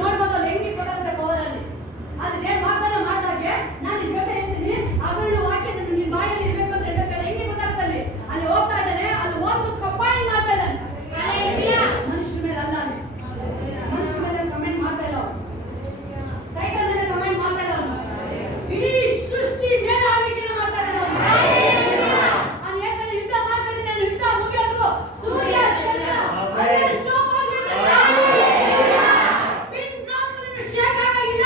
ನೋಡ್ಬೋದು ಅಲ್ಲಿ ಹೆಂಗೆ ಕೊಡಂತೆ ಪವರಲ್ಲಿ. ಅದು ದೇವ್ರ ವಾಗ್ದಾನ ಮಾಡಿದಾಗೆ ನಾನು ನಿನ್ ಜೊತೆ ಇರ್ತೀನಿ, ಅದರಲ್ಲೂ ವಾಕ್ಯ ನಿನ್ನ ಬಾಯಲ್ಲಿ ಇರಬೇಕು ಅಂತ ಹೇಳ್ಬೇಕಾದ್ರೆ ಹೆಂಗೆ ಗೊತ್ತಾಗ್ತಲ್ಲಿ? ಅಲ್ಲಿ ಹೋಗ್ತಾ ಇದ್ದಾನೆ, ಅಲ್ಲಿ ಒಂದು ಕಂಬೈನ್ ಮಾಡ್ತಾ ಇದ್ದಾನೆ. ಮನುಷ್ಯರ ಮೇಲೆ ಅಲ್ಲ, ಮನುಷ್ಯರ ಮೇಲೆ ಕಮೆಂಟ್ ಮಾಡ್ತಾ ಇಲ್ಲ ಅವನು, ಸೈಕಲ್ ಮೇಲೆ ಕಮೆಂಟ್ ಮಾಡ್ತಾ ಇಲ್ಲ ಅವನು, ಇಡೀ ಸೃಷ್ಟಿ ಮೇಲೆ ಆಳ್ವಿಕೆನ ಮಾಡ್ತಾ ಇದ್ದಾನೆ ಅವನು. ನಾನು ಹೇಳ್ತಾನೆ ಯುದ್ಧ ಮಾಡ್ತಾನೆ, ನಾನು ಯುದ್ಧ ಮುಗಿಯೋದು ಸೂರ್ಯ ಚಂದ್ರ ಅಲ್ಲೇ ಸ್ಟಾಪ್ ಆಗ್ಬೇಕು. ಪಿನ್ ಡ್ರಾಪ್ ಅಲ್ಲಿ ಶೇಕ್ ಆಗಿಲ್ಲ.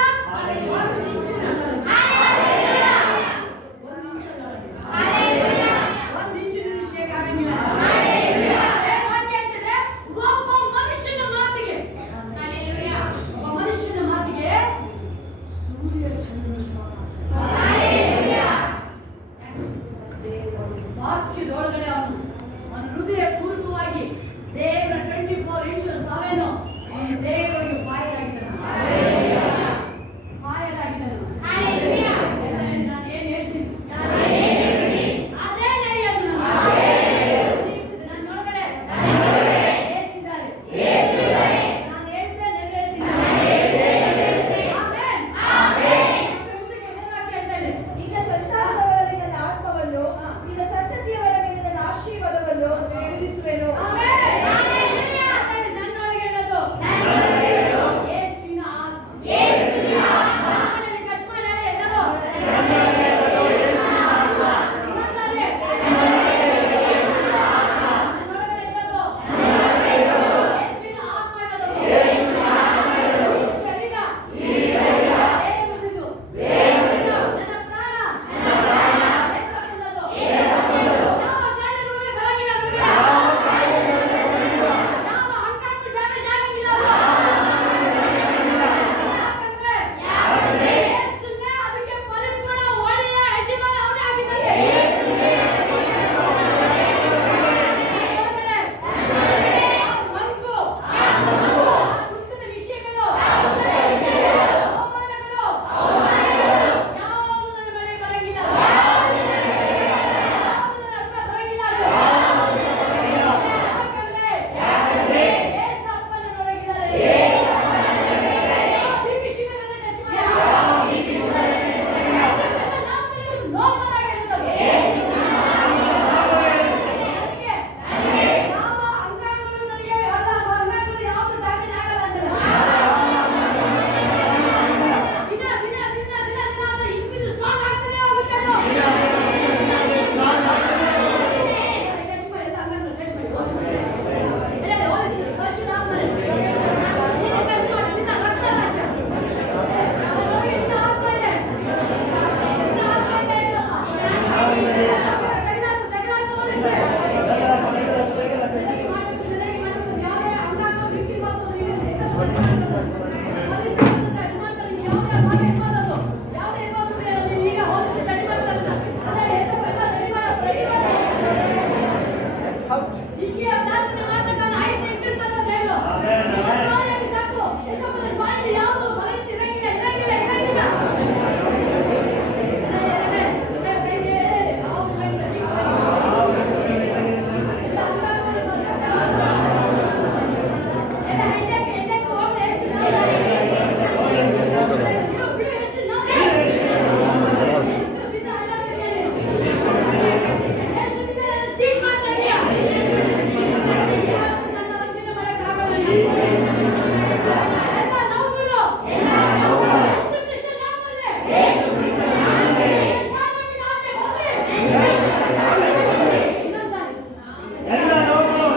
ಒಂದು ಇಂಚು ಶೇಕ್ ಆಗಿಲ್ಲ. ವಾಕ್ಯ ಹೇಳ್ತದೆ, ಒಬ್ಬ ಮನುಷ್ಯನ ಮಾತಿಗೆ ಸೂರ್ಯ ಚಂದ್ರ ವಾಕ್ಯದೊಳಗಡೆ ಅವನು ಹೃದಯ ಪೂರ್ವಕವಾಗಿ ದೇವರ 24x7 ಅವನು ದೇವರಿಗೆ ಫೈರ್ ಆಗಿದ್ದಾನೆ. ಫೈರ್ ಆಗಿದ್ದಾನೆ. ನಾನು ಏನು ಹೇಳ್ತೀನಿ ಅದೇ ನಡೆಯೋದು. ನನ್ನೊಳಗಡೆ ಏಸಿದ್ದಾರೆ. ನಾನು ಹೇಳ್ದೆ ನೆರವೇರ್ತೀನಿ. ಮುಂದಕ್ಕೆ ವಾಕ್ಯ ಹೇಳ್ತಾ ಇದೆ, ಈಗ ಸಂತಾನದವರಲ್ಲಿ ನನ್ನ ಆತ್ಮವನ್ನು, ಈಗ ಸಂತತಿಯವರ ಮೇಲೆ ನನ್ನ ಆಶೀರ್ವಾದವನ್ನು ಸುರಿಸುವೆನು. ನನ್ನೊಳಗೆ ಇರೋದು ಯೇಸುವಿನ ಆತ್ಮ. ನಮ್ಮಲ್ಲಿ ಟಚ್ ಮಾಡಿ ಹೇಳಿ ಎಲ್ಲರೂ. ಇನ್ನೊಂದ್ಸರಿ. ನನ್ನೊಳಗಡೆ ಇರೋದು ಯೇಸುವಿನ ಆತ್ಮ ಇರೋದು. ಈ ಶರೀರ ದೇವರದು. ನನ್ನ ಪ್ರಾಣ ಯೇಸಪ್ಪನದು. ಯಾವ ಕಾಯಿಲೆಗಳು ಬರಂಗಿಲ್ಲ ನನಗೆ. ಯಾವ ಅಂಗಾಂಗ ಡ್ಯಾಮೇಜ್ ಆಗಂಗಿಲ್ಲ ಅದು. ಯಾಕಂದ್ರೆ ಯೇಸುನೇ ಅದಕ್ಕೆ ಪರಿಪೂರ್ಣ ಒಡೆಯ ಯಜಮಾನ ಅವನೇ ಆಗಿದ್ದಾನೆ. ಆ ಮಂಕು, ಆ ದುಃಖದ ವಿಷಯಗಳು, ಅವಮಾನಗಳು ಯಾವುದು ನನ್ನ ಮನೆಗೆ ಬರಂಗಿಲ್ಲ. ಯಾವುದು ನನ್ನ ಹತ್ರ ಬರಂಗಿಲ್ಲ ಅದು. ಯಾಕಂದ್ರೆ ಯೇಸಪ್ಪನೊಳಗಿದ್ದಾರೆ. BP ಶುಗರನ್ನು ಟಚ್ ಮಾಡಿ. ಯೇಸುವಿನ ನಾಮದಲ್ಲಿ ನಾರ್ಮಲ್ ಆಗಿರುತ್ತದೆ. ನನಗೆ ಯಾವ ಅಂಗಾಂಗಗಳು ನನಗೆ ಅಂಗಾಂಗಗಳು ಯಾವುದು ಡ್ಯಾಮೇಜ್ ಆಗಲ್ಲ ಅಂತಲ್ಲ. ದಿನ ಅದು ಇಂಕ್ರೀಸ್ ಸ್ಟ್ರಾಂಗ್ ಆಗ್ತಾನೆ ಹೋಗುತ್ತೆ ಅದು. ಟಚ್ ಮಾಡಿ, ಎಲ್ಲ ಅಂಗಾಂಗಗಳು ಟಚ್ ಮಾಡಿ. ಎಲ್ಲ ಹೋಲಿಸಿ ಪರಿಶುದ್ಧಾತ್ಮನೇ ನಿನ್ನ ಟಚ್ ಮಾಡಿ, ನಿನ್ನ ರಕ್ತ ರಾಜ ನಿನ್ನ ಆತ್ಮ ಇದೆ. ನಿನ್ನ ಆತ್ಮ ಇದೆ ಯೇಸಪ್ಪ. ತೆಗೆದಾಕು ಹೋಲಿಸ್ಬೇಡ. ಸರಿಯಾಗಿ ಮಾಡಬೇಕು. ಯಾವುದೇ ಅಂಗಾಂಗ ಬಿಟ್ಟು ಮಾಡೋದು ಯಾವುದೇ ಭಾಗ ಇರ್ಬೋದು, ಯಾವುದೇ ಇರ್ಬೋದು ಬೇಡದು. ಈಗ ಹೋಲಿಸಿ ರೆಡಿ ಮಾಡ್ತಾರೆ. ಅದೇ ಯೇಸಪ್ಪ ಎಲ್ಲ ರೆಡಿ ಮಾಡಿ ವಿಷಯ ಪ್ರಾರ್ಥನೆ ಮಾಡ್ತಾನೆ. ಆಯ್ತು ಇಂಕ್ರೀಸ್ ಮಾಡೋದು ಹೇಳು. ಹೇಳಿ ಸಾಕು. ಯೇಸಪ್ಪ ನನ್ನ ಬಾಯಲ್ಲಿ ಯಾವುದು ಬಲನ್ಸ್ ಇರಂಗಿಲ್ಲ. ಚೀಟ್ ಮಾಡ್ತಾ ಇದೀಯಾ? ನನ್ನ ವಂಚನೆ ಮಾಡಕ್ಕಾಗಲ್ಲ. ಎಲ್ಲ ನೋವುಗಳು ಯೇಸು ಕ್ರಿಸ್ತನ ನಾಮದಲ್ಲಿ ಶಾಪವಿನ ಆಚೆ ಹೋಗ್ಲಿ. ಇನ್ನೊಂದ್ಸಾರಿ. ಎಲ್ಲ ನೋವುಗಳು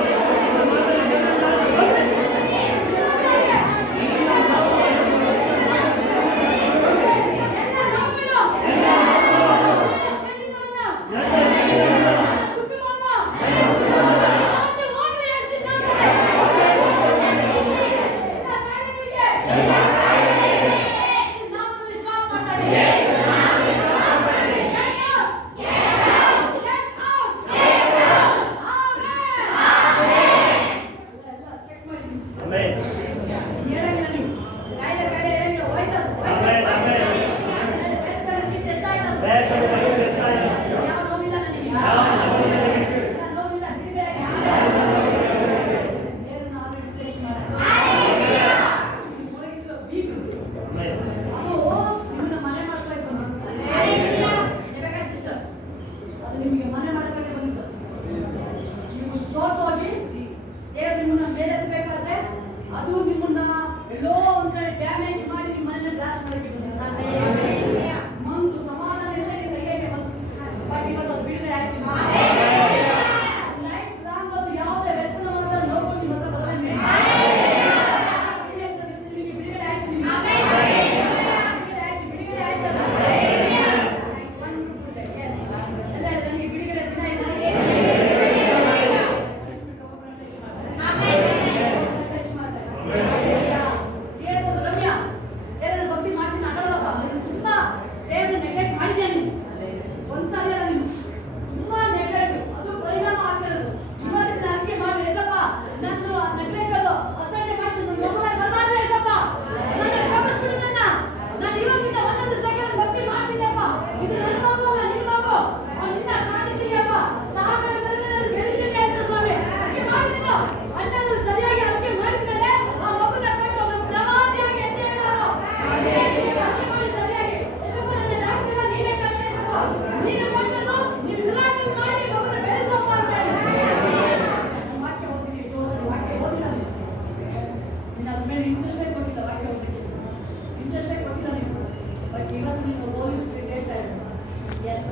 ಎಸ್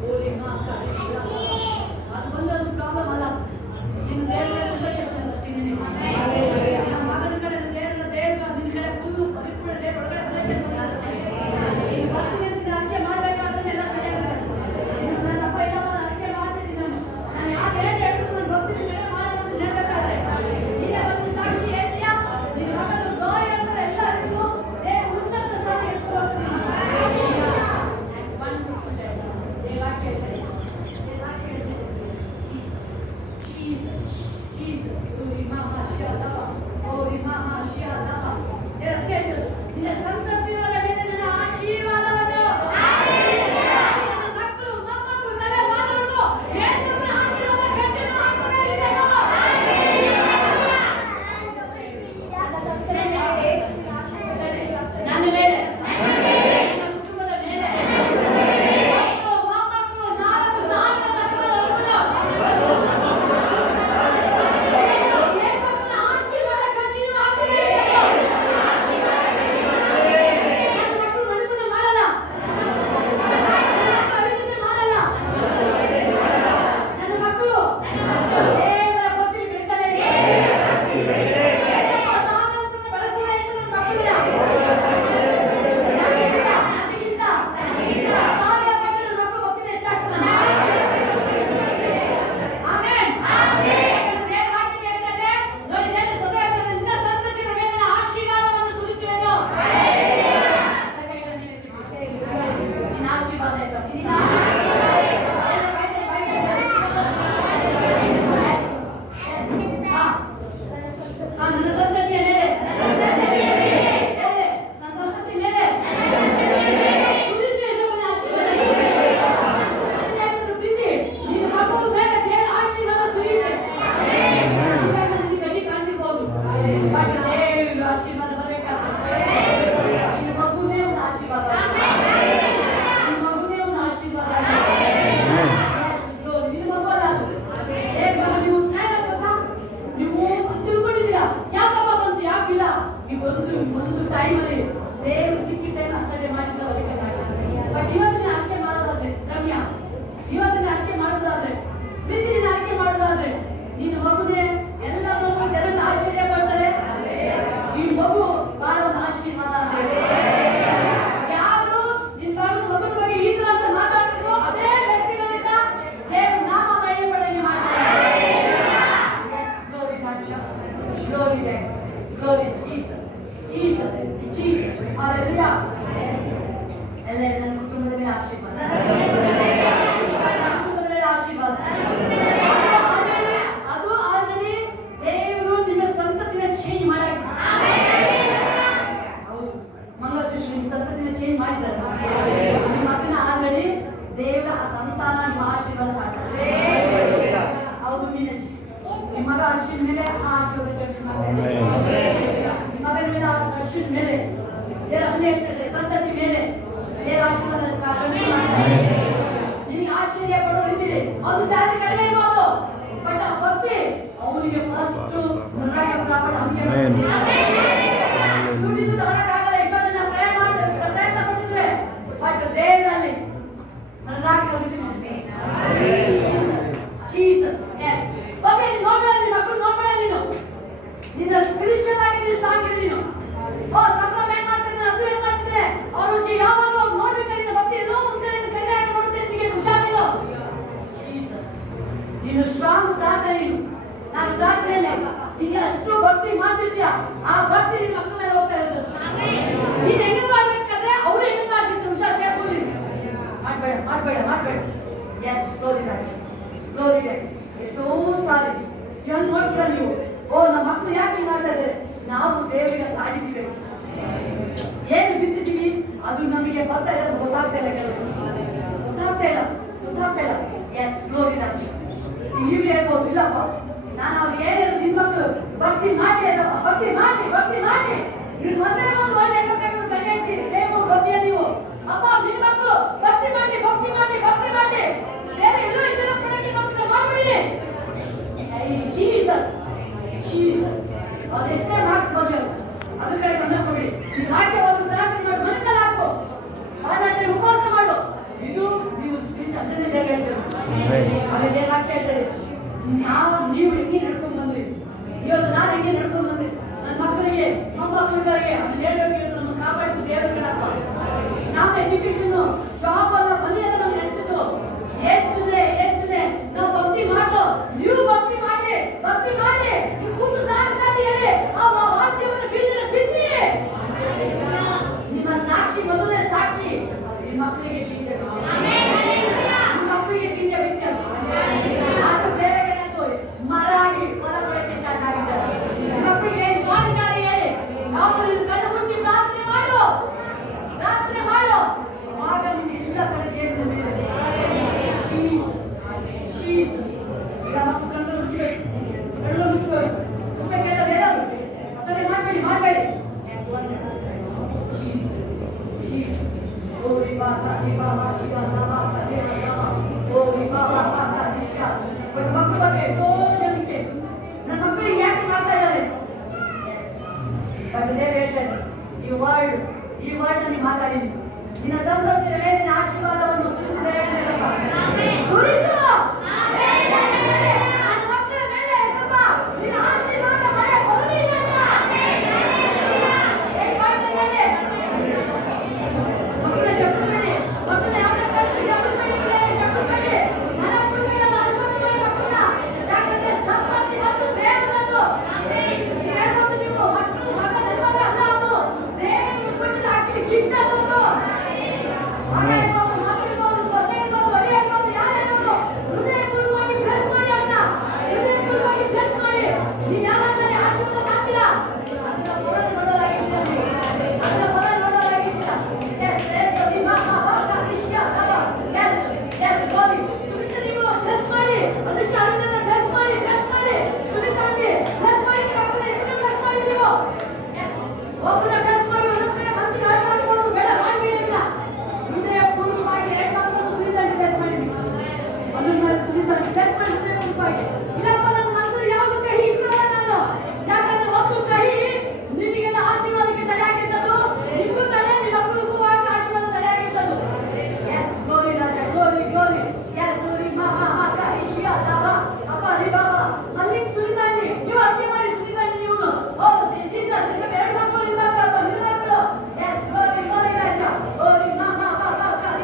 ಹೋಲಿ ಮಾತಾ ಅದು ಬಂದೊಂದು ಪ್ರಾಬ್ಲಮ್ ಅಲ್ಲ. ನಿನ್ನ ದೇವರ ಅಷ್ಟೇ ನಮ್ಮ ಮಗನ ಕಡೆ ದೇವ್ರ ನಿನ್ನ ಕಡೆ ಫುಲ್ಲು ಪವಿತ್ರ ದೇವ್ರ ಒಳಗಡೆ ಬರಕ್ಕೆ ಅರ್ಕೆ ಮಾಡ್ಬೇಕಾದ್ರೆ ಎಲ್ಲ ಸರಿಯಾಗುತ್ತೆ. ನನ್ನಪ್ಪ ಇಲ್ಲ ಅರ್ಕೆ ಮಾಡ್ತಿದ್ದೀನಿ ನಾನು ಯಾರು ಹೇಳಿ ಹೇಳಿದ್ರು ನನ್ನ ಭಕ್ತಿ ಮೇಲೆ ಮಾಡೋದು ಹೇಳ್ಬೇಕಾದ್ರೆ ನೀನೇ ಒಂದು ಸಾಕ್ಷಿ ಹೇಳ್ತೀಯಾ. ನಿನ್ನ ಮಗನ ಗೋಯ ಅಂದ್ರೆ ಎಲ್ಲರಿಗೂ ಉನ್ನತ ಸ್ಥಾನಕ್ಕೆ ತಗೋತೀನಿ. ಸಂತತಿಯವರ ಮೇಲೆ ನನ್ನ ಆಶೀರ್ವಾದವನ್ನು ನನ್ನ ಮಕ್ಕಳು ಮೊಮ್ಮಕ್ಕಳು ತಲೆ ಮಾರುವುದು ಯೇಸುವಿನ ಆಶೀರ್ವಾದ ಕಂಟಿನ್ಯೂ ಮಾಡ್ತಾನೆ ಇದ್ದಾನೆ. ನನ್ನ ಮೇಲೆ ನನ್ನ ಕುಟುಂಬದ ಮೇಲೆ ಮಕ್ಕಳು ಮೊಮ್ಮಕ್ಕಳು 4 ಸಾವಿರ ತಲೆಮಾರುವುದು ಯೇಸುವಿನ ಆಶೀರ್ವಾದ ಕಂಟಿನ್ಯೂ ಆಗ್ತಾನೆ ಇದ್ದಾನೆ. ಒಂದು ಟೈಮಲ್ಲಿ ದೇವರು ಸಿಕ್ಕಿದ್ದನ್ನು ಅಸಡ್ಡೆ ಮಾಡಿದ್ರೆ ಬಟ್ ಇವತ್ತಿನ ಅರಿಕೆ ಮಾಡೋದಾದ್ರೆ ರಮ್ಯಾ, ಇವತ್ತಿನ ಅರಿಕೆ ಮಾಡೋದಾದ್ರೆ ಪ್ರೀತಿನ ಅರಿಕೆ ಮಾಡೋದಾದ್ರೆ ನಿನ್ನ ಮಗುನೇ ಎಲ್ಲರಲ್ಲೂ ಜನರು ಆಶ್ಚರ್ಯ ಪಡ್ತಾರೆ. ಈ ಮಗು ಬಹಳ ಒಂದು ಆಶೀರ್ವಾದ ಅಂತ ಹೇಳಿ ಯಾರು ನಿನ್ನ ಮಗನ ಬಗ್ಗೆ ಈ ತರ ಅಂತ ಮಾತಾಡ್ತಿದ್ರು ಅದೇ ವ್ಯಕ್ತಿಗಳಿಂದ ದೇವರು ನಾಮ ಮಹಿಮೆ ಪಡೆಯಲು ಮಾಡ್ತಾರೆ. Glory Jesus, Jesus, Jesus, Hallelujah. ಎಲ್ಲ ನನ್ನ ಕುಟುಂಬದ ಮೇಲೆ ಆಶೀರ್ವಾದ, ನನ್ನ ಕುಟುಂಬದ ಮೇಲೆ ಆಶೀರ್ವಾದ. ಅದು ಆಲ್ರೆಡಿ ದೇವರು ನಿನ್ನ ಸಂತತಿನ ಚೇಂಜ್ ಮಾಡಾಕ. ಹೌದು, ಮಂಗಳಸೃಷ್ಟಿ ನಿಮ್ಮ ಸಂತತಿನ ಚೇಂಜ್ ಮಾಡಿದ್ದಾರೆ. ನಿಮ್ಮ ಮಗನ ಆಲ್ರೆಡಿ ದೇವರ ಸಂತಾನ ನಿಮ್ಮ ಆಶೀರ್ವಾದ ಸಾಕ್ತಾರೆ. ಹೌದು, ನಿಮ್ಮ ಮಗ ಅಶ್ವಿನ್ ಮೇಲೆ ಆ ಆಶೀರ್ವಾದ ಮಗನ ಮೇಲೆ ಅಶ್ವಿನ್ ಮೇಲೆ ಹೇಳ್ತಾರೆ, ಸಂತತಿ ಮೇಲೆ ಆಶೀರ್ವಾದ ನಿಮಗೆ ಆಶ್ಚರ್ಯ ಪಡೋದಿದ್ದೀರಿ. ಒಂದು ಸ್ಯಾಲರಿ ಕಡಿಮೆ ಇರ್ಬೋದು, ಬಟ್ ಆ ಭಕ್ತಿ ಅವನಿಗೆ ಫಸ್ಟ್ ದುಡ್ಡಿದ್ದು ತಗೊಳಕ್ಕಾಗಲ್ಲ. ಎಷ್ಟೋ ಜನ ಪ್ರಯತ್ನ ಪಟ್ಟಿದ್ರೆ ಬಟ್ ದೇವರಲ್ಲಿ ಜೀಸಸ್ ಎಸ್ ಓಕೆ. ನೀನು ನೋಡ್ಬೇಡ, ನಿನ್ನ ಮಕ್ಕಳು ನೋಡ್ಬೇಡ, ನೀನು ನಿನ್ನ ಸ್ಪಿರಿಚುವಲ್ ಆಗಿ ನೀನು ಸಾಂಗಿರಿ. ನೀನು ಸಂಭ್ರಮ ಏನ್ ಮಾಡ್ತಿದ್ರೆ ಅದು ಏನ್ ಮಾಡ್ತಿದ್ರೆ ಅವ್ರಿಗೆ ಯಾವಾಗಲೂ ನೋಡ್ಬೇಕಾದ್ರೆ ನಿನ್ನ ಭಕ್ತಿ ಎಲ್ಲೋ ಒಂದ್ ಕಡೆ ಕಡಿಮೆ ಆಗಿ ನೋಡುತ್ತೆ. ನಿಮಗೆ ಹುಷಾರಿಲ್ಲ. ನೀನು ಸ್ಟ್ರಾಂಗ್ ಪ್ರಾರ್ಥನೆ, ನಾನು ಪ್ರಾರ್ಥನೆಯಲ್ಲ ನಿಮಗೆ ಅಷ್ಟು ಭಕ್ತಿ ಮಾಡ್ತಿರ್ತೀಯ, ಆ ಭಕ್ತಿ ನಿನ್ನ ಮಕ್ಕಳ ಮೇಲೆ ಹೋಗ್ತಾ ಇರೋದು. ನೀನು ಹೆಂಗ ಮಾಡ್ಬೇಕಾದ್ರೆ ಅವ್ರು ಹೆಂಗ ಮಾಡ್ತಿದ್ರು ಹುಷಾರ್ ಕೇರ್ಫುಲ್ ಮಾಡ್ಬೇಡ ಮಾಡ್ಬೇಡ ಮಾಡ್ಬೇಡ. Yes Glory Raj, Glory dad. ಎಷ್ಟೋ ಸಾರಿ ಇವಾಗ ನೋಡ್ತೀರ ನೀವು, ನಮ್ಮ ಮಕ್ಕಳು ಯಾಕೆ ಹಿಂಗ್ ಮಾಡ್ತಾ ಇದ್ದಾರೆ? ನಾವು ದೇವರಿಗೆ ತಾಗಿದ್ದೀವಿ, ಏನು ಬಿತ್ತಿದ್ದೀವಿ ಅದು ನಮಗೆ ಬರ್ತಾ ಇರೋದು ಗೊತ್ತಾಗ್ತಾ ಇಲ್ಲ. ಕೆಲವರು ಗೊತ್ತಾಗ್ತಾ ಇಲ್ಲ. Yes Glory Raj. ನೀವು ಹೇಳ್ಬೋದು, ಇಲ್ಲಪ್ಪ ನಾನು ಅವ್ರು ಹೇಳಿದ್ರು ನಿಮ್ಮ ಮಕ್ಕಳು ಭಕ್ತಿ ಮಾಡಿ ಭಕ್ತಿ ಮಾಡಿ ಭಕ್ತಿ ಮಾಡಿ ನೀವು ತೊಂದರೆ ಬಂದು ಹೇಳ್ಬೇಕಾಗಿರೋದು ಗಂಡಂತಿ ದೇವ ಭಕ್ತಿಯ ನೀವು ಅಪ್ಪ ನಿಮ್ಮ ಮಕ್ಕಳು ಭಕ್ತಿ ಮಾಡಿ ಭಕ್ತಿ ಮಾಡಿ ಭಕ್ತಿ ಮಾಡಿ ಬೇರೆ ಎಲ್ಲೂ ಇಷ್ಟನ ಪಡಕ್ಕೆ ಮಾಡ್ಬಿಡಿ. ಜೀಸಸ್ ಜೀಸಸ್ ಅದೆಷ್ಟೇ ಮಾರ್ಕ್ಸ್ ಬರಲಿ ಅದ್ರ ಕಡೆ ಗಮನ ಕೊಡಿ. ನೀವು ಆಕೆ ಹೋಗಿ ಪ್ರಾರ್ಥನೆ ಮಾಡಿ ಮನಕಲ್ ಹಾಕು, ಬಾರಾಟೆ ಉಪವಾಸ ಮಾಡು, ನೀವು ಹೆಂಗೆ ನಡ್ಕೊಂಡ್ ಬಂದ್ರಿ, ಇವತ್ತು ನಾನು ಹೆಂಗೆ ನಡ್ಕೊಂಡ್ ಬಂದೆ, ನನ್ನ ಮಕ್ಕಳಿಗೆ ಮೊಮ್ಮಕ್ಕಳಿಗೆ ಅದನ್ನ ಹೇಳ್ಬೇಕು, ನಮ್ಮ ಕಾಪಾಡಿದ್ದು ದೇವರು ಕಣಪ್ಪ. ನಮ್ಮ ಎಜುಕೇಶನ್ ಜಾಬ್ ಅಲ್ಲ, ಮನಿ ಅಲ್ಲ, ನಾವು ನಡೆಸಿದ್ದು ಏಸುನೆ ನಾವು ಭಕ್ತಿ ಮಾಡೋ, ನೀವು ಭಕ್ತಿ ಮಾಡಿ ನೀವು ಕೂತು ಸಾಗಿ ಹೇಳಿ ಆ ವಾಕ್ಯವನ್ನು ಬೀಜನ ಬಿತ್ತಿ ನಿಮ್ಮ ಸಾಕ್ಷಿ, ಮೊದಲನೇ ಸಾಕ್ಷಿ ನಿಮ್ಮ ಮಕ್ಕಳಿಗೆ ಬೀಜ ಬಿತ್ತಿ ಅದು ಬೇರೆ ಮರ ಆಗಿ ಫಲ ಕೊಡಕ್ಕೆ ಸ್ಟಾರ್ಟ್ ಆಗಿದ್ದಾರೆ. ನಿಮ್ಮ ಮಕ್ಕಳಿಗೆ ಸಾರಿ ಹೇಳಿ ನಾವು ಕಣ್ಣು ಮುಚ್ಚಿ ಪ್ರಾರ್ಥನೆ ಮಾಡು, ಆಗ ನಿಮ್ಗೆ ಎಲ್ಲ ಕಡೆ ದೇವರ ಮೇಲೆ ಈಗ ಮಕ್ಕಳು ಕಣ್ಣು ಮುಚ್ಚಬೇಕು, ಮುಚ್ಚಬೇಕೆಲ್ಲ ಬೇರೆ ಸರಿ ಮಾಡಬೇಡಿ. ಮಕ್ಕಳ ಬಗ್ಗೆ ಎಷ್ಟೋ ಜನಕ್ಕೆ ನನ್ನ ಮಕ್ಕಳಿಗೆ ಯಾಕೆ ಮಾಡ್ತಾ ಇದ್ದಾರೆ, ಹೇಳ್ತಾರೆ ಈ ವರ್ಡ್ ನೀವು ಮಾತಾಡಿದ್ರಿ, ನಿನ್ನ ತಂದೊಂದಿನ ಮೇಲಿನ ಆಶೀರ್ವಾದವನ್ನು ಸುರಿಸು. ನನ್ನ ಮಕ್ಕಳ ಮೇಲೆ ಸ್ವಲ್ಪ ನಿನ್ನ ಆಶೀರ್ವಾದ ಮಳೆ ಬರಲಿ. ಮಕ್ಕಳ ಶಪಿಸ್ಬೇಡಿ, ಮಕ್ಕಳ ಯಾವುದೇ ಕಡೆ ಶಪಿಸ್ಬೇಡಿ. ನನ್ನ ಮಕ್ಕಳಿಗೆ ಆಶೀರ್ವಾದ ಮಾಡಿ ಮಕ್ಕಳನ್ನ, ಯಾಕಂದ್ರೆ ಸಂಪತ್ತಿ ಮತ್ತು ದೇವರದ್ದು ಹೇಳ್ಬೋದು ನೀವು. ಮಕ್ಕಳು ಮಗ ನನ್ನ ಮಗ ಅಲ್ಲ, ಅದು ದೇವರು ಕೊಟ್ಟಿದ್ದು ಆಕ್ಚುಲಿ ಗಿಫ್ಟ್ ಅದೊಂದು. ಮಗ ಇರ್ಬೋದು, ಮಗ ಇರ್ಬೋದು, ಸೊಸೆ ಇರ್ಬೋದು, ಅಡಿ ಇರ್ಬೋದು, ಯಾರು ಇರ್ಬೋದು, ಹೃದಯಪೂರ್ವವಾಗಿ ಬ್ಲೆಸ್ ಮಾಡಿ ಅವ್ರನ್ನ, ಹೃದಯಪೂರ್ವವಾಗಿ ಬ್ಲೆಸ್ ಮಾಡಿ. ನೀವು ಯಾವಾಗಲೇ ಆಶೀರ್ವಾದ ಮಾಡ್ತೀರಾ ಅದನ್ನ ಫಲ ನೋಡೋರಾಗಿರ್ತೀರ. ಗೋಲಿ ಸುನಿತ ನೀವು ಬ್ಲೆಸ್ ಮಾಡಿ, ಅದೃಷ್ಟ ಅರುಣನ ಬ್ಲೆಸ್ ಮಾಡಿ, ಸುನಿತಾಂಗೆ ಬ್ಲೆಸ್ ಮಾಡಿ, ಮಕ್ಕಳನ್ನ ಎಷ್ಟು ಬ್ಲೆಸ್ ಮಾಡಿ ನೀವು. ಒಬ್ಬನ ಬ್ಲೆಸ್ ಮಾಡಿ ಒಂದೊಂದು ಕಡೆ ಮನಸ್ಸಿಗೆ ಹರ್ಟ್ ಮಾಡ್ಬೋದು, ಬೇಡ ಮಾಡಬೇಡಿಲ್ಲ. ಹೃದಯ ಪೂರ್ವಕವಾಗಿ ಎರಡು ಮಕ್ಕಳನ್ನು ಸುನಿತಾಂಗೆ ಬ್ಲೆಸ್ ಮಾಡಿ, ಒಂದೊಂದು ಮೇಲೆ ಸುನಿತಾಂಗೆ ಬ್ಲೆಸ್ ಮಾಡಿ ಹೃದಯ ಪೂರ್ವಕವಾಗಿ. ಇಲ್ಲಪ್ಪ ನನ್ನ ಮನಸ್ಸಲ್ಲಿ ಯಾವುದು ಕಹಿ ಇಟ್ಕೊಳ್ಳಲ್ಲ ನಾನು, ಯಾಕಂದ್ರೆ ಒಂದು ಕಹಿ ನಿಮಗೆ ಆಶೀರ್ವಾದಕ್ಕೆ ತಡೆ ಆಗಿರ್ತದು, ನಿಮಗೂ ತಡೆ, ನಿಮ್ಮ ಮಕ್ಕಳಿಗೂ ಆಶೀರ್ವಾದ ತಡೆ ಆಗಿರ್ತದು. ಎಸ್ ಗೋರಿ ರಾಜ, ಗೋರಿ ಎಸ್ ರಿ ಮಾಕ ಇಶಿಯಾ ದಾಬಾ ಅಪ್ಪ ರಿ ಬಾಬಾ ಮಲ್ಲಿಕ್ ಸುನಿತಾಂಡಿ, ನೀವು ಅರ್ಥ ಮಾಡಿ ಸುನಿತಾಂಡಿ ಇವನು. ಓ ಜೀಸಸ್, ಈಗ ಎರಡು ಮಕ್ಕಳು ನಿಮ್ಮ ಮಕ್ಕಳು. ಎಸ್ ಗೋರಿ ರಾಜ, ಗೋರಿ ಮಾಕ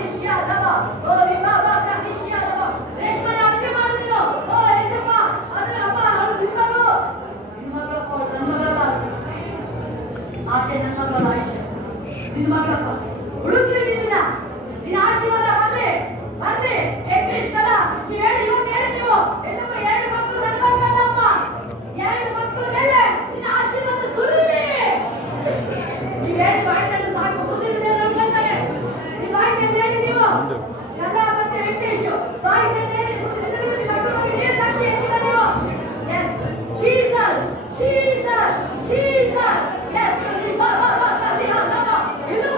ಇಶಿಯಾ ದಾಬಾ, ಗೋರಿ ಮಾಕ ಇಶಿಯಾ ದಾಬಾ. ರೇಷ್ಮೆ ಅರ್ಥ ಮಾಡೋದಿಲ್ಲ. ಓ ಏಸಪ್ಪ, ಅದು ಅಪ್ಪ ಅದು ನಿಮ್ಮ ಮಗಳು ನನ್ನ ಮಗಳಲ್ಲ, ಆಶೆ ನನ್ನ ಮಗಳ ಆಯುಷ್ಯ ನಿನ್ನ ಮಗಳಪ್ಪ. ಹುಡುಕ್ಲಿ ನಿನ್ನ ಆಶೀರ್ವಾದ ಬರ್ಲಿ ಎಷ್ಟಿಷ್ಟಲ್ಲ. ನೀವು ಹೇಳಿ, ಇವತ್ತು ಹೇಳಿ ನೀವು ಎಸಪ್ಪ, ಎರಡು ಮಕ್ಕಳು ನನ್ನ ಮಕ್ಕಳಲ್ಲಪ್ಪ, ಎರಡು ಮಕ್ಕಳು ಮೇಲೆ ನಿನ್ನ ಆಶೀರ್ವಾದ ಸುರಿಲಿ. ನೀವು ಹೇಳಿ ಬಾಯ್ಕೊಂಡು ಸಾಕು, ಮುಂದಿನ ದೇವರು ನೋಡ್ಕೊಳ್ತಾರೆ. ನೀವು ಬಾಯ್ಕೊಂಡು ಹೇಳಿ, ನೀವು ಎಲ್ಲ ಮತ್ತೆ ವೆಂಕಟೇಶ್ ಬಾಯ್ಕೊಂಡು ಹೇಳಿ, ಮುಂದಿನ ಮಕ್ಕಳು ನೀರು ಸಾಕ್ಷಿ ಹೇಳ್ತೀರ ನೀವು. ಎಸ್ ಜೀಸಸ್ ಎಸ್ ಎಲ್ಲೂ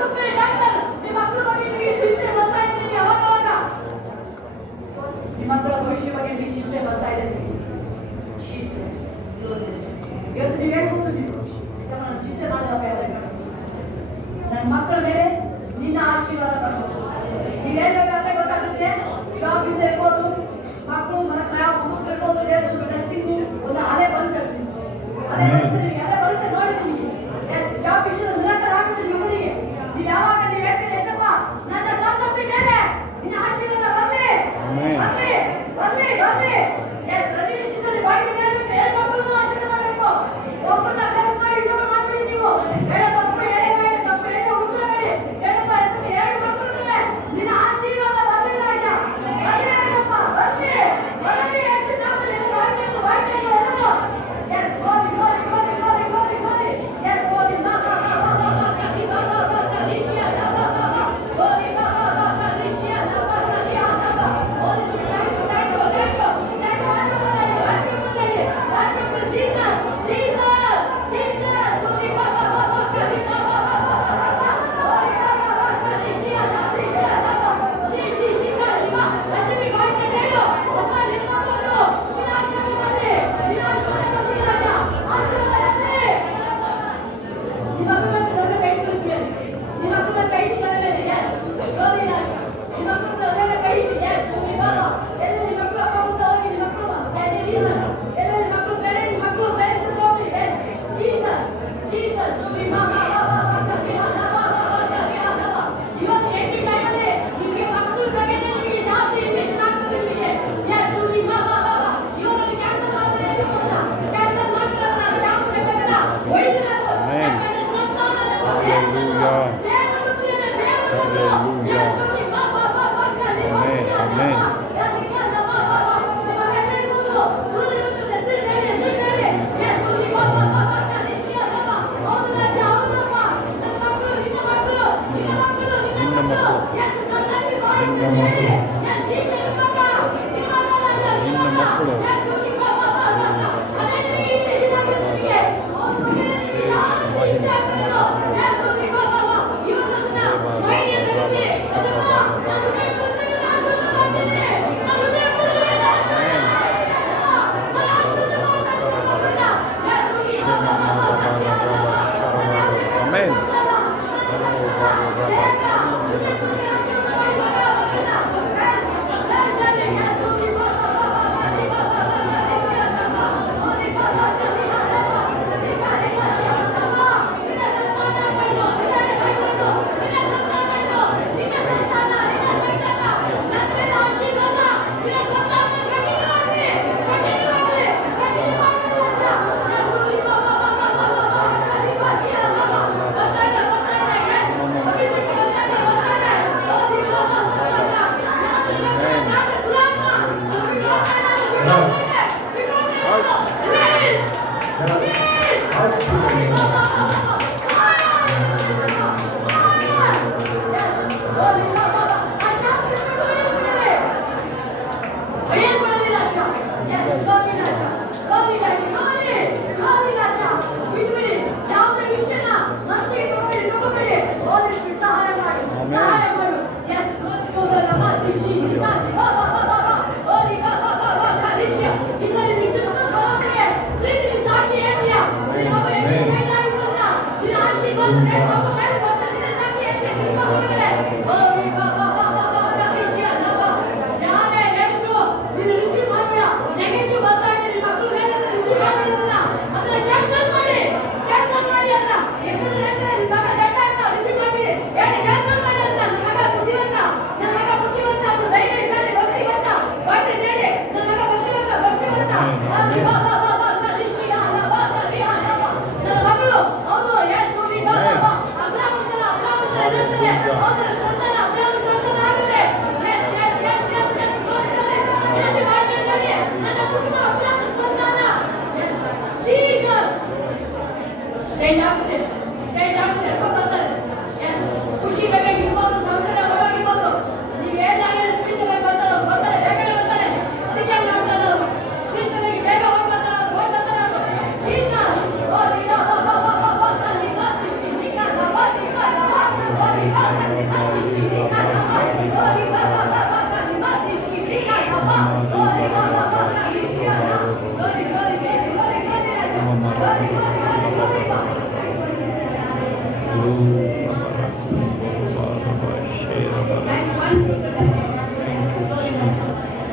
Amen.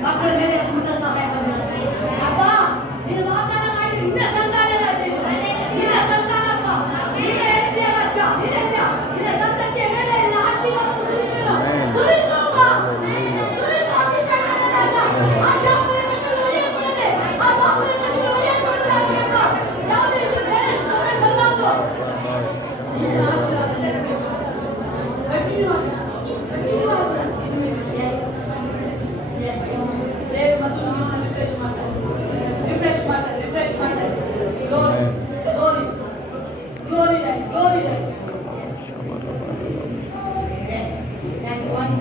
ಮಕ್ಕಳ ಮೇಲೆ ಅದ್ಭುತ ಸಹಾಯ ಮಾಡಿ ಅಪ್ಪ ನೀನು ವಾಗ್ದಾನ ಮಾಡಿ ನಿನ್ನ ಸಂತಾನದ ನಿನ್ನ ಸಂತಾನಪ್ಪ ನೀನು ಹೇಳಿದೆಯಲ್ಲ ಅಚ್ಚ ನಿನ್ನ ಸಂತತಿಯ ಮೇಲೆ ನಿನ್ನ ಆಶೀರ್ವಾದವನ್ನು ಸುರಿಸುವ ಸುರಿಸು ಅಭಿಷೇಕದ ಆ ಶಾಪದ ಕಟ್ಟಲು ಒಡೆಯಲ್ಪಡದೆ ಆ ಪಾಪದ ಕಟ್ಟಲು ಒಡೆಯಲ್ಪಡಲಾಗಪ್ಪ ಯಾವುದೇ ಇದು ಬೇರೆ ಸ್ಟೂಡೆಂಟ್ ಬರಬಾರ್ದು ನಿನ್ನ ಆಶೀರ್ವಾದ ನೆರವೇರಿಸು ಕಂಟಿನ್ಯೂ ಆಗಿ ದೇವರು ಮತ್ತು ನಿಮ್ಮನ್ನು ರಿಫ್ರೆಶ್ ಮಾಡ್ತಾರೆ glory yes and one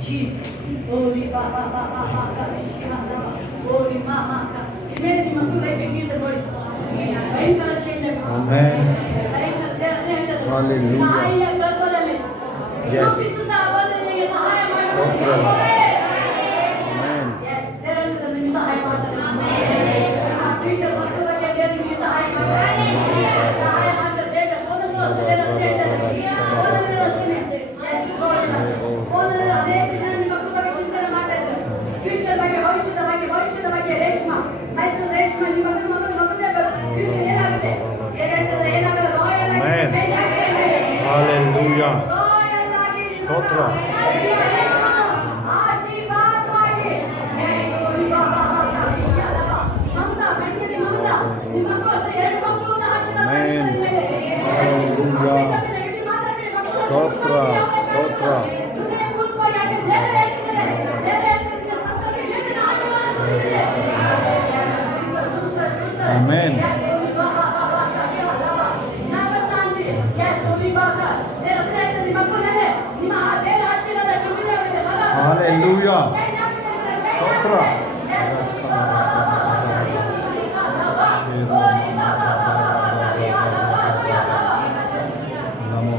Jesus holy baba holy mama ಇಮೇಲೆ ನಿಮ್ಮ ಮಕ್ಕಳ ಲೈಫ್ ಹೆಂಗಿದೆ ನೋಡಿ ಭಯಂಕರ ಚೇಂಜ್ Hallelujah. ತಾಯಿಯ ಗರ್ಭದಲ್ಲಿ ರೂಪಿಸುತ್ತಾ ಬಂದು ನಿನಗೆ ಸಹಾಯ ಮಾಡ್ತಾರೆ ಸಹಾಯ ಮಾಡ್ತಾರೆ ಆ ಟೀಚರ್ ಮಕ್ಕಳ ಬಗ್ಗೆ ದೇವರು ನಿಮಗೆ ಸಹಾಯ ಮಾಡ್ತಾರೆ ಬೇಗ ಓದಲು ಅಷ್ಟೇ ಓದಲು ಅಷ್ಟೇ ಅನೇಕ ಜನ ನಿಮ್ಮ ಮಕ್ಕಳ ಬಗ್ಗೆ ಚಿಂತನೆ ಮಾಡ್ತಾ ಇದ್ದಾರೆ ಫ್ಯೂಚರ್ ಬಗ್ಗೆ ಭವಿಷ್ಯದ ಬಗ್ಗೆ ರೇಷ್ಮಾ ಮೈಸೂರು ರೇಷ್ಮಾ ನಿಮ್ಮ ಮಗನೇ ಫ್ಯೂಚರ್ ಏನಾಗುತ್ತೆ ಏನಾಗುತ್ತೆ ರಾಯಲ್ ಆಗಿ ಚೇಂಜ್ ಆಗಿದೆ Hallelujah. ರಾಯಲ್ ಆಗಿ ಸ್ತೋತ್ರ. ಆಶೀರ್ವಾದವಾಗಿ ಸ್ತೋತ್ರ ಸ್ತೋತ್ರ ಆಮೆನ್ ಹಾಲೆಲೂಯಾ ಸ್ತೋತ್ರ ನಮೋ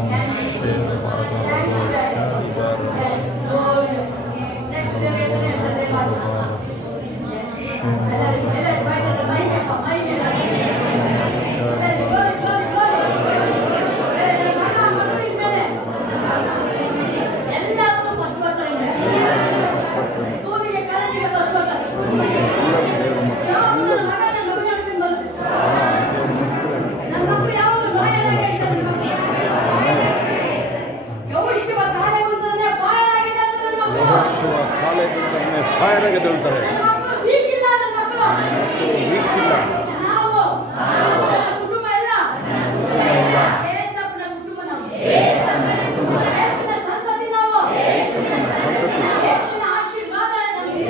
ಫೈರ್ ಆಗಿ ಎದ್ದೇಳ್ತಾರೆ. ನನ್ನ ಮಕ್ಕಳು ಹೀಗಿಲ್ಲ, ನನ್ನ ಮಕ್ಕಳು ವೀಕ್ ಇಲ್ಲ. ನಾವು ನನ್ನ ಕುಟುಂಬ ಎಲ್ಲ ಏಸಪ್ಪನ ಕುಟುಂಬ, ನಾವು ಏಸುವಿನ ಸಂತತಿ, ನಾವು ಏಸುವಿನ ಆಶೀರ್ವಾದ ನಮಗೆ.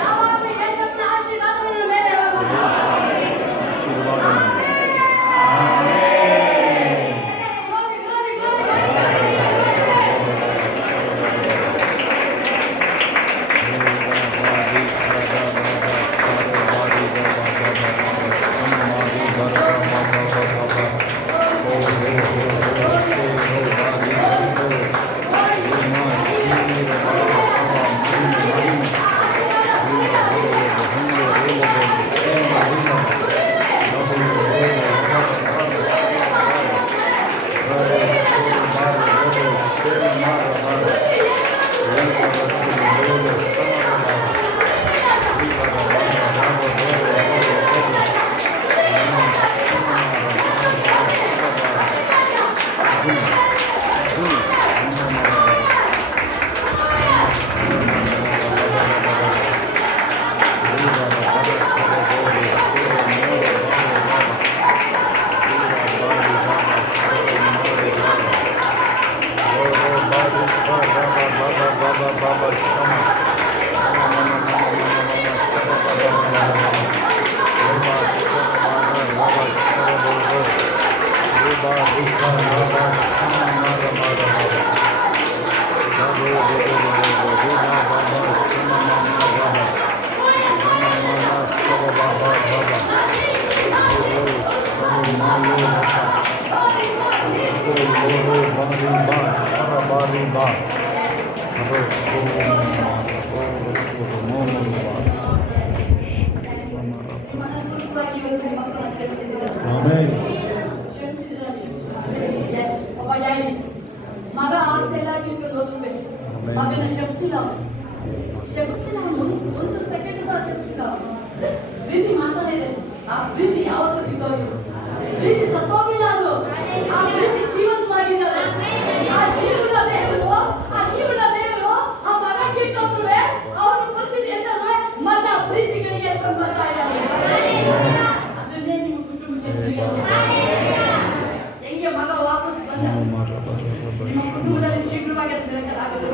ಯಾವಾಗಲೂ ಏಸಪ್ಪನ ಆಶೀರ್ವಾದ ನನ್ನ ಮೇಲೆ ಯಾವಾಗಲೂ. ಮಗ ಆಸ್ತಿ ಎಲ್ಲ ಕಿತ್ಕೊಂಡು ಹೋಗ್ಬೇಕು. ಮಗನ ಶಪಿಸಿಲ್ಲ, ಒಂದು ಸೆಕೆಂಡ್ ಸಹ ಶಪಿಸಿಲ್ಲ. ಪ್ರೀತಿ ಮಾತಾಡಿದೆ, ಆ ಪ್ರೀತಿ ಯಾವತ್ತೂ ಕಿತ್ತೋಗಿಲ್ಲ. ಪ್ರೀತಿ ಸತ್ತೋಗಿಲ್ಲ, ಅದು ಆ ಪ್ರೀತಿ ಜೀವಂತವಾಗಿದೆ. ಆ ಜೀವನ ದೇವರು ಆ ಮಗ ಕಿತ್ತೋದ್ರೆ ಅವನ ಪರಿಸ್ಥಿತಿ ಎಂತಂದ್ರೆ ಮಗ ಪ್ರೀತಿಗಳಿಗೆ ಎತ್ಕೊಂಡು ಬರ್ತಾ ಇದ್ದಾರೆ. ಅದನ್ನೇ ನಿಮ್ಮ ಕುಟುಂಬಕ್ಕೆ ಹೆಂಗೆ ಮಗ ವಾಪಸ್ ಬಂದ ನಿಮ್ಮ ಕುಟುಂಬದಲ್ಲಿ ಶೀಘ್ರವಾಗಿ ಅದು ತಿರುಗಲಾಗುತ್ತದೆ.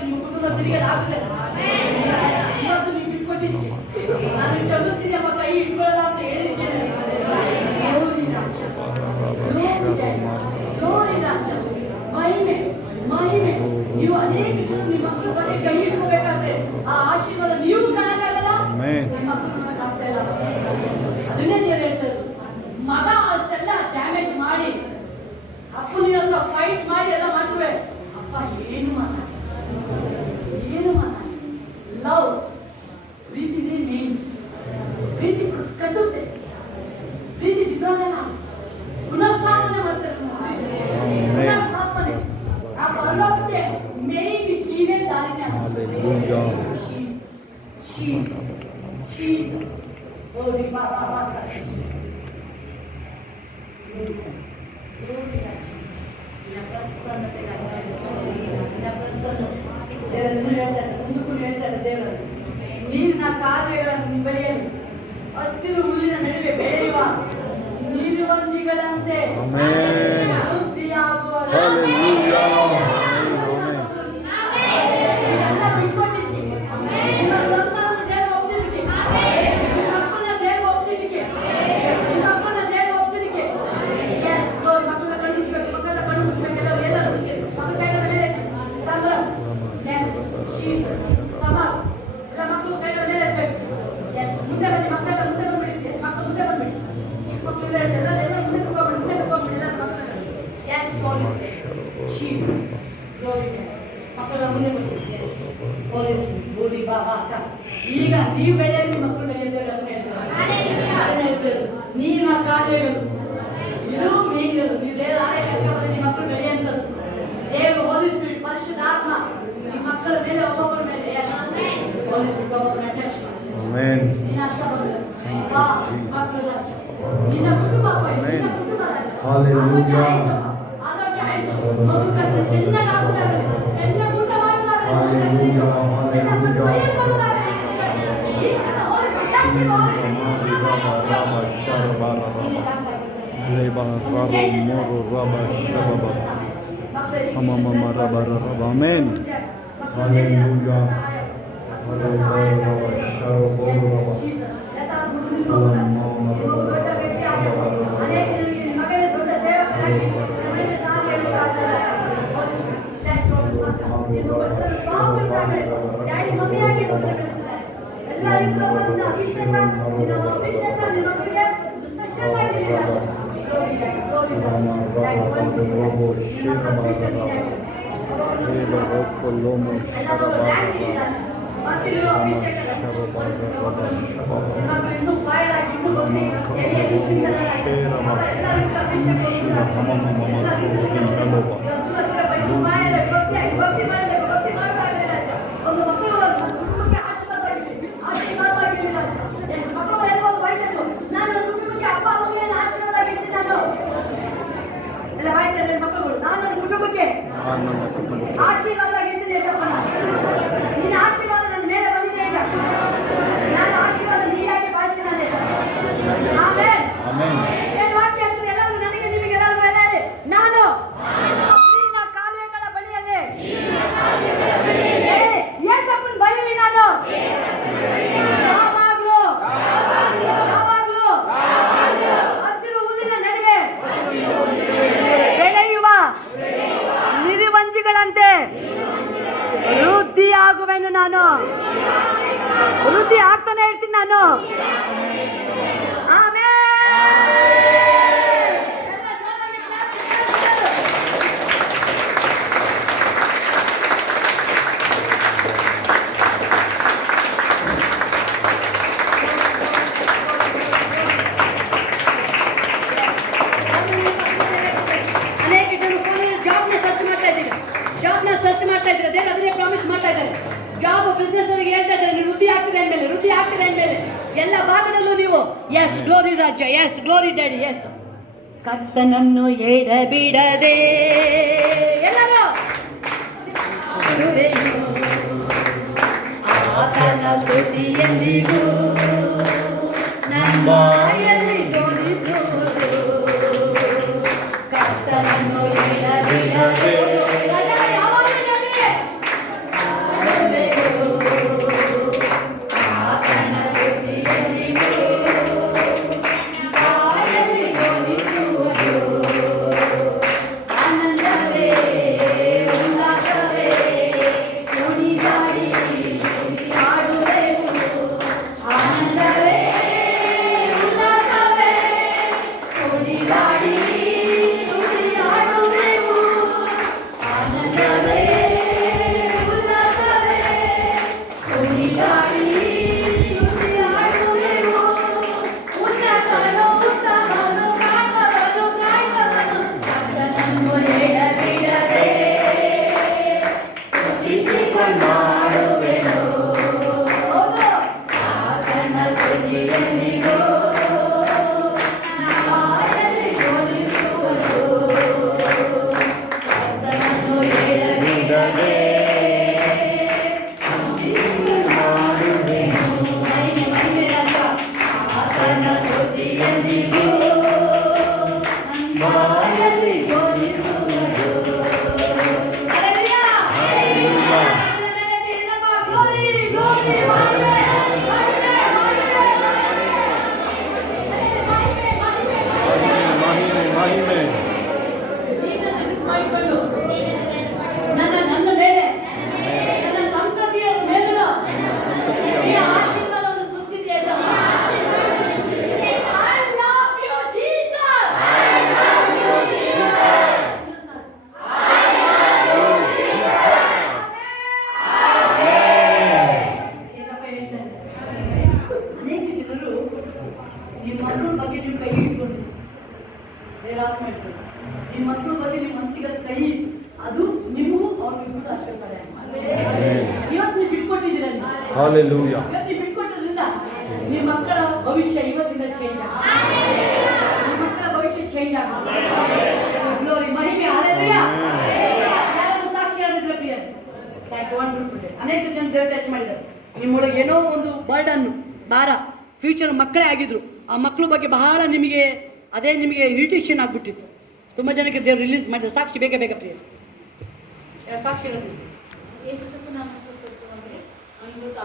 ನಿಮ್ಮ ಕುಟುಂಬ ತಿರುಗಲಾಗುತ್ತದೆ. ಇವತ್ತು ನೀವು ಬಿಟ್ಕೊಟ್ಟಿದ್ದೀವಿ, ನಾನು ಕ್ಷಮಿಸ್ತೀನಿ ಮಗ, ಈ ಇಟ್ಕೊಳ್ಳಲ್ಲ ಅಂತ ಹೇಳಿದ್ದೇನೆ. ನೋಡಿ ರಾಜ, ಮಹಿಮೆ ನೀವು ಅನೇಕ ಜನ ನಿಮ್ಮ ಮಕ್ಕಳ ಬಗ್ಗೆ ಕೈ ಇಟ್ಕೋಬೇಕಾದ್ರೆ ಆ ಆಶೀರ್ವಾದ ನೀವು ಕಾಣಕ್ಕಾಗಲ್ಲ, ನಿಮ್ಮ ಮಕ್ಕಳು ಕಾಣಕ್ಕಾಗ್ತಾ ಇಲ್ಲ. ಅದನ್ನೇ ನೀವು ಹೇಳ್ತಾರೆ, ಮಗ ಅಷ್ಟೆಲ್ಲ ಡ್ಯಾಮೇಜ್ ಮಾಡಿ ಅಪ್ಪನಿಗೆ ಹತ್ರ ಫೈಟ್ ಮಾಡಿ ಎಲ್ಲ ಮಾಡಿದ್ವಿ, ಅಪ್ಪ ಏನು ಮಾತಾಡಿ ಲವ್ ಪ್ರೀತಿನೇ ಮೇನ್. ಪ್ರೀತಿ ಕಟ್ಟುತ್ತೆ, ಪ್ರೀತಿ ಬಿದ್ದೋಗಲ್ಲ, ಪುನಃಸ್ಥಾಪನೆ ಮಾಡ್ತಾರೆ. ಪುನಃಸ್ಥಾಪನೆ ಆ ಪರಲೋಕಕ್ಕೆ ಮೇನ್ ಕೀನೇ ದಾರಿನೇ. ನೀರಿನ ಕಾಲುವೆಗಳನ್ನು ಬೆಳೆಯಲು ಹಸಿರು ಹುಲ್ಲಿನ ನಡುವೆ ಬೆಳೆಯುವ ನೀರುವಂಜಿಗಳಂತೆ ವೃದ್ಧಿಯಾಗುವ ಬಿಟ್ಕೊಟ್ಟಿದ್ದೀವಿ. ನಿಮ್ಮ ಸಂತಾನ ದೇವ ಒಪ್ಸಿದಕ್ಕೆ, ನಿಮ್ಮ ಅಪ್ಪನ ದೇವ ಒಪ್ಸಿದಕ್ಕೆ, ನಿಮ್ಮ ಅಪ್ಪನ ದೇವ ಒಪ್ಸಿದಕ್ಕೆ. ಮಕ್ಕಳ ಕಣ್ಣು ಮುಚ್ಚಬೇಕು, ಮಕ್ಕಳ ಕಣ್ಣು ಮುಚ್ಚಬೇಕು. ಎಲ್ಲರೂ ಮಕ್ಕಳ ಕೈಗಳ ಮೇಲೆ ಸಂಭ್ರಮ, ಸಮಾನ ಎಲ್ಲ ಮಕ್ಕಳು ಕೈಗಳ ಮೇಲೆ ಇರಬೇಕು. ಮುಂದೆ ಬನ್ನಿ, ಮಕ್ಕಳೆಲ್ಲ ಮುಂದೆ ಬಂದ್ಬಿಡಿ, ಮಕ್ಕಳು ಮುಂದೆ ಬಂದ್ಬಿಡಿ. ಚಿಕ್ಕ ಮಕ್ಕಳು ಎಲ್ಲ ಮುಂದೆ ಕರ್ಕೊಂಡ್ಬಿಡಿ, ಎಲ್ಲ ಮಕ್ಕಳು. ಮಕ್ಕಳ ಮುಂದೆ ಬಂದ್ಬಿಡಿ. ಪೊಲೀಸ್ ಗೋಡಿ ಬಾಬಾ ಅಕ್ಕ, ಈಗ ನೀವು ಬೆಳೆಯಲ್ಲಿ ಮಕ್ಕಳು ಬೆಳೆಯುತ್ತೇವೆ ಅಂತ ಹೇಳ್ತಾರೆ. ನೀರಿನ ಕಾಲುವೆಗಳು ಇದು ಮೇಗಿರೋದು. ನೀವು ದೇವರ ಆಲಯಕ್ಕೆ ನಿಮ್ಮ ಮಕ್ಕಳು ಬೆಳೆಯುವಂಥದ್ದು. ದೇವರು ಹೋಲಿಸ್ಬಿಟ್ಟು ಪರಿಶುದ್ಧ ಆತ್ಮ ನಿಮ್ಮ ಮಕ್ಕಳ ಮೇಲೆ ಒಬ್ಬೊಬ್ಬರ ಮೇಲೆ ಹೋಲಿಸ್ಬಿಟ್ಟು ಒಬ್ಬೊಬ್ಬರನ್ನ ಟಚ್ ಮಾಡಿ ನಿನ್ನ ಅರ್ಥ ಬರಲ್ಲ. ನಿನ್ನ ಕುಟುಂಬ ಆರೋಗ್ಯ ಆಯ್ಸು, ಮಗು ಚೆನ್ನಾಗಿ ಆಗುದಾಗಲಿ, ಎಲ್ಲ ಊಟ ಮಾಡುವಾಗ Amen. Hallelujah. ಆಶೀರ್ವಾದ ಆಗಿರ್ತೀನಿ ನಿನ್ನ ಆಶೀರ್ವಾದ ನನ್ನ ಮೇಲೆ ಬಂದಿದೆ ಈಗ ನಾನು ಆಶೀರ್ವಾದ ನೀಯಾಗಿ ಬಾಳ್ತೀನಿ ಆಮೇಲೆ ಏನು ವಾಕ್ಯ ಅಂತಂದ್ರೆ ಎಲ್ಲರೂ ನನಗೆ ನಿಮಗೆಲ್ಲರೂ ಹೇಳಿ ನಾನು ನೀರಿನ ಕಾಲುವೆಗಳ ಬಳಿಯಲ್ಲಿ ಯೇಸಪ್ಪನ ಬಳಿಯಲ್ಲಿ ನಾನು ಯಾವಾಗ್ಲೂ ಹಸಿರು ಹುಲ್ಲಿನ ನಡುವೆ ಬೆಳೆಯುವ ನಿರ್ವಂಜಿಗಳಂತೆ ವೃದ್ಧಿಯಾಗುವೆನು ನಾನು ವೃದ್ಧಿ ಆಗ್ತಾನೆ ಇರ್ತೀನಿ ನಾನು ಅನೇಕ ಜನ ಫೋನಲ್ಲಿ ಜಾಬ್ನ ಸರ್ಚ್ ಮಾಡ್ತಾ ಇದ್ದೀರಾ ದೇವರು ಅದನ್ನೇ ಪ್ರಾಮಿಸ್ ಮಾಡ್ತಾ ಇದ್ದಾರೆ. ಜಾಬ್ ಬಿಸ್ನೆಸ್ ಅವರಿಗೆ ಹೇಳ್ತಾ ಇದ್ದಾರೆ ನೀವು ವೃದ್ಧಿ ಆಗ್ತಿದೆ ಅಂದಮೇಲೆ ಎಲ್ಲ ಭಾಗದಲ್ಲೂ ನೀವು ಎಸ್ ಗ್ಲೋರಿ ರಾಜ್ಯ, ಎಸ್ ಗ್ಲೋರಿ ಡ್ಯಾಡಿ, ಎಸ್ ಕರ್ತನನ್ನು ಎಡಬಿಡದೆ ಎಲ್ಲರೂ ಆತನ ಸ್ತುತಿಯೆಂದಿಗೂ ನಮ್ಮ ಬಾಯಲ್ಲಿ ಧ್ವನಿಸುವುದು. ಕರ್ತನನ್ನು ಎಡಬಿಡದೆ ನಿಮ್ಮ ಮಕ್ಕಳ ಬಗ್ಗೆ ನಿಮ್ಮ ಮನಸ್ಸಿಗೆ ಕೈ ಅದು ನಿಮಗೂ ಅವ್ರಿಗೂ ಆಶೀರ್ವಾದ. ಇವತ್ತು ನೀವು ಬಿಟ್ಕೊಟ್ಟಿದ್ದೀರ, ಇವತ್ತು ನೀವು ಬಿಟ್ಕೊಟ್ಟದ್ರಿಂದ ನಿಮ್ಮ ಮಕ್ಕಳ ಭವಿಷ್ಯ ಇವತ್ತಿಂದ ಚೇಂಜ್ ಆಗುತ್ತೆ. ನಿಮ್ಮ ಮಕ್ಕಳ ಭವಿಷ್ಯ ಚೇಂಜ್ ಆಗುತ್ತೆ. ಗ್ಲೋರಿ, ಮಹಿಮೆ, ಹಲ್ಲೆಲೂಯಾ. ಯಾರು ಸಾಕ್ಷಿಯಾಗಿದ್ರೆ ಪ್ರಿಯ ಅನೇಕ ಜನ ದೇವ್ರು ಟಚ್ ಮಾಡಿದ್ದಾರೆ. ನಿಮ್ಮೊಳಗೆ ಏನೋ ಒಂದು ಬರ್ಡನ್ನು ಭಾರ ಫ್ಯೂಚರ್ ಮಕ್ಕಳೇ ಆಗಿದ್ರು, ಆ ಮಕ್ಕಳ ಬಗ್ಗೆ ಬಹಳ ನಿಮಗೆ ಅದೇ ನಿಮಗೆ ಇರಿಟೇಷನ್ ಆಗಿಬಿಟ್ಟಿತ್ತು. ತುಂಬ ಜನಕ್ಕೆ ದೇವ್ರು ರಿಲೀಸ್ ಮಾಡಿದ ಸಾಕ್ಷಿ ಬೇಗ ಬೇಗ ಪ್ರಿಯ ಸಾಕ್ಷಿ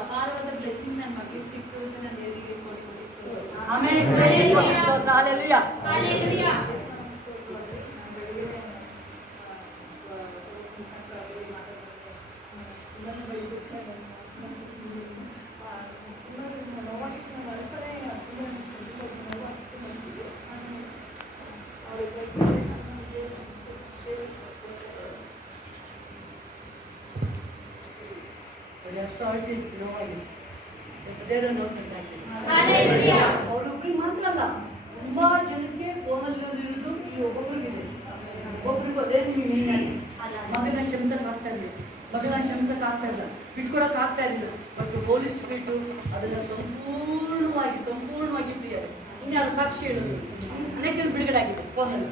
ಅಪಾರವಾದ ಬ್ಲೆಸ್ಸಿಂಗ್ ನನ್ನ ಮಗಳಿಗೆ ಸಿಕ್ತು ಅಂತ ನಾನು ದೇವರಿಗೆ ಆಮೇಲೆ ಎಷ್ಟು ಅಳ್ತಿ ನೋವಾಗಿ ದೇವರ ನೋಡ್ತಾರೆ. ಅವ್ರೊಬ್ರಿಗೆ ಮಾತ್ರ ಅಲ್ಲ, ತುಂಬಾ ಜನಕ್ಕೆ ಫೋನಲ್ಲಿ ಇರೋದು ಈ ಒಬ್ಬೊಬ್ರಿಗಿದೆ. ಒಬ್ಬೊಬ್ರಿಗೂ ಅದೇ ನೀವು ಮಗನ ಕ್ಷಮಿಸಕ್ ಆಗ್ತಾ ಇಲ್ಲ, ಮಗನ ಕ್ಷಮಿಸಕ್ ಆಗ್ತಾ ಇಲ್ಲ, ಬಿಟ್ಕೊಡಕ್ ಆಗ್ತಾ ಇರಲಿಲ್ಲ. ಬಟ್ ಹೋಲಿ ಸ್ಪಿರಿಟ್ ಅದನ್ನ ಸಂಪೂರ್ಣವಾಗಿ ಪ್ರಿಯ ಇನ್ಯಾರು ಸಾಕ್ಷಿ ಹೇಳೋದು ಅನೇಕ ಬಿಡುಗಡೆ ಆಗಿದೆ ಫೋನಲ್ಲಿ.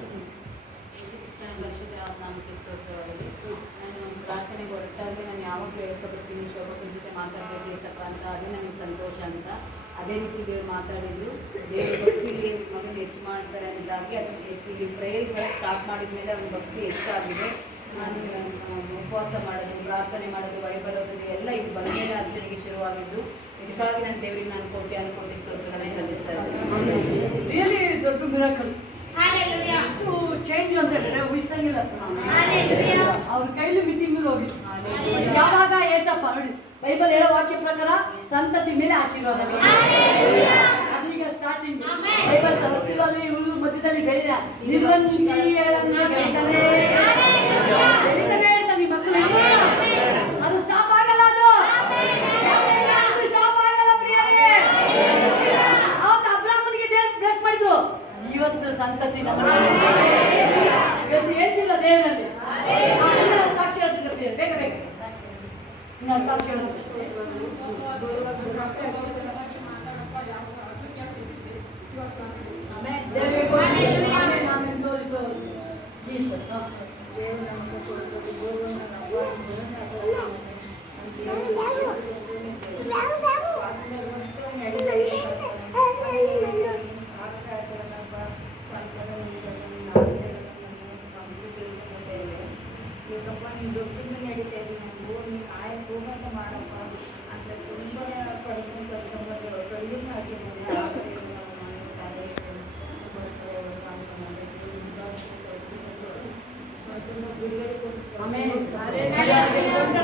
ನಾನು ಪ್ರಾರ್ಥನೆಗೆ ಹೊರಟಾಗ ನಾನು ಯಾವಾಗ ಹೇಳ್ಕೊಬರ್ತೀನಿ ಶೋಭಕನ ಜೊತೆ ಮಾತಾಡಬೇಕು ಏಸಪ್ಪ ಅಂತ, ಅದೇ ನನಗೆ ಸಂತೋಷ ಅಂತ. ಅದೇ ರೀತಿ ದೇವ್ರು ಮಾತಾಡಿದ್ರು, ದೇವ್ರ ಭಕ್ತಿಗೆ ಮಗನ ಹೆಚ್ಚು ಮಾಡ್ತಾರೆ ಅನ್ನೋದಾಗಿ ಅದನ್ನು ಹೆಚ್ಚಿಗೆ ಪ್ರೇಯರ್ ಸ್ಟಾರ್ಟ್ ಮಾಡಿದ ಮೇಲೆ ಅವ್ನ ಭಕ್ತಿ ಹೆಚ್ಚಾಗಿದೆ. ನಾನು ಉಪವಾಸ ಮಾಡೋದು, ಪ್ರಾರ್ಥನೆ ಮಾಡೋದು, ಬರೋದು ಎಲ್ಲ ಇದು ಬಂದ ಮೇಲೆ ಅರ್ಚನೆಗೆ ಶುರುವಾಗಿದ್ದು. ಇದಕ್ಕಾಗಿ ನಾನು ದೇವರಿಗೆ ನಾನು ಕೋಟಿ ಸ್ತೋತ್ರಗಳನ್ನ ಸಲ್ಲಿಸ್ತಾ ಇದ್ದೀನಿ. ರಿಯಲಿ ದೊಡ್ಡ ಮಿರಾಕಲ್. ಎಷ್ಟು ಚೇಂಜ್ ಅಂತ ಹೇಳಿದ್ರೆ ಉಳಿಸಂಗಿಲ್ಲ. ಅವ್ರ ಕೈಲಿ ಮಿತಿಂಗ್ ಹೋಗಿತ್ತು. ಯಾವಾಗ ಏಸಪ್ಪ ನೋಡಿ ಬೈಬಲ್ ಹೇಳೋ ವಾಕ್ಯ ಪ್ರಕಾರ ಸಂತತಿ ಮೇಲೆ ಆಶೀರ್ವಾದ. ಅದೀಗ ಸ್ಟಾರ್ಟಿಂಗ್ ಬೈಬಲ್ ತರಿಸಿರೋದು ಇವರು ಮಧ್ಯದಲ್ಲಿ ಬೆಳೆದ ನಿರ್ವಂಶೀಯರನ್ನ ಬೆಳಿತಾನೆ ಹೇಳ್ತಾನೆ ನಿಮ್ಮ ಮಕ್ಕಳು. ಅದು ಸ್ಟಾಪ್ ಆಗಲ್ಲ, ಅದು ಸ್ಟಾಪ್ ಆಗಲ್ಲ ಪ್ರಿಯರೇ. ಅವತ್ತು ಅಬ್ರಾಹ್ಮನಿಗೆ ದೇವ್ರು ಬ್ಲೆಸ್ ಮಾಡಿದ್ರು. ಇವತ್ತು ಸಂತತಿ ಇವತ್ತು ಹೇಳ್ಸಿಲ್ಲ ದೇವರಲ್ಲಿ. ಸಾಕ್ಷಿ ಹೇಳ್ತಿದ್ರು ಪ್ರಿಯರೇ, ಬೇಗ ಬೇಗ ಸಾಕ್ಷಿ ಹೇಳೋದು.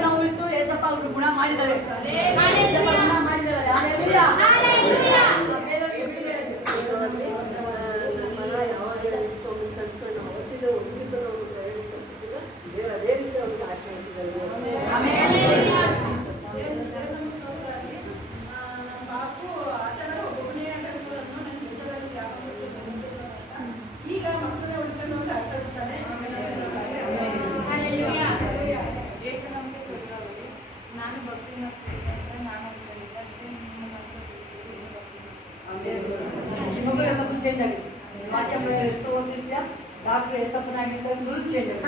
ನಾವು ಇತ್ತು ಏಸಪ್ಪ ಅವರು ಗುಣ ಮಾಡಿದ್ದಾರೆ. ಚೇಂಜ್ ಆಗಿದೆ. ವಾಕ್ಯ ಎಷ್ಟು ಓದಿದ್ಯಾ ಡಾಕ್ಟರ್ ಏಸಪ್ಪನಾಗಿದ್ದಂಗೂ ಚೇಂಜ್ ಆಗಿದೆ.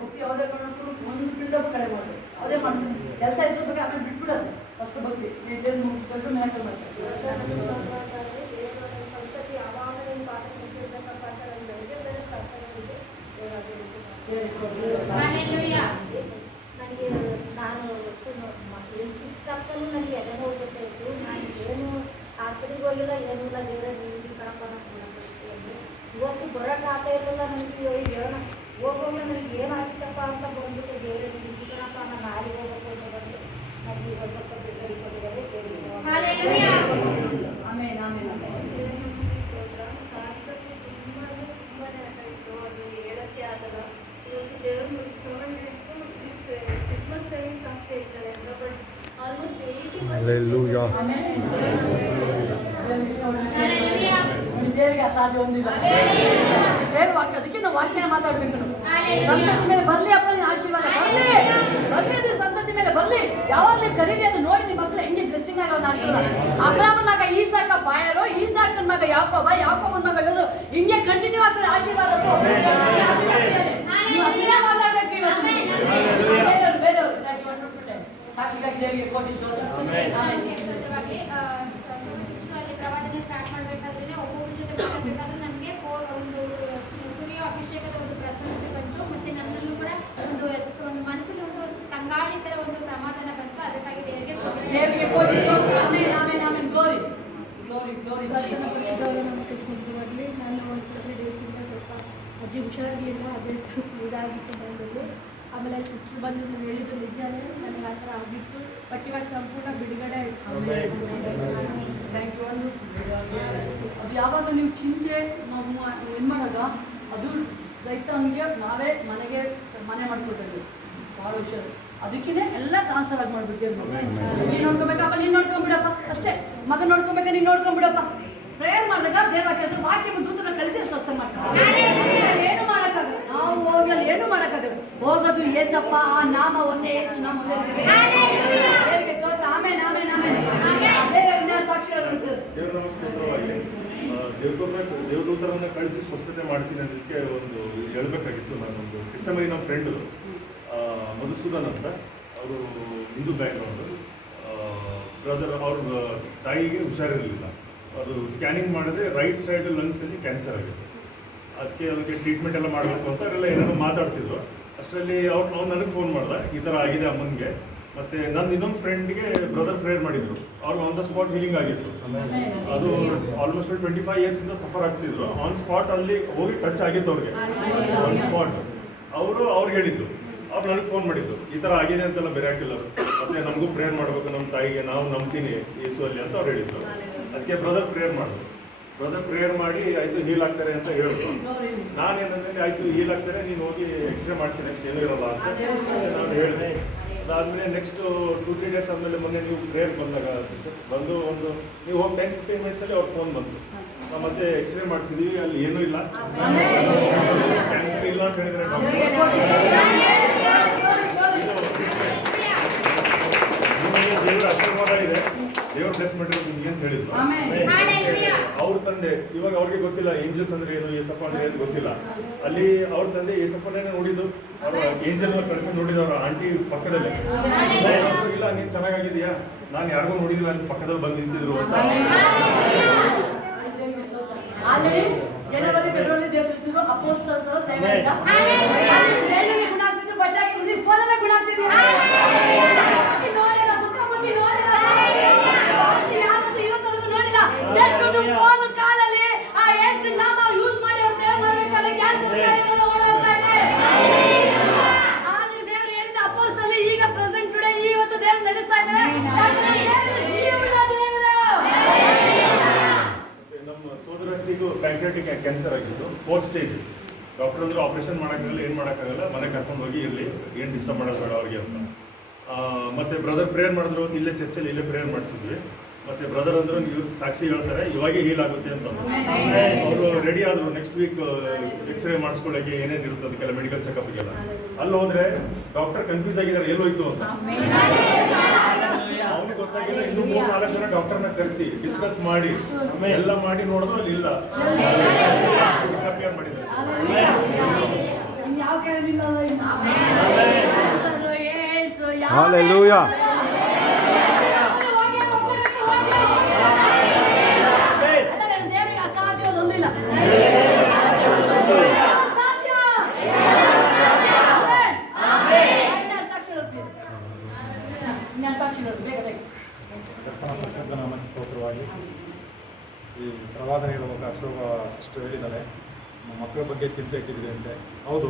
ಭಕ್ತಿ ಯಾವುದೇ ಕಾರಣಕ್ಕೂ ಒಂದು ಬಿಲ್ಡಪ್ ಕಡೆ ಮಾಡ್ತಾರೆ, ಯಾವುದೇ ಮಾಡ್ತಾರೆ ಕೆಲಸ ಇದ್ರ ಬಗ್ಗೆ ಆಮೇಲೆ ಬಿಟ್ಬಿಡೋದು. ಫಸ್ಟ್ ಭಕ್ತಿ ಮುಗಿಸ್ಕೊಂಡು ಮ್ಯಾಟಲ್ ಮಾಡ್ತಾರೆ. ನನಗೆ ನಾನು ಇಷ್ಟಕ್ಕೂ ನನಗೆ ಎದೆ ಹೋಗುತ್ತೆ ಇತ್ತು. ನಾನು ಏನು ಆಸ್ಪತ್ರೆಗೆ ಹೋಗಿಲ್ಲ, ಏನಿಲ್ಲ, ಬೇರೆ ನೀರಿಗೆ ಕರಪ್ಪ ಅಂದರೆ ಇವತ್ತು ಬರೋಕ್ಕಾಗ್ತಾ ಇರಲಿಲ್ಲ. ನನಗೆ ಹೇಳೋಣ ಹೋಗೋಣ, ನನಗೆ ಏನಾಗ್ತಪ್ಪ ಅಂತ ಬಂದ್ಬಿಟ್ಟು ಬೇರೆ ನೀರಿಗೆ ಕರಪ್ಪ ನಾನು ನಾಳೆಗೆ ಹೋಗ್ಬೇಕು ಅಂತ ಬಂದು ನನಗೆ ಇವಾಗ ಸ್ವಲ್ಪ ಬಿಟ್ಟರೆ ಕೊಟ್ಟಿದ್ದಾರೆ. ಸಾರ್ಥಕ್ಕೆ ತುಂಬಾನೇ ಆಟಾಯಿತು, ಅದು ಹೇಳೋಕ್ಕೆ ಆಗಲ್ಲ. ಇವತ್ತು ದೇವರು ಚೋಳನೆ ಕ್ರಿಸ್ಮಸ್ ಟೈಮಿಗೆ ಸಾಕ್ಷಿ ಇರ್ತಾರೆ ಅಂತ. ಬಟ್ ಆಲ್ಮೋಸ್ಟ್ 80% ದೇವರಿಗೆ ಅಸಾಧ್ಯ ಹೊಂದಿಲ್ಲ. ದೇವ್ರ ವಾಕ್ಯ, ಅದಕ್ಕೆ ನಾವು ವಾಕ್ಯನ ಮಾತಾಡ್ಬೇಕು. ಸಂತತಿ ಮೇಲೆ ಬರ್ಲಿ ಅಪ್ಪ ಆಶೀರ್ವಾದ, ಬರ್ಲಿ ಸಂತತಿ ಮೇಲೆ ಬರ್ಲಿ. ಯಾವಾಗಲೂ ಕರೀಲಿ, ಅದು ನೋಡಿ ನಿಮ್ಮ ಮಕ್ಕಳು ಹೆಂಗೆ ಬ್ಲೆಸ್ಸಿಂಗ್ ಆಗ ಒಂದು ಆಶೀರ್ವಾದ. ಅಬ್ರಾಹ್ಮನ ಮಗ ಈಸಾಕ ಫೈರು, ಈಸಾಕನ ಮಗ ಯಾಕೋಬ, ಯಾಕೋಬನ ಮಗ ಯೋದು, ಹಿಂಗೆ ಕಂಟಿನ್ಯೂ ಆಗ್ತದೆ ಆಶೀರ್ವಾದ. ಮಾತಾಡ್ಬೇಕು ಇವತ್ತು ಬೇರೆ ಸಾಕ್ಷಿಗಾಗಿ ದೇವರಿಗೆ ಕೋಟಿ ಸ್ತೋತ್ರ. ಆಮೆನ್. ಅಲ್ಲಿ ಪ್ರವಾದನೆ ಸ್ಟಾರ್ಟ್ ಮಾಡಬೇಕಾದ್ರೆ ಒಬ್ಬೊಬ್ಬರ ಜೊತೆ ಮಾತಾಡಬೇಕಾದ್ರೆ ನನಗೆ ಒಂದು ಸೂರ್ಯ ಅಭಿಷೇಕದ ಒಂದು ಪ್ರಸನ್ನತೆ ಬಂತು. ಮತ್ತೆ ನನ್ನಲ್ಲೂ ಕೂಡ ಒಂದು ಮನಸ್ಸಲ್ಲಿ ಒಂದು ತಂಗಾಳಿ ತರ ಒಂದು ಸಮಾಧಾನ ಬಂತು. ಅದಕ್ಕಾಗಿ ದೇವರಿಗೆ ಕೋಟಿ ಸ್ತೋತ್ರ. Amen amen amen. Glory glory glory Jesus. ನಾನು ಒಂದು 3 ಡೇಸಿಂದ ಸ್ವಲ್ಪ ಅಜ್ಜಿ ಹುಷಾರಿರಲಿಲ್ಲ, ಅದೇ ಸ್ವಲ್ಪ ಇದಾಗಿತ್ತು ಬಂದದ್ದು. ಆಮೇಲೆ ಸಿಸ್ಟರ್ ಬಂದು ನಾನು ಹೇಳಿದ್ದು ನಿಜಾನೇ, ನನಗೆ ಆ ಥರ ಆಗಿತ್ತು. ಬಟ್ ಇವಾಗ ಸಂಪೂರ್ಣ ಬಿಡುಗಡೆ ಆಯಿತು. ಅದು ಯಾವಾಗ ನೀವು ಚಿಂತೆ ನಾವು ಏನು ಮಾಡಾಗ ಅದು ಸೈತಾನ್ಗೆ ನಾವೇ ಮನೆ ಮಾಡ್ಕೊಳ್ತೀವಿ. ಭಾಳ ಹುಷಾರು. ಅದಕ್ಕೇ ಎಲ್ಲ ಟ್ರಾನ್ಸ್ಫರ್ ಆಗಿ ಮಾಡ್ಬಿಡ್ತೀವಿ. ಅಜ್ಜಿ ನೋಡ್ಕೊಬೇಕಪ್ಪ, ನೀನು ನೋಡ್ಕೊಂಡ್ಬಿಡಪ್ಪ, ಅಷ್ಟೇ. ಮಗ ನೋಡ್ಕೊಬೇಕ, ನೀನು ನೋಡ್ಕೊಂಡ್ಬಿಡಪ್ಪ. ಪ್ರೇಯರ್ ಮಾಡಿದಾಗ ದೇವವಾಕ್ಯದ ವಾಕ್ಯ ದೂತನ ಕಳಿಸಿ ಸ್ವಸ್ಥ ಮಾಡ್ತಾರೆ. ಏನು ಮಾಡೋಕ್ಕಾಗಲ್ಲ, ನಾವು ಹೋಗಿ ಅಲ್ಲಿ ಏನು ಮಾಡೋಕ್ಕಾಗಲ್ಲ. ಹೋಗೋದು ಏಸಪ್ಪ, ಆ ನಾಮ ಒಂದೇ, ಏಸು ನಾಮ ಒಂದೇ. ದೇವರಿಗೆ ಸ್ತೋತ್ರ. ಆಮೇಲೆ ಆಮೇಲೆ ಆಮೇಲೆ ಬೇರೆ ಸಾಕ್ಷಿಗಳು ದೇವರ ನಮಸ್ಕಾರವಾಗಿ ದೇವದೂತರನ್ನು ಕಳಿಸಿ ಸ್ವಸ್ಥತೆ ಮಾಡ್ತೀನಿ ಅನ್ನೋದಕ್ಕೆ ಒಂದು ಹೇಳಬೇಕಾಗಿತ್ತು. ನಾನೊಂದು ಕ್ರಿಸ್ಟಮರಿ ನಮ್ಮ ಫ್ರೆಂಡು ಮಧುಸೂದನ್ ಅಂತ, ಅವರು ಹಿಂದೂ ಬ್ಯಾಕ್ಗ್ರೌಂಡು. ಬ್ರದರ್ ಅವ್ರ ತಾಯಿಗೆ ಹುಷಾರಿರಲಿಲ್ಲ. ಅದು ಸ್ಕ್ಯಾನಿಂಗ್ ಮಾಡಿದ್ರೆ ರೈಟ್ ಸೈಡ್ ಲಂಗ್ಸಲ್ಲಿ ಕ್ಯಾನ್ಸರ್ ಆಗಿತ್ತು. ಅದಕ್ಕೆ ಟ್ರೀಟ್ಮೆಂಟ್ ಎಲ್ಲ ಮಾಡಬೇಕು ಅಂತ ಅವರೆಲ್ಲ ಏನೇನೋ ಮಾತಾಡ್ತಿದ್ರು. ಅಷ್ಟರಲ್ಲಿ ಅವ್ರು ನನಗೆ ಫೋನ್ ಮಾಡ್ದೆ, ಈ ಥರ ಆಗಿದೆ ಅಮ್ಮನಿಗೆ. ಮತ್ತು ನನ್ನ ಇನ್ನೊಂದು ಫ್ರೆಂಡ್ಗೆ ಬ್ರದರ್ ಪ್ರೇಯರ್ ಮಾಡಿದ್ರು. ಅವ್ರಿಗೆ ಆನ್ ದ ಸ್ಪಾಟ್ ಹೀಲಿಂಗ್ ಆಗಿತ್ತು. ಅದು ಆಲ್ಮೋಸ್ಟ್ 25 ಇಯರ್ಸಿಂದ ಸಫರ್ ಆಗ್ತಿದ್ರು. ಆನ್ ಸ್ಪಾಟ್ ಅಲ್ಲಿ ಹೋಗಿ ಟಚ್ ಆಗಿತ್ತು ಅವ್ರಿಗೆ, ಆನ್ ಸ್ಪಾಟ್. ಅವ್ರಿಗೆ ಹೇಳಿದ್ದು, ಅವ್ರು ನನಗೆ ಫೋನ್ ಮಾಡಿದ್ದು, ಈ ಥರ ಆಗಿದೆ ಅಂತೆಲ್ಲ ಬೇರೆ ಹಾಕಿಲ್ಲ. ಮತ್ತೆ ನಮಗೂ ಪ್ರೇಯರ್ ಮಾಡಬೇಕು, ನಮ್ಮ ತಾಯಿಗೆ ನಾವು ನಂಬ್ತೀನಿ ಯೇಸು ಅಲ್ಲಿ ಅಂತ ಅವ್ರು ಹೇಳಿದ್ರು. ಅದಕ್ಕೆ ಬ್ರದರ್ ಪ್ರೇಯರ್ ಮಾಡಿದ್ರು. ಬ್ರದರ್ ಪ್ರೇಯರ್ ಮಾಡಿ ಆಯಿತು ಹೀಲ್ ಆಗ್ತಾರೆ ಅಂತ ಹೇಳಿದ್ರು. ನಾನೇನಂದ್ರೆ ಆಯಿತು ಹೀಲ್ ಆಗ್ತಾರೆ, ನೀನು ಹೋಗಿ ಎಕ್ಸ್ರೇ ಮಾಡಿಸಿ ನೆಕ್ಸ್ಟ್ ಏನೂ ಇರೋಲ್ಲ ಅಂತ ನಾನು ಹೇಳಿದೆ. ಅದಾದಮೇಲೆ ನೆಕ್ಸ್ಟ್ 2-3 ಡೇಸ್ ಆದಮೇಲೆ ಮೊನ್ನೆ ನೀವು ಪ್ರೇಯರ್ ಬಂದಾಗ ಸಿಸ್ಟರ್ ಬಂದು ನೀವು ಹೋಗಿ 10-15 ಮಿನಿಟ್ಸಲ್ಲಿ ಅವ್ರ ಫೋನ್ ಬಂತು. ನಾವು ಮತ್ತೆ ಎಕ್ಸ್ರೇ ಮಾಡಿಸಿದ್ವಿ, ಅಲ್ಲಿ ಏನೂ ಇಲ್ಲ, ಕ್ಯಾನ್ಸರ್ ಇಲ್ಲ ಅಂತ ಹೇಳಿದ್ರೆ ದೇವರ ಆಶೀರ್ವಾದ ಇದೆ, ದೇವ್ರ ಬ್ಲೆಸ್ ಮಾಡಿರೋದು ನಿಮ್ಗೆ ಅಂತ ಹೇಳಿದ್ರು. ಅವ್ರ ತಂದೆ ಇವಾಗ ಅವ್ರಿಗೆ ಗೊತ್ತಿಲ್ಲ ಏಂಜಲ್ಸ್ ಅಂದ್ರೆ ಏನು, ಏಸಪ್ಪ ಅಂದ್ರೆ ಏನು ಗೊತ್ತಿಲ್ಲ. ಅಲ್ಲಿ ಅವ್ರ ತಂದೆ ಏಸಪ್ಪನೇ ನೋಡಿದ್ದು, ಅವ್ರ ಏಂಜಲ್ ಕಳ್ಸಿ ನೋಡಿದ್ರು ಅವ್ರ ಆಂಟಿ ಪಕ್ಕದಲ್ಲೇ. ಇಲ್ಲ ನೀನ್ ಚೆನ್ನಾಗಿದೆಯಾ, ನಾನು ಯಾರಿಗೂ ನೋಡಿದಿಲ್ಲ, ಅಲ್ಲಿ ಪಕ್ಕದಲ್ಲಿ ಬಂದು ನಿಂತಿದ್ರು ಅಂತ. ಅಲ್ಲಿ ಜನವರಿ ಫೆಬ್ರವರಿ ದೇವರಿಸಿದ್ರು ಅಪೋಸ್ತಲರ ಸೇವೆ ಅಂತ ಎಲ್ಲರಿಗೆ ಗುಣ ಆಗ್ತಿದ್ದು, ಬಟ್ಟೆ ಹಾಕಿ ಫೋನಲ್ಲ ಗುಣ ಆಗ್ತಿದ್ಯಾ ನೋಡಿಲ್ಲ, ಮುಖಾಮುಖಿ ನೋಡಿಲ್ಲ, ಯಾವತ್ತೂ ಇವತ್ತವರೆಗೂ ನೋಡಿಲ್ಲ. ಜಸ್ಟ್ ಒಂದು ಫೋನ್ ಕಾಲಲ್ಲಿ ಆ ಯೇಸು ನಾಮ ಯೂಸ್ ಮಾಡಿ ಅವ್ರು ಪ್ರೇಯರ್ ಮಾಡಬೇಕಾದ್ರೆ ಕ್ಯಾನ್ಸರ್ ಓಡಾಡ್ತಾ ಇದೆ. ಆದ್ರೆ ದೇವರು ಹೇಳಿದ ಅಪೋಸ್ತಲ ಈಗ ಪ್ರೆಸೆಂಟ್ ಟುಡೇ ಇವತ್ತು ದೇವರು ನಡೆಸ್ತಾ ಇದ್ದಾರೆ. ನಮ್ಮ ಸೋದರನಿಗೂ ಪ್ಯಾಂಕ್ರಿಯಾಟಿಕ್ ಕ್ಯಾನ್ಸರ್ ಆಗಿದ್ದು 4th ಸ್ಟೇಜ್. ಡಾಕ್ಟರ್ ಅಂದ್ರೆ ಆಪರೇಷನ್ ಮಾಡೋಕ್ಕಾಗಲ್ಲ, ಏನು ಮಾಡೋಕ್ಕಾಗಲ್ಲ, ಮನೆ ಕರ್ಕೊಂಡು ಹೋಗಿ ಇರಲಿ, ಏನು ಡಿಸ್ಟರ್ಬ್ ಮಾಡೋದು ಬೇಡ ಅವ್ರಿಗೆ ಅಂತ. ಮತ್ತೆ ಬ್ರದರ್ ಪ್ರೇಯರ್ ಮಾಡಿದ್ರು, ಇಲ್ಲೇ ಚರ್ಚಲ್ಲಿ ಇಲ್ಲೇ ಪ್ರೇಯರ್ ಮಾಡಿಸಿದ್ವಿ. ಮತ್ತೆ ಬ್ರದರ್ ಅಂದ್ರು ಇವ್ರು ಸಾಕ್ಷಿ ಹೇಳ್ತಾರೆ ಇವಾಗೇ ಹೀಲ್ ಆಗುತ್ತೆ ಅಂತ. ಅವರು ರೆಡಿ ಆದ್ರು ನೆಕ್ಸ್ಟ್ ವೀಕ್ ಎಕ್ಸ್ರೇ ಮಾಡಿಸ್ಕೊಳ್ಳೋಕೆ ಏನೇನು ಇರುತ್ತೆ ಅದಕ್ಕೆಲ್ಲ ಮೆಡಿಕಲ್ ಚೆಕಪ್ಗೆಲ್ಲ. ಅಲ್ಲಿ ಹೋದ್ರೆ ಡಾಕ್ಟರ್ ಕನ್ಫ್ಯೂಸ್ ಆಗಿದ್ದಾರೆ ಎಲ್ಲೋಯ್ತು ಅಂತ. ಅವ್ನಿಗೆ ಗೊತ್ತಾಗಿಲ್ಲ. ಇನ್ನು 3-4 ಜನ ಡಾಕ್ಟರ್ನ ಕರೆಸಿ ಡಿಸ್ಕಸ್ ಮಾಡಿ ಎಲ್ಲ ಮಾಡಿ ನೋಡಿದ್ರು ಅಲ್ಲಿ ಇಲ್ಲ, ಡಿಸಪಿಯರ್ ಮಾಡಿದ್ದಾರೆ. Hallelujah. ದೇವರಿಗೆ ಅಸಾಧ್ಯ ಒಂದಿಲ್ಲ. ನಾಮಕ್ಕೆ ಸ್ತೋತ್ರವಾಗಿ ಈ ಪ್ರವಾದನೆ ಹೇಳುವಾಗ ಅಶೋಕ ಸಿಸ್ಟರ್ ಹೇಳಿದ್ದಾರೆ, ನಮ್ಮ ಮಕ್ಕಳ ಬಗ್ಗೆ ಚಿಂತೆ ಇಟ್ಟಿದ್ವಿ ಅಂತೆ. ಹೌದು,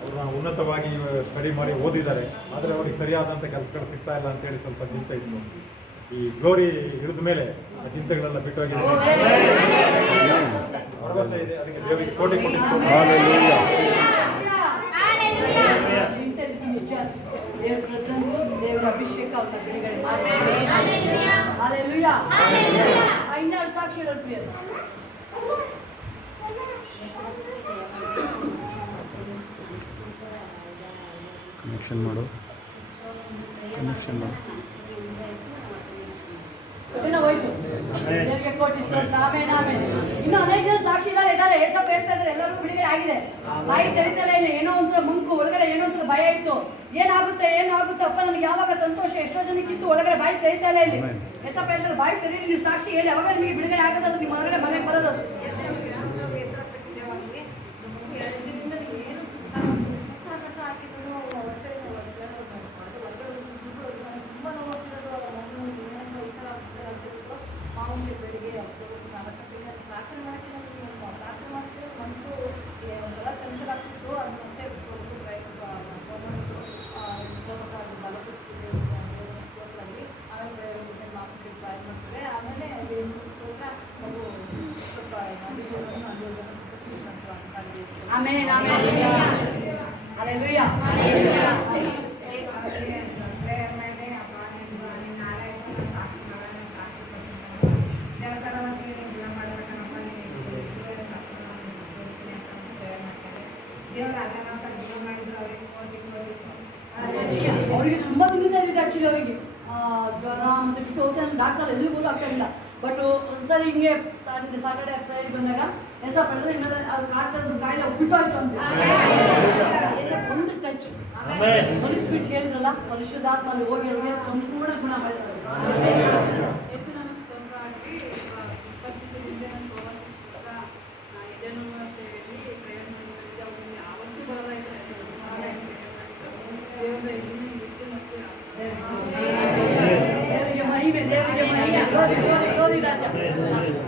ಅವ್ರನ್ನ ಉನ್ನತವಾಗಿ ಸ್ಟಡಿ ಮಾಡಿ ಓದಿದ್ದಾರೆ, ಆದರೆ ಅವ್ರಿಗೆ ಸರಿಯಾದಂಥ ಕೆಲಸಗಳು ಸಿಗ್ತಾ ಇಲ್ಲ ಅಂತೇಳಿ ಸ್ವಲ್ಪ ಚಿಂತೆ ಇತ್ತು. ಈ ಗ್ಲೋರಿ ಹಿಡಿದ ಮೇಲೆ ಆ ಚಿಂತೆಗಳೆಲ್ಲ ಬಿಟ್ಟೋಗಿದೆ, ಭರವಸೆ ಇದೆ. ಅದಕ್ಕೆ ದೇವರಿಗೆ ಕೋಟಿ ದೇವರ ಪ್ರೆಸೆನ್ಸ್, ದೇವರ ಅಭಿಷೇಕ ಅವರ ಬಿಡುಗಡೆ ಮಾಡಿ. ಹಲ್ಲೆಲೂಯಾ. ಇನ್ನೆರಡು ಸಾಕ್ಷಿಗಳ ಪ್ರಿಯರು ಕನೆಕ್ಷನ್ ಮಾಡು. ಹೋಯ್ತು. ದೇವರಿಗೆ ಕೋಟಿ ಸ್ತೋತ್ರ ಸ್ತೋತ್ರ ಆಮೇಲೆ ಆಮೇಲೆ ಇನ್ನು ಅನೇಕ ಜನ ಸಾಕ್ಷಿದಾರ ಇದ್ದಾರೆ. ಏಸಪ್ಪ ಹೇಳ್ತಾ ಇದ್ದಾರೆ ಎಲ್ಲರಿಗೂ ಬಿಡುಗಡೆ ಆಗಿದೆ. ಬಾಯಿ ತೆರಿತಾನೆ ಇಲ್ಲ. ಏನೋ ಒಂದು ಮುಂಕು ಒಳಗಡೆ ಏನೋ ಒಂದು ಭಯ ಇತ್ತು. ಏನಾಗುತ್ತೆ ಅಪ್ಪ ನನಗೆ ಯಾವಾಗ ಸಂತೋಷ. ಎಷ್ಟೋ ಜನಕ್ಕಿತ್ತು ಒಳಗಡೆ ಬಾಯಿ ತೆರಿತಾ ಇಲ್ಲ ಇಲ್ಲಿ. ಏಸಪ್ಪ ಹೇಳ್ತಾರೆ ಬಾಯಿ ತೆರೀರಿ, ನೀವು ಸಾಕ್ಷಿ ಹೇಳಿ, ಅವಾಗ ನಿಮಗೆ ಬಿಡುಗಡೆ ಆಗೋದು, ನಿಮ್ಮ ಒಳಗಡೆ ಮನೆಗೆ ಬರೋದು. ಬೆಳಿಗ್ಗೆ ಪ್ರಾರ್ಥನೆ ಮಾಡೋಕ್ಕೆ ಮನಸ್ಸು ಒಂಥರ ಚಂಚಲ ಆಗ್ತಿತ್ತು. ಅದು ಮತ್ತೆ ಬಲಪಡಿಸ್ತೀವಿ ಸ್ತೋತ್ರದಲ್ಲಿ. ಆಮೇಲೆ ಮಾತು ಮಾಡ್ತಾರೆ. ಆಮೇಲೆ ಮಗು ಸ್ವಲ್ಪ ಆಮೇನ್ ಆಮೇನ್ ಹಲ್ಲೆಲೂಯಾ ಅವರಿಗೆ ತುಂಬಾ ದಿನದಿಂದ ಇದೆ ಆಕ್ಚುಲಿ. ಅವರಿಗೆ ಜ್ವರ ಮತ್ತೆ ಬಿಟ್ಟು ಹೋಗ್ತಾ ಡಾಕ್ಟರ್ ಎಲ್ಲಿ ಹೋಗೋದು ಆಗ್ತಾ ಇಲ್ಲ. ಬಟ್ ಒಂದ್ಸರಿ ಹಿಂಗೆ ಸಾಟರ್ಡೆ ಫ್ರೈಡೆ ಬಂದಾಗ ಏಸಪ್ಪ ಹೇಳಿದ್ರೆ ಇನ್ಮೇಲೆ ಅದು ಕಾಡ್ತದ್ದು ಕಾಯಿಲೆ ಬಿಟ್ಟೋಯ್ತು ಅಂತ. ಒಂದು ಟಚ್ ಹೊಲಿಸ್ಬಿಟ್ಟು ಹೇಳಿದ್ರಲ್ಲ, ಪರಿಶುದ್ಧಾತ್ಮ ಅಲ್ಲಿ ಹೋಗಿ ಅವ್ರಿಗೆ ಸಂಪೂರ್ಣ ಗುಣ ಮಾಡಿದ್ರು.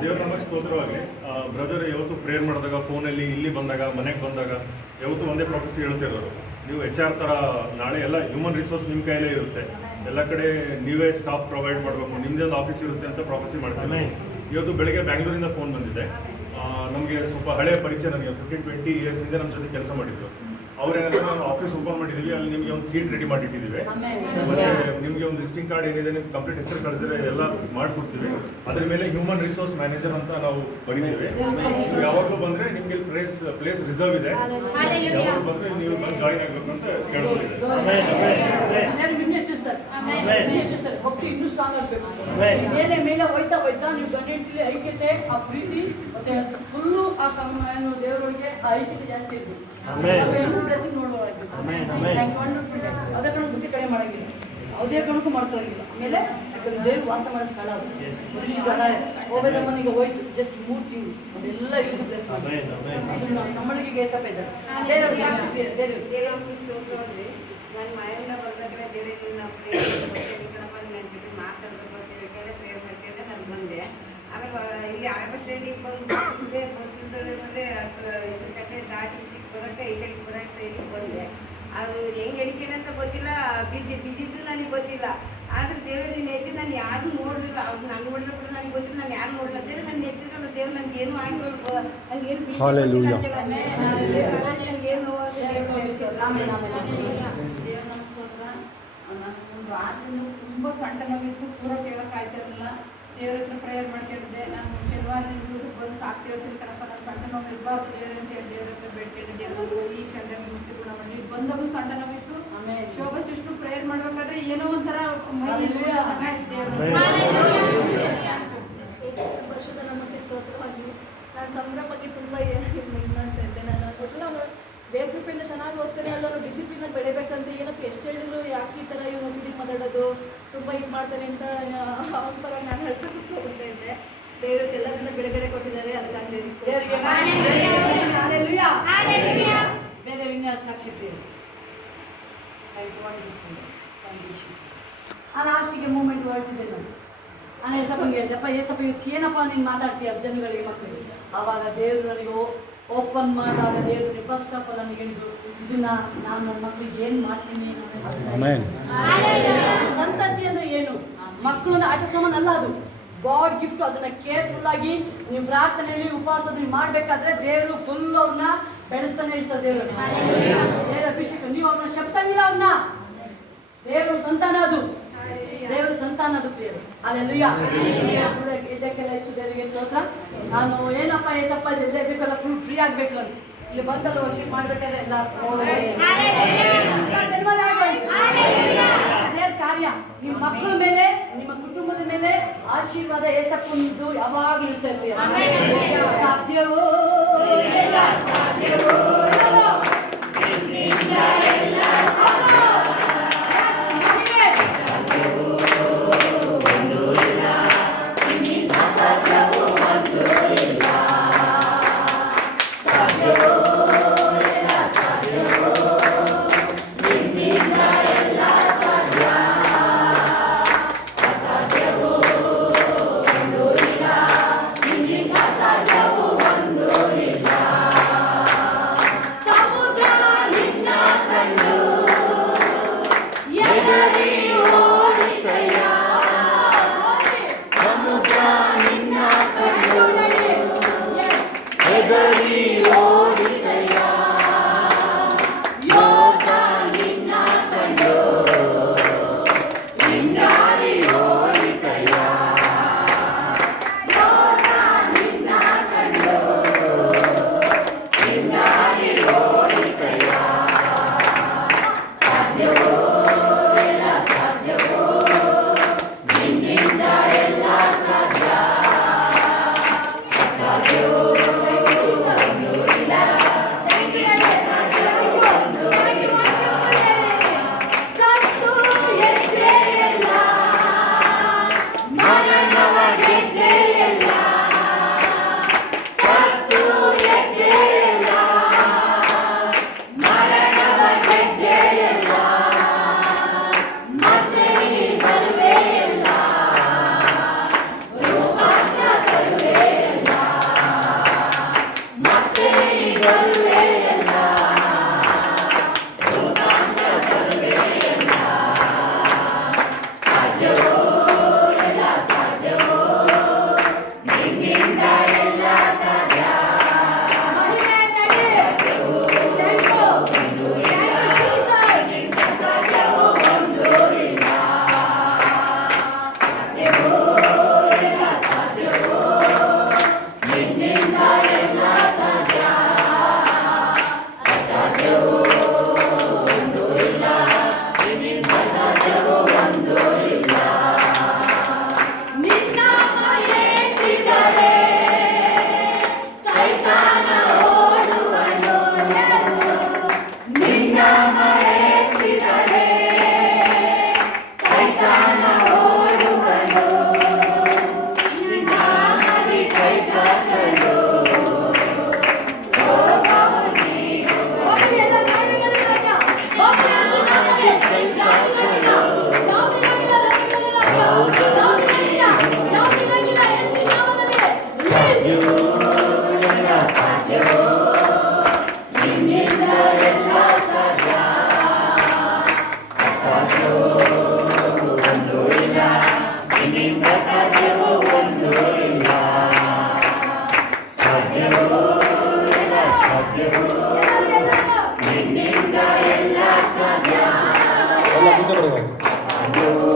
ದೇವ್ರ ನಮಗೆ ಸ್ತೋತ್ರವಾಗಲಿ. ಬ್ರದರ್ ಯಾವತ್ತು ಪ್ರೇಯರ್ ಮಾಡಿದಾಗ, ಫೋನಲ್ಲಿ ಇಲ್ಲಿ ಬಂದಾಗ, ಮನೆಗೆ ಬಂದಾಗ ಯಾವತ್ತು ಒಂದೇ ಪ್ರಾಫೆಸಿ ಹೇಳ್ತಿರೋರು, ನೀವು HR ಥರ ನಾಳೆ ಎಲ್ಲ ಹ್ಯೂಮನ್ ರಿಸೋರ್ಸ್ ನಿಮ್ಮ ಕೈಲೇ ಇರುತ್ತೆ, ಎಲ್ಲ ಕಡೆ ನೀವೇ ಸ್ಟಾಫ್ ಪ್ರೊವೈಡ್ ಮಾಡಬೇಕು, ನಿಮ್ಮದೇ ಒಂದು ಆಫೀಸ್ ಇರುತ್ತೆ ಅಂತ ಪ್ರಾಫೆಸಿ ಮಾಡ್ತೀನಿ. ಇವತ್ತು ಬೆಳಗ್ಗೆ ಬ್ಯಾಂಗ್ಳೂರಿಂದ ಫೋನ್ ಬಂದಿದೆ. ನಮಗೆ ಸ್ವಲ್ಪ ಹಳೆಯ ಪರಿಚಯ, ನನಗೆ 15-20 ಇಯರ್ಸ್ ಹಿಂದೆ ನಮ್ಮ ಜೊತೆ ಕೆಲಸ ಮಾಡಿದ್ರು. ಅವ್ರೇನಂದ್ರೆ ನಾವು ಆಫೀಸ್ ಓಪನ್ ಮಾಡಿದ್ದೀವಿ, ಅಲ್ಲಿ ನಿಮಗೆ ಒಂದು ಸೀಟ್ ರೆಡಿ ಮಾಡಿಟ್ಟಿದ್ದೀವಿ, ಮತ್ತೆ ನಿಮಗೆ ಒಂದು ವಿಸಿಟಿಂಗ್ ಕಾರ್ಡ್ ಏನಿದೆ, ನಿಮ್ಗೆ ಕಂಪ್ಲೀಟ್ ಹೆಸರು ಕಳಿಸಿದ್ರೆ ಎಲ್ಲ ಮಾಡಿಕೊಡ್ತೀವಿ. ಅದ್ರ ಮೇಲೆ ಹ್ಯೂಮನ್ ರಿಸೋರ್ಸ್ ಮ್ಯಾನೇಜರ್ ಅಂತ ನಾವು ಬರೀತೀವಿ. ಯಾವಾಗಲೂ ಬಂದರೆ ನಿಮಗೆ ಪ್ಲೇಸ್ ರಿಸರ್ವ್ ಇದೆ, ಯಾವಾಗ ಬಂದರೆ ನೀವು ಬಂದು ಜಾಯಿನ್ ಆಗಬೇಕು ಅಂತ ಕೇಳ್ಕೊಂಡಿದ್ದೀವಿ. ಭಕ್ತಿ ಇನ್ನೂ ಸ್ಟ್ರಾಂಗ್ ಆಗಬೇಕು. ಮೇಲೆ ಹೋಯ್ತಾ ನೀವು ಗಂಡ ಹೆಂಡತಿಲಿ ಐಕ್ಯತೆ, ಆ ಪ್ರೀತಿ ಮತ್ತೆ ಫುಲ್ಲು ಆ ದೇವರೊಳಗೆ ಆ ಐಕ್ಯತೆ ಜಾಸ್ತಿ ಇರ್ಬೇಕು. ಬ್ಲೆಸ್ಸಿಂಗ್ ನೋಡುವಾಗಿದೆ. ಅದೇ ಕಣ ಬುದ್ಧಿ ಕಡಿಮೆ ಮಾಡಂಗಿಲ್ಲ, ಯಾವುದೇ ಕಣಕ್ಕೂ ಮಾಡ್ಕೊಳ್ಳಂಗಿಲ್ಲ. ಆಮೇಲೆ ದೇವ್ರು ವಾಸ ಮಾಡೋ ಸ್ಥಳ ಅದು. ಓಬೇದಮ್ಮನಿಗೆ ಹೋಯ್ತು ಜಸ್ಟ್ 3 ತಿಂಗಳು, ಅದೆಲ್ಲ ಇಷ್ಟು ಪ್ಲೇಸ್ ನಮ್ಮಳಿಗೆ ಏಸಪ್ಪ ಇದ್ದಾರೆ. ಬೇರೆ ಸಾಕ್ಷಿ ಬೇರೆ ನನ್ನ ಮನೆಯಿಂದ ಬಂದಾಗಲೇ ಬೇರೆ ನಾವು ಪ್ರೇಯರ್ ನನ್ನ ಜೊತೆ ಮಾತಾಡಬೇಕು ಅಂತ ಹೇಳ್ಕೊಂಡು ಪ್ರೇಯರ್ ಮಾಡ್ಕೊಂಡೆ ನಾನು ಬಂದೆ. ಆಮೇಲೆ ಇಲ್ಲಿ ಬಸ್ ಸ್ಟ್ಯಾಂಡಿಗೆ ಬಂದು ಬಸ್ ಇಲ್ಲದೆ ಇದು ಕಟ್ಟೆ ದಾಟಿ ಚಿಕ್ಕ ಬರೋಕ್ಕೆ ಈ ಕಡೆ ಬರೋಕ್ಕೆ ಸೈಡಿಗೆ ಬಂದೆ. ಅದು ಹೆಂಗೆ ಹಿಡ್ಕೊಂಡು ಅಂತ ಗೊತ್ತಿಲ್ಲ, ಬಿದ್ದಿದ್ದು ನನಗೆ ಗೊತ್ತಿಲ್ಲ. ಆದರೆ ದೇವ್ರ ನೆತ್ತಿ ನಾನು ಯಾರು ನೋಡಲಿಲ್ಲ, ಅವ್ರು ನಾನು ನೋಡಲಿಲ್ಲ ಕೂಡ ನನಗೆ ಗೊತ್ತಿಲ್ಲ, ನಾನು ಯಾರು ನೋಡಲಿಲ್ಲ ಅಂತೇಳಿ ನಾನು ನೆತ್ತಿರಲ್ಲ. ದೇವ್ರು ನನಗೆ ಏನು ಆಗಿಲ್ಲ, ನನಗೇನು ನನಗೇನು ನಾನು ಒಂದು 6 ದಿನ ತುಂಬ ಸಣ್ಣ ನೋವಿತ್ತು, ಪೂರ ಕೇಳೋಕ್ಕಾಯ್ತಿರಲಿಲ್ಲ. ದೇವ್ರ ಹತ್ರ ಪ್ರೇಯರ್ ಮಾಡ್ಕೊಂಡಿದ್ದೆ. ನಾನು ಶನಿವಾರ ಬಂದು ಸಾಕ್ಷಿ ಹೇಳ್ತೀನಿ ಕಣಪ್ಪ, ನಾನು ಸಣ್ಣ ನೋವು ಇರಬಾರ್ದು ದೇವ್ರ ಅಂತ ಹೇಳಿ ದೇವ್ರ ಹತ್ರ ಬೇಡ್ಕೊಂಡು ದೇವರು ಈ ಸಣ್ಣ ಮುಕ್ತಿ ಗುಣ ಮಾಡಿ ಬಂದವು ಸಣ್ಣ ನೋವಿತ್ತು. ಆಮೇಲೆ ಶೋಭಾ ಸಿಸ್ಟರ್ ಪ್ರೇಯರ್ ಮಾಡ್ಬೇಕಾದ್ರೆ ಏನೋ ಒಂಥರ ವರ್ಷದ ನಮಗೆ ಸ್ತೋತ್ರವಾಗಿ ನಾನು ಸಂಭ್ರಮ ಬಗ್ಗೆ ತುಂಬ ಇದು ಮಾಡ್ತಾ ಇದ್ದೆ. ನಾನು ದೇವ್ರ ಕೃಪೆಯಿಂದ ಚೆನ್ನಾಗಿ ಓದ್ತೇನೆ, ಎಲ್ಲರೂ ಡಿಸಿಪ್ಲಿನಾಗಿ ಬೆಳಿಬೇಕಂತ ಏನಪ್ಪ ಎಷ್ಟು ಹೇಳಿದ್ರು, ಯಾಕೆ ಈ ಥರ ಇವ್ನು ತಿರುಗಿ ಮಾತಾಡೋದು, ತುಂಬ ಇದು ಮಾಡ್ತಾನೆ ಅಂತ ಅವನ ಪರ ನಾನು ಹೇಳ್ಕೊಂಡು ಹೋಗ್ತಾ ಇದ್ದೆ. ದೇವರು ಎಲ್ಲರಿಂದ ಬಿಡುಗಡೆ ಕೊಟ್ಟಿದ್ದಾರೆ, ಅದಕ್ಕಾಗಿ ಬೇರೆ ವಿನ್ಯಾಸ ಸಾಕ್ಷಿ ಆ ಲಾಸ್ಟಿಗೆ ಮೂಮೆಂಟ್ ಹೊರಟಿದ್ದೆ ನಾನು. ನಾನು ಏಸಪ್ಪನಿಗೆ ಹೇಳಿದೆಪ್ಪ, ಏಸಪ್ಪ ಇವತ್ತು ಏನಪ್ಪ ನೀನು ಮಾತಾಡ್ತೀಯ ಜನಗಳಿಗೆ, ಮಕ್ಕಳಿಗೆ. ಆವಾಗ ದೇವರು ನನಗೆ ಓಪನ್ ಮಾಡಿದಾಗ ದೇವರು ಫಸ್ಟ್ ಆಫ್ ಆಲ್ ನನಗೆ ಹೇಳಿದ್ರು, ಇದನ್ನ ನಾನು ನನ್ನ ಮಕ್ಕಳಿಗೆ ಏನು ಮಾಡ್ತೀನಿ. ಸಂತತಿ ಅಂದರೆ ಏನು? ಮಕ್ಕಳನ್ನ ಆಟ ಸಾಮಾನು ಅಲ್ಲ, ಅದು ಗಾಡ್ ಗಿಫ್ಟ್. ಅದನ್ನ ಕೇರ್ಫುಲ್ ಆಗಿ ನೀವು ಪ್ರಾರ್ಥನೆಯಲ್ಲಿ ಉಪವಾಸದಲ್ಲಿ ಮಾಡಬೇಕಾದ್ರೆ ದೇವರು ಫುಲ್ ಅವ್ರನ್ನ ಬೆಳೆಸ್ತಾನೆ ಇರ್ತಾರೆ. ದೇವರ ಅಭಿಷೇಕ, ನೀವು ಅವ್ರನ್ನ ಶಬ್ಸಂಗಿಲ್ಲ, ಅವ್ರನ್ನ ದೇವರು ಸಂತಾನ, ಅದು ದೇವರು ಸಂತಾನ, ಅದು ಪ್ರಿಯರು. ಅಲ್ಲೆಲ್ಲೂಯಾ. ಇದಕ್ಕೆಲ್ಲ ಇಷ್ಟು ದೇವರಿಗೆ ಸ್ತೋತ್ರ. ನಾನು ಏನಪ್ಪ ಏಸಪ್ಪ ಇದಕ್ಕೆಲ್ಲ ಫುಲ್ ಫ್ರೀ ಆಗ್ಬೇಕು, ನಾನು ಇಲ್ಲಿ ಬಂದಲ್ಲ ವರ್ಷ ಮಾಡ್ಬೇಕಾದ್ರೆ ಎಲ್ಲ ದೇವ್ರ ಕಾರ್ಯ ನಿಮ್ಮ ಮಕ್ಕಳ ಮೇಲೆ ನಿಮ್ಮ ಕುಟುಂಬದ ಮೇಲೆ ಆಶೀರ್ವಾದ ಏಸಪ್ಪಂದು ಯಾವಾಗಲೂ ಇರ್ತೈತೆ. ಆಮೆನ್. ಸಾಧ್ಯವೋ ಎಲ್ಲ ಸಾಧ್ಯವೋ ನಿನ್ನಿಂದ ಎಲ್ಲ ಸಾಧ್ಯ. Yes, ಮಹಿಮೆ. ಒಂದೂ ಇಲ್ಲ, ನಿನ್ನಿಂದ ಸಾಧ್ಯವೋ ಒಂದೂ ಇಲ್ಲ. ಸಾಧ್ಯವೋ ಎಲ್ಲ ಸಾಧ್ಯವೋ ನಿನ್ನಿಂದ ಎಲ್ಲ ಸಾಧ್ಯ. ಅಸಾಧ್ಯವೋ ಒಂದೂ ಇಲ್ಲ, ನಿನ್ನಿಂದ ಸಾಧ್ಯವೋ ಒಂದೂ ಇಲ್ಲ. ಸಮುದ್ರ ನಿನ್ನ ಕಂಡು ಎದರಿ ಓಡಿದೆಯ. ಸಮುದ್ರ ನಿನ್ನ ಕಂಡು ಎದರಿ ಓಡಿದೆಯ. ಯೋರ್ದಾನ್ ನಿನ್ನ ಕಂಡು ಹಿಂಜಾರಿ ಓಡಿದೆಯ. ಯೋರ್ದಾನ್ ನಿನ್ನ ಕಂಡು ಹಿಂಜಾರಿ ಓಡಿದೆಯ. ಸಾಧ್ಯವೋ ಎಲ್ಲ ಸಾಧ್ಯವೋ ನಿನ್ನಿಂದ ಎಲ್ಲ ಸಾಧ್ಯ. ಅಸಾಧ್ಯವೋ ಒಂದೂ ಇಲ್ಲ. ಸತ್ತು ಎದ್ದೆ ಎಲ್ಲ, ಮರಣವ ಗೆದ್ದೆ ಎಲ್ಲ. ಸತ್ತು ಎದ್ದೆ ಎಲ್ಲ, ಮರಣವ ಗೆದ್ದೆ ಎಲ್ಲ. ಮತ್ತೆ ನೀ ಬರುವೆ ಎಲ್ಲ, ರೂಪಾಂತರ ತರುವೆ ಎಲ್ಲ. ಮತ್ತೆ ನೀ ಬರುವೆ ಎಲ್ಲ, ರೂಪಾಂತರ ತರುವೆ ಎಲ್ಲ. ಸಾಧ್ಯವೋ ಎಲ್ಲ ಸಾಧ್ಯವೋ ನಿನ್ನಿಂದ ಎಲ್ಲ ಸಾಧ್ಯ. ಸಾಧ್ಯವೋ ಒಂದೂ ಇಲ್ಲ. ಸಾಧ್ಯವೋ ಎಲ್ಲ ಸಾಧ್ಯವೋ ನಿನ್ನಿಂದ ಎಲ್ಲ ಸಾಧ್ಯ. ಅಸಾಧ್ಯವೋ ಒಂದೂ ಇಲ್ಲ, ನಿನ್ನಿಂದ ಸಾಧ್ಯವೋ ಒಂದೂ ಇಲ್ಲ. ನಿನ್ನ ಮರೆತಿದರೆ ಸೈತಾನ ಓಡುವನು. ನಿನ್ನ ಮರೆತಿದರೆ ಸೈತಾನ ಓಡುವನು. ನಿನ್ನ ಮದಿ ಕೈ ಚಾಚಲು ಹೋಗವು ನೀನು. ಹೋಗಲಿ ಎಲ್ಲ ಕಾರ್ಯಗಳಿಲ್ಲ ರಾಜ. ಹೋಗಲಿ ಎಂದು ನಾಮದಲ್ಲಿ ಯಾವುದಿರಂಗಿಲ್ಲ, ಯಾವುದಿರಂಗಿಲ್ಲ, ಯಾವುದಿರಂಗಿಲ್ಲ, ಯಾವುದಿರಂಗಿಲ್ಲ. ಯೇಸು ನಾಮದಲ್ಲಿ ಎಲ್ಲ ಸಾಧ್ಯವೋ ನಿನ್ನಿಂದ ಎಲ್ಲ ಸಾಧ್ಯ. ಅಸಾಧ್ಯವೋ ಒಂದೂ ಇಲ್ಲ, ನಿನ್ನಿಂದ ಸಾಧ್ಯವೋ ಒಂದೂ ಇಲ್ಲ. ಸಾಧ್ಯವೋ ಎಲ್ಲ ಸಾಧ್ಯವೋ ನಿನ್ನಿಂದ ಎಲ್ಲ ಸಾಧ್ಯ. ಅಸಾಧ್ಯವೋ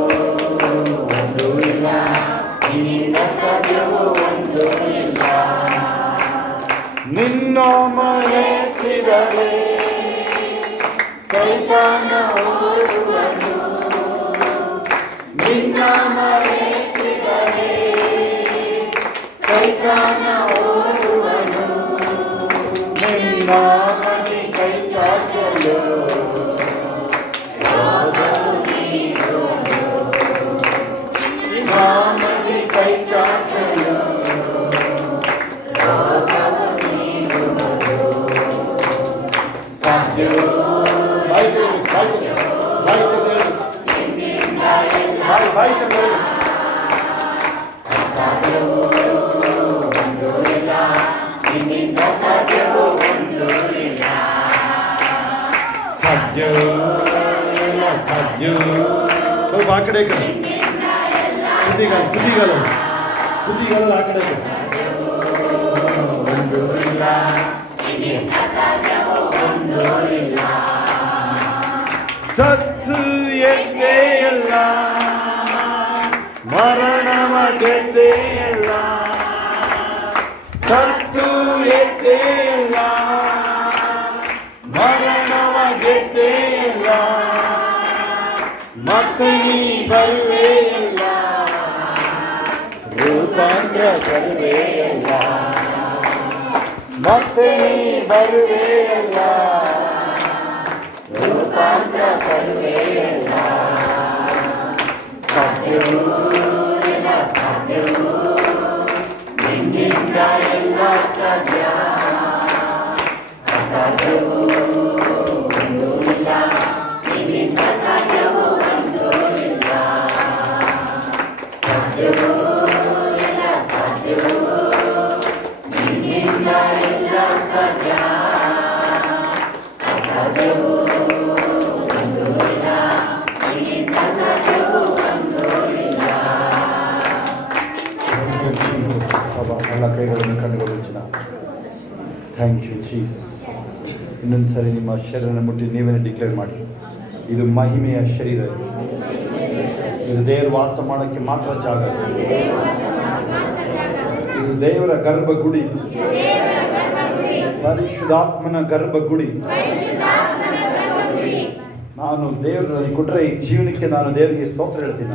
ಒಂದೂ ಇಲ್ಲ, ನಿನ್ನಿಂದ ಸಾಧ್ಯವೋ ಒಂದೂ ಇಲ್ಲ. ನಿನ್ನ ಮರೆತಿದರೆ ಸೈತಾನ ಓಡುವನು. ನಿನ್ನ ಮರೆತಿದರೆ ಸೈತಾನ ಓಡುವನು. ನಿನ್ನ ಮನೆ ಕೈ ಚಾಚಲು ಹೋಗಲು ನೀಡುವನು. ನಿನ್ನ ಮನೆ ಕೈ ಚಾಚಲು ಹೋಗಲು ನೀಡುವನು. ಸಾಧ್ಯವೋ ನಿನ್ನಿಂದ ಎಲ್ಲ ಅಸಾಧ್ಯವೋ ಒಂದೂ ಇಲ್ಲ, ನಿನ್ನಿಂದ ಸಾಧ್ಯವೋ ಒಂದೂ ಇಲ್ಲ. ಸಾಧ್ಯವೋ ಎಲ್ಲ ಸಾಧ್ಯವೋ. ಸ್ವಲ್ಪ ಆ ಕಡೆ ಕುದಿಗಾಲ ಕುದಿಗಾಲ ಕುದಿಗಾಲ ಆ ಕಡೆ. ಒಂದೂ ಇಲ್ಲ, ನಿನ್ನಿಂದ ಸಾಧ್ಯವೋ ಒಂದೂ ಇಲ್ಲ. ಸತ್ತು ಎದ್ದೆ ಎಲ್ಲ, ಮರಣವ ಗೆದ್ದೆ ಎಲ್ಲ. ಸತ್ತು ಎದ್ದೆ ಎಲ್ಲ, ಮರಣವ ಗೆದ್ದೆ ಎಲ್ಲ. ಮತ್ತೆ ನೀ ಬರುವೆ ಎಲ್ಲ. ತರುವೆಯಲ್ಲ, ಮತ್ತೆ ನೀ ಬರುವೆಯಲ್ಲ, ರೂಪಾಂತರ ತರುವೆಯಲ್ಲ. ಸಾಧ್ಯವೂ ಇಲ್ಲ ಸಾಧ್ಯವೂ, ನಿನ್ನಿಂದ ಎಲ್ಲ ಸಾಧ್ಯ. ಅಸಾಧ್ಯವೂ ಒಂದೂ ಇಲ್ಲ, ನಿನ್ನಿಂದ ಸಾಧ್ಯವೂ ಒಂದೂ ಇಲ್ಲ. ಸಾಧ್ಯವೂ ಇಲ್ಲ ಸಾಧ್ಯವೂ, ನಿನ್ನಿಂದ ಎಲ್ಲ ಸಾಧ್ಯ. ಅಸಾಧ್ಯವೂ ಒಂದೂ ಇಲ್ಲ, ನಿನ್ನಿಂದ ಸಾಧ್ಯವೂ ಒಂದೂ ಇಲ್ಲ. ಎಲ್ಲ ಕೈಗಳನ್ನು ಕಂಡುಕೊಳ್ಳಿ. Thank you Jesus. ಇನ್ನೊಂದು ಸರಿ ನಿಮ್ಮ ಶರೀರನ ಮುಟ್ಟಿ ನೀವೇ ಡಿಕ್ಲೇರ್ ಮಾಡಿ, ಇದು ಮಹಿಮೆಯ ಶರೀರ, ಇದು ದೇವರು ವಾಸ ಮಾಡೋಕ್ಕೆ ಮಾತ್ರ ಜಾಗ, ಇದು ದೇವರ ಗರ್ಭಗುಡಿ, ಪರಿಶುದ್ಧಾತ್ಮನ ಗರ್ಭಗುಡಿ. ನಾನು ದೇವರು ಕೊಟ್ಟರೆ ಈ ಜೀವನಕ್ಕೆ ನಾನು ದೇವರಿಗೆ ಸ್ತೋತ್ರ ಹೇಳ್ತೀನಿ.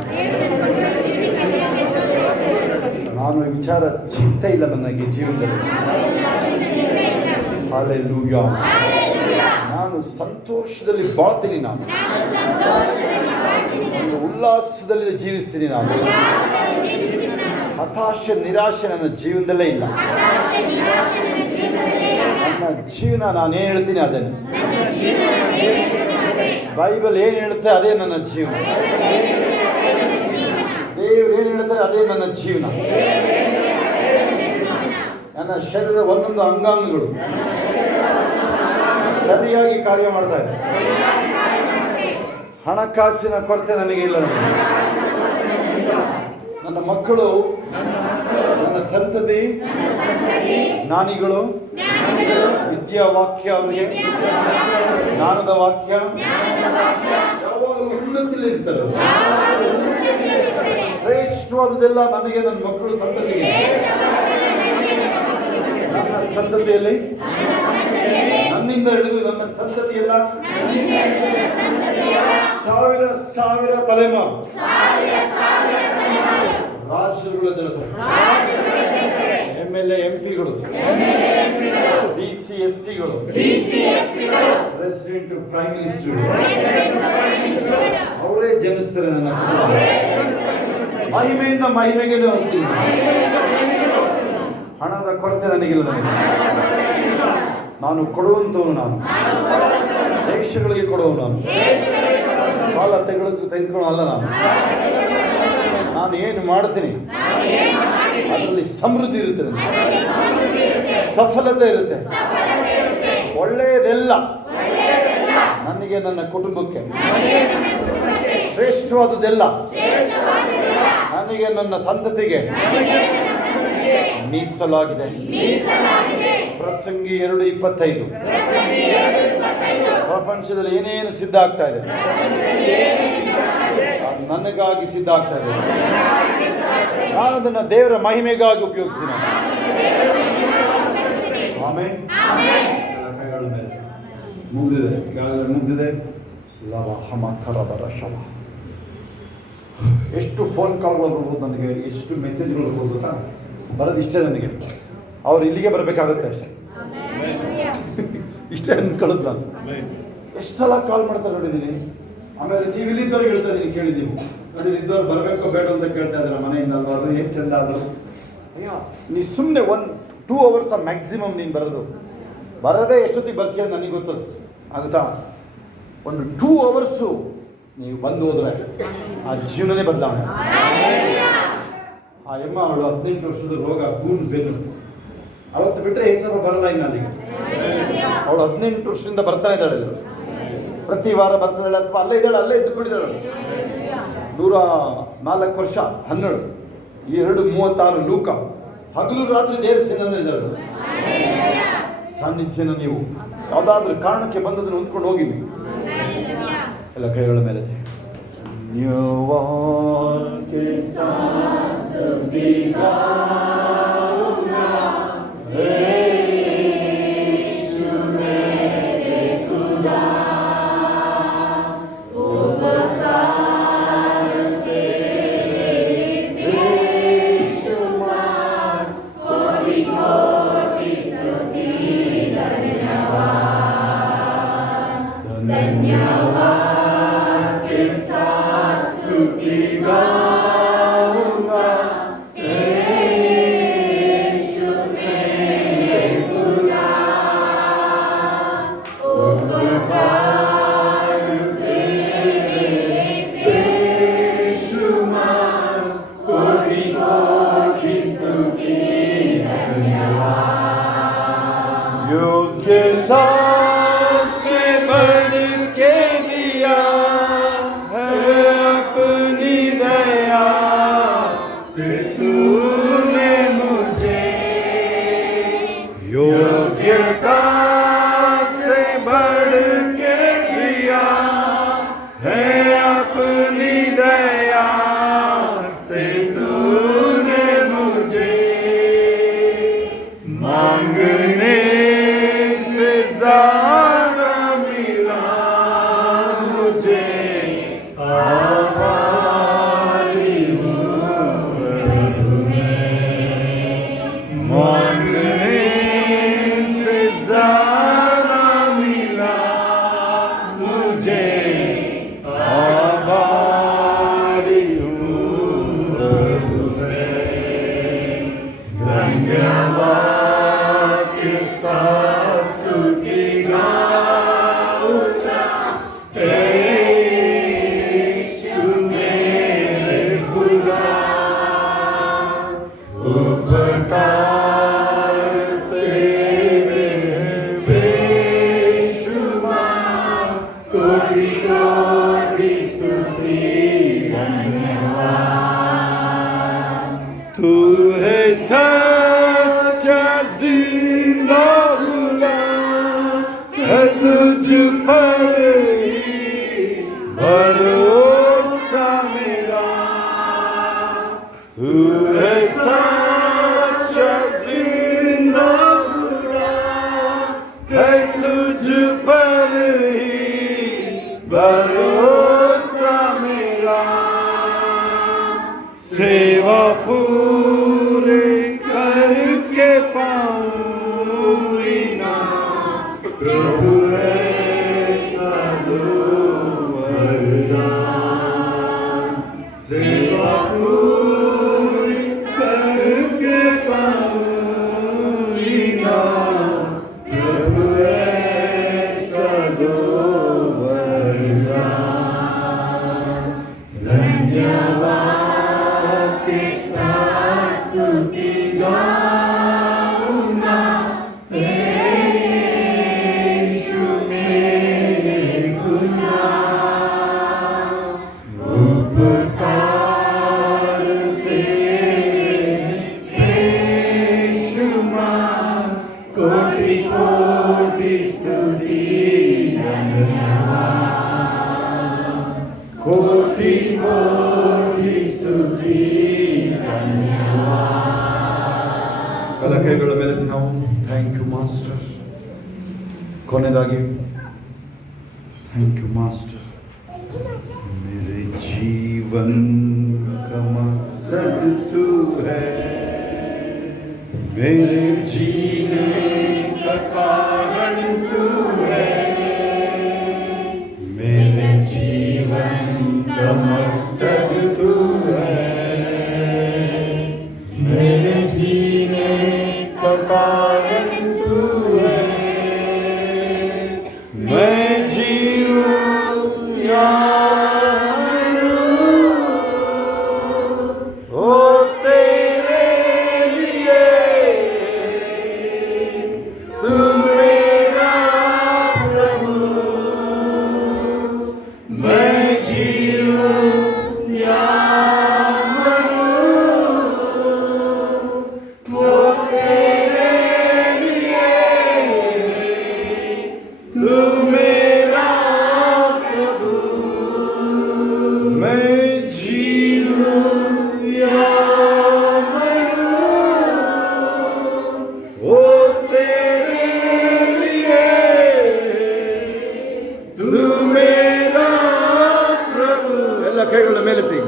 ನಾನು ವಿಚಾರ ಚಿಂತೆ ಇಲ್ಲ ನನಗೆ ಜೀವನದಲ್ಲಿ. ಹಲ್ಲೆಲೂಯಾ. ನಾನು ಸಂತೋಷದಲ್ಲಿ ಬಾಳ್ತೀನಿ, ನಾನು ಉಲ್ಲಾಸದಲ್ಲಿ ಜೀವಿಸ್ತೀನಿ. ನಾನು ಹತಾಶೆ ನಿರಾಶೆ ನನ್ನ ಜೀವನದಲ್ಲೇ ಇಲ್ಲ. ನನ್ನ ಜೀವನ ನಾನು ಏನು ಹೇಳ್ತೀನಿ ಅದನ್ನು, ಬೈಬಲ್ ಏನು ಹೇಳುತ್ತೆ ಅದೇ ನನ್ನ ಜೀವನ. ದೇವರು ಏನು ಹೇಳ್ತಾರೆ ಅದೇ ನನ್ನ ಜೀವನ. ನನ್ನ ಶರೀರದ ಒಂದೊಂದು ಅಂಗಾಂಗಗಳು ಸರಿಯಾಗಿ ಕಾರ್ಯ ಮಾಡ್ತಾ ಇದೆ. ಹಣಕಾಸಿನ ಕೊರತೆ ನನಗೆ ಇಲ್ಲ. ನನ್ನ ಮಕ್ಕಳು, ನನ್ನ ಸಂತತಿ, ಜ್ಞಾನಿಗಳು, ವಿದ್ಯಾವಾಕ್ಯ ಅವರಿಗೆ, ಜ್ಞಾನದ ವಾಕ್ಯ ಯಾವಾಗಲೂ ಉನ್ನತಿಯಲ್ಲಿ ಇರ್ತಾರೆ. ಶ್ರೇಷ್ಠವಾದದೆಲ್ಲ ನನಗೆ, ನನ್ನ ಮಕ್ಕಳು ಸಂತತಿಗೆ. ನನ್ನ ಸಂತತಿಯಲ್ಲಿ ನನ್ನಿಂದ ಹಿಡಿದು ನನ್ನ ಸಂತತಿಯೆಲ್ಲ ಸಾವಿರ ಸಾವಿರ ತಲೆಮಾರು ರಾಜ್ಯಗಳ ಜನತೆ, MLA MP ಗಳು, DC SPಗಳು, ಪ್ರೆಸಿಡೆಂಟ್ ಪ್ರೈಮ್ ಮಿನಿಸ್ಟರ್ ಅವರೇ ಜನಿಸ್ತಾರೆ. ನನ್ನ ಮಹಿಮೆಯಿಂದ ಮಹಿಮೆಗೆ ಹೋಗ್ತೀನಿ. ಹಣದ ಕೊರತೆ ನನಗಿಲ್ಲ. ನಾನು ಕೊಡುವಂಥವನು, ನಾನು ದೇಶಗಳಿಗೆ ಕೊಡುವನು, ನಾನು ಸಾಲ ತೆಗೆದುಕೊಳ್ಳೋ ಅಲ್ಲ. ನಾನು ಏನು ಮಾಡ್ತೀನಿ ಅದರಲ್ಲಿ ಸಮೃದ್ಧಿ ಇರುತ್ತೆ, ಸಫಲತೆ ಇರುತ್ತೆ. ಒಳ್ಳೆಯದೆಲ್ಲ ನನಗೆ, ನನ್ನ ಕುಟುಂಬಕ್ಕೆ, ಶ್ರೇಷ್ಠವಾದದ್ದೆಲ್ಲ ನನಗೆ, ನನ್ನ ಸಂತತಿಗೆ ಮೀಸಲಾಗಿದೆ. ಪ್ರಸಂಗಿ 2:25. ಪ್ರಪಂಚದಲ್ಲಿ ಏನೇನು ಸಿದ್ಧ ಆಗ್ತಾ ಇದೆ ಅದು ನನಗಾಗಿ ಸಿದ್ಧ ಆಗ್ತಾ ಇದೆ. ನಾನು ಅದನ್ನು ದೇವರ ಮಹಿಮೆಗಾಗಿ ಉಪಯೋಗಿಸ್ತೀನಿ. ಆಮೇಲೆ ಕೈಗಳ ಮೇಲೆ ಮುಗಿದಿದೆ, ಈಗಾಗಲೇ ಮುಗಿದಿದೆ. ಎಷ್ಟು ಫೋನ್ ಕಾಲ್ಗಳು ಬರ್ಬೋದು ನನಗೆ, ಎಷ್ಟು ಮೆಸೇಜ್ಗಳು ಬರ್ಬೋದು ಗೊತ್ತಾ? ಬರೋದಿಷ್ಟೇ ನನಗೆ. ಅವ್ರು ಇಲ್ಲಿಗೆ ಬರಬೇಕಾಗುತ್ತೆ ಅಷ್ಟೇ. ಇಷ್ಟೇ ಅನ್ಕೊಳ್ಳೋದು. ನಾನು ಎಷ್ಟು ಸಲ ಕಾಲ್ ಮಾಡ್ತಾರೆ ನೋಡಿದ್ದೀನಿ. ಆಮೇಲೆ ನೀವು ಇಲ್ಲಿದ್ದವ್ರಿಗೆ ಹೇಳ್ತಾ ಇದ್ದೀನಿ, ಕೇಳಿದ್ದೀವಿ ನೋಡಿ, ಇದ್ದವ್ರು ಬರಬೇಕೋ ಬೇಡ ಅಂತ ಕೇಳ್ತಾ ಇದ್ದಾರೆ ಮನೆಯಿಂದ. ಅಲ್ವಾ, ಅದು ಏನು ಚಂದ ಆದರು. ಅಯ್ಯ, ನೀ ಸುಮ್ಮನೆ 1-2 ಅವರ್ಸ್ ಮ್ಯಾಕ್ಸಿಮಮ್ ನೀನು ಬರೋದು. ಬರೋದೇ ಎಷ್ಟೊತ್ತಿಗೆ ಬರ್ತೀಯ ನನಗೆ ಗೊತ್ತದು ಆಗುತ್ತಾ. ಒಂದು 2 ಅವರ್ಸು ನೀವು ಬಂದು ಹೋದರೆ ಆ ಜೀವನನೇ ಬದಲಾವಣೆ. ಆ ಎಮ್ಮ ಅವಳು 18 ವರ್ಷದ ರೋಗ, ಗೂನ್ ಬೆನ್ನು. ಅವತ್ತು ಬಿಟ್ಟರೆ ಹೆಸರು ಬರಲ್ಲ ಇನ್ನು ಅಲ್ಲಿಗೆ. ಅವಳು 18 ವರ್ಷದಿಂದ ಬರ್ತಾನೆ ಇದ್ದಾಳೆ, ಪ್ರತಿ ವಾರ ಬರ್ತಾಳೆ, ಅಥವಾ ಅಲ್ಲೇ ಇದ್ದಾಳೆ, ಅಲ್ಲೇ ಇದ್ದು ಬಿಟ್ಟಿದ್ದಾಳೆ. 104 ವರ್ಷ, 12, 2:36 ಲೂಕ. ಹಗಲು ರಾತ್ರಿ ದೇವಸ್ಥಾನ ಇದ್ದಾಳೆ. ಸಾನ್ನಿಧ್ಯನ ನೀವು ಯಾವುದಾದ್ರೂ ಕಾರಣಕ್ಕೆ ಬಂದದನ್ನು ಹೊಂದ್ಕೊಂಡು ಹೋಗಿ. ಎಲ್ಲ ಕೈಗಳ ಮೇಲೆ योग्यता से बढ़ के दिया है अपनी दया से तूने मुझे, योग्यता से बढ़ के दिया है अपनी दया से तूने मुझे, मांगने से ज्यादा मिला मुझे, आभारी हूँ प्रभु मैं, मांगने से ज्यादा मिला मुझे, आभारी हूँ प्रभु मैं, धन्यवाद के साथ स्तुति गाऊंगा, हे यीशु मेरे खुदा, उपकार तेरे बेशुमार, कोटि कोटि स्तुति धन्यवाद। तू है सच्चा जिंदा खुदा, है तुझ पर ही भरोसा मेरा, तू है सच्चा जिंदा खुदा, है तुझ पर ही भरोसा मेरा, सेवा पूरे करके पाऊंगी ना प्रभु ऐसा दो वरदान, सेवा पूरी करके पाऊंगी ना प्रभु ऐसा दो वरदान, धन्यवाद के साथ स्तुति गाऊंगा, हे यीशु मेरे खुदा, उपकार तेरे बेशुमार, कोटि कोटि स्तुति धन्यवाद, कोटि कोटि स्तुति धन्यवाद। ಕಲ ಕೈಗಳ ಮೇಲೆ ನಾವು ಥ್ಯಾಂಕ್ ಯು ಮಾಸ್ಟರ್. ಕೊನೆಯದಾಗಿ ಥ್ಯಾಂಕ್ ಯು ಮಾಸ್ಟರ್, मेरे जीवन का मकसद तू है, मेरे जीने का कारण तू है, मेरे जीवन का मकसद तू है, मेरे जीने का कारण तू है, मैं जीऊं या ओ तेरे लिए, तू मेरा प्रभु, मैं जीऊं या मरूं, वो तेरे लिए, तू मेरा प्रभु, मैं जीऊं या मरूं, वो तेरे लिए, तू मेरा प्रभु। ಎಲ್ಲ ಕೈಗಳ ಮೇಲೆತ್ತಿ,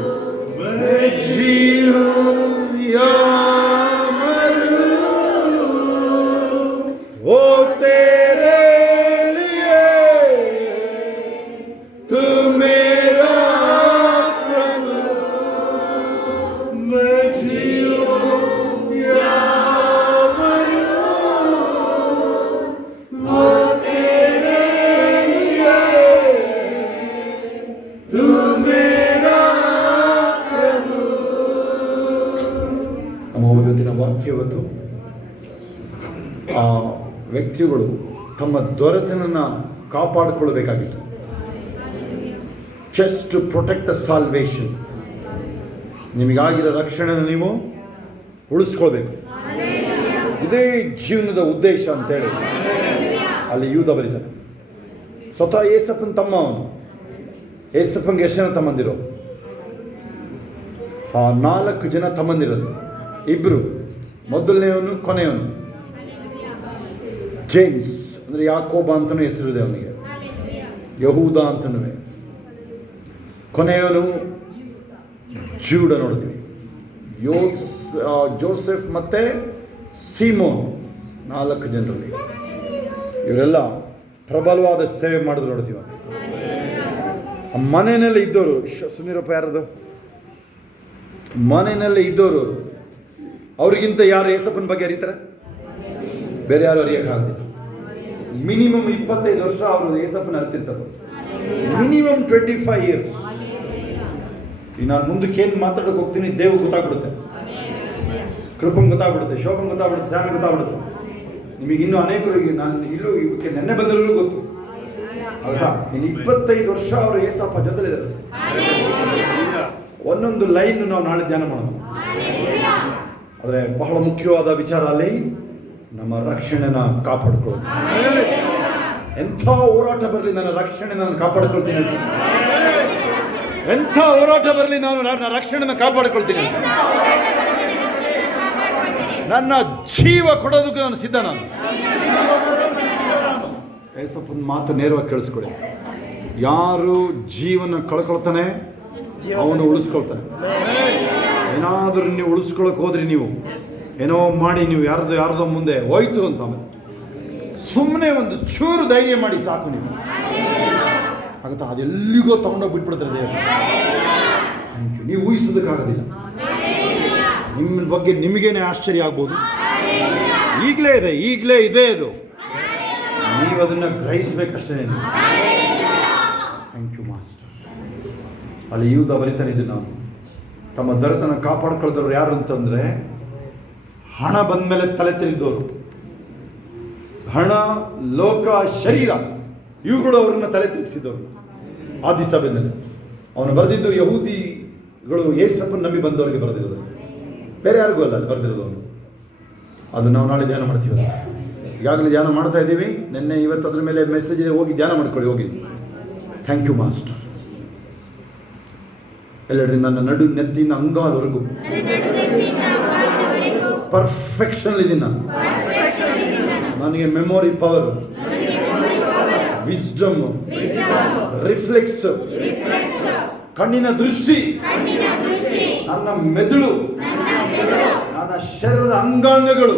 मैं जीऊं या मरूं, वो तेरे लिए, तू मेरा प्रभु, मैं जीऊं या मरूं, वो तेरे लिए, तू मेरा प्रभु। ನಮ್ಮ ಇವತ್ತಿನ ವಾಕ್ಯವತ್ತು ಆ ವ್ಯಕ್ತಿಗಳು ತಮ್ಮ ದೊರೆತನನ್ನು ಕಾಪಾಡಿಕೊಳ್ಬೇಕಾಗಿತ್ತು. Just to protect the salvation. ನಿಮಗಾಗಿರೋ ರಕ್ಷಣೆನ ನೀವು ಉಳಿಸ್ಕೊಳ್ಬೇಕು. ಇದೇ ಜೀವನದ ಉದ್ದೇಶ ಅಂತೇಳಿ ಅಲ್ಲಿ ಯೂದ ಬರೀತಾನೆ. ಸ್ವತಃ ಏಸಪ್ಪನ ತಮ್ಮ ಅವನು. ಏಸಪ್ಪನಿಗೆ ಎಷ್ಟು ಜನ ತಮ್ಮಂದಿರೋ? 4 ಜನ ತಮ್ಮಂದಿರೋದು. 2 ಮೊದಲನೇವನು, ಕೊನೆಯವನು. ಜೇಮ್ಸ್ ಅಂದರೆ ಯಾಕೋಬ ಅಂತಲೂ ಹೆಸರಿದೆ ಅವನಿಗೆ, ಯಹೂದ ಅಂತನೂ. ಕೊನೆಯವನು ಜೂಡ ನೋಡ್ತೀವಿ. ಜೋಸೆಫ್ ಮತ್ತು ಸೀಮೋನ್, 4 ಜನರಲ್ಲಿ. ಇವರೆಲ್ಲ ಪ್ರಬಲವಾದ ಸೇವೆ ಮಾಡಿದ್ರು ನೋಡ್ತೀವಿ. ಮನೆಯಲ್ಲಿ ಇದ್ದವರು ಸುನೀರಪ್ಪ ಯಾರದು? ಮನೆಯಲ್ಲೇ ಇದ್ದವರು. ಅವ್ರಿಗಿಂತ ಯಾರು ಏಸಪ್ಪನ ಬಗ್ಗೆ ಅರಿತಾರೆ? ಬೇರೆ ಯಾರು ಅರಿಯೋಕ್ಕಾಗಲಿಲ್ಲ. ಮಿನಿಮಮ್ 25 ವರ್ಷ ಅವರು ಏಸಪ್ಪನ ಅರಿತಿರ್ತಾರೆ. Minimum 25 years. ಈಗ ನಾನು ಮುಂದಕ್ಕೆ ಏನು ಮಾತಾಡೋಕೆ ಹೋಗ್ತೀನಿ, ದೇವ್ ಗೊತ್ತಾಗ್ಬಿಡುತ್ತೆ, ಕೃಪಂಗೆ ಗೊತ್ತಾಗ್ಬಿಡುತ್ತೆ, ಶೋಭನ್ ಗೊತ್ತಾಗ್ಬಿಡುತ್ತೆ, ಧ್ಯಾನ ಗೊತ್ತಾಗ್ಬಿಡುತ್ತೆ. ನಿಮಗೆ ಇನ್ನೂ ಅನೇಕರಿಗೆ ನಾನು ಇಲ್ಲೂ ಇವಕ್ಕೆ ನೆನ್ನೆ ಬಂದರೂ ಗೊತ್ತು. ಹೌದಾ? ಇನ್ನು 25 ವರ್ಷ ಅವರು ಏಸಪ್ಪ ಜೊತೆಲಿದ್ದಾರೆ. ಒಂದೊಂದು ಲೈನ್ ನಾವು ನಾಳೆ ಧ್ಯಾನ ಮಾಡೋಣ. ಆದರೆ ಬಹಳ ಮುಖ್ಯವಾದ ವಿಚಾರ ಅಲ್ಲಿ ನಮ್ಮ ರಕ್ಷಣೆನ ಕಾಪಾಡ್ಕೊಳ್ಳೋದು. ಎಂಥ ಹೋರಾಟ ಬರಲಿ ನನ್ನ ರಕ್ಷಣೆ ನಾನು ಕಾಪಾಡ್ಕೊಳ್ತೀನಿ. ಎಂಥ ಹೋರಾಟ ಬರಲಿ ನನ್ನ ರಕ್ಷಣೆನ ಕಾಪಾಡ್ಕೊಳ್ತೀನಿ. ನನ್ನ ಜೀವ ಕೊಡೋದಕ್ಕೆ ನಾನು ಸಿದ್ಧ. ನಾನು ಏಸಪ್ಪನ ಮಾತು ನೇರವಾಗಿ ಕೇಳಿಸ್ಕೊಳ್ಳಿ. ಯಾರು ಜೀವನ ಕಳ್ಕೊಳ್ತಾನೆ ಅವನು ಉಳಿಸ್ಕೊಳ್ತಾನೆ. ಏನಾದರೂ ನೀವು ಉಳಿಸ್ಕೊಳಕ್ಕೆ ಹೋದ್ರಿ, ನೀವು ಏನೋ ಮಾಡಿ ನೀವು ಯಾರ್ದೋ ಮುಂದೆ ಹೋಯ್ತು ಅಂತ ಸುಮ್ಮನೆ ಒಂದು ಚೂರು ಧೈರ್ಯ ಮಾಡಿ ಸಾಕು. ನೀವು ಆಗುತ್ತಾ? ಅದೆಲ್ಲಿಗೋ ತಗೊಂಡೋಗಿ ಬಿಟ್ಬಿಡ್ತಾರೆ ದೇವರು. ನೀವು ಊಹಿಸೋದಕ್ಕಾಗೋದಿಲ್ಲ. ನಿಮ್ಮ ಬಗ್ಗೆ ನಿಮಗೇನೆ ಆಶ್ಚರ್ಯ ಆಗ್ಬೋದು. ಈಗಲೇ ಇದೆ ಅದು. ನೀವು ಅದನ್ನು ಗ್ರಹಿಸಬೇಕಷ್ಟೇ. Thank you master. ಅಲ್ಲಿ ಯೂದ ಬರಿತಾನೆ ಇದನ್ನು. ತಮ್ಮ ದೊರೆತನ ಕಾಪಾಡ್ಕೊಳ್ದವ್ರು ಯಾರು ಅಂತಂದರೆ, ಹಣ ಬಂದ ಮೇಲೆ ತಲೆ ತಿಳಿದವರು. ಹಣ, ಲೋಕ, ಶರೀರ ಇವುಗಳು ಅವ್ರನ್ನ ತಲೆ ತಿರುಗಿಸಿದವರು ಆದಿ ಸಭೆಯಲ್ಲಿ. ಅವನು ಬರೆದಿದ್ದು ಯಹೂದಿಗಳು ಯೇಸಪ್ಪನ ನಂಬಿ ಬಂದವರಿಗೆ ಬರೆದಿರೋದು, ಬೇರೆ ಯಾರಿಗೂ ಅಲ್ಲ ಅಲ್ಲಿ ಬರೆದಿರೋದು ಅವನು. ಅದು ನಾವು ನಾಳೆ ಧ್ಯಾನ ಮಾಡ್ತೀವಿ. ಈಗಾಗಲೇ ಧ್ಯಾನ ಮಾಡ್ತಾ ಇದ್ದೀವಿ. ನಿನ್ನೆ ಇವತ್ತು ಅದ್ರ ಮೇಲೆ ಮೆಸೇಜ್ ಇದೆ, ಹೋಗಿ ಧ್ಯಾನ ಮಾಡ್ಕೊಳ್ಳಿ ಹೋಗಿ. Thank you master. ಎಲ್ಲರಿ ನನ್ನ ನಡು ನೆತ್ತಿನ ಅಂಗಾಲ್ವರೆಗೂ ಪರ್ಫೆಕ್ಷನ್ ಇದ್ದೀನಿ ನಾನು. ನನಗೆ ಮೆಮೊರಿ ಪವರ್, ವಿಸ್ಡಮ್, ರಿಫ್ಲೆಕ್ಸ್, ಕಣ್ಣಿನ ದೃಷ್ಟಿ, ನನ್ನ ಮೆದುಳು, ನನ್ನ ಶರೀರದ ಅಂಗಾಂಗಗಳು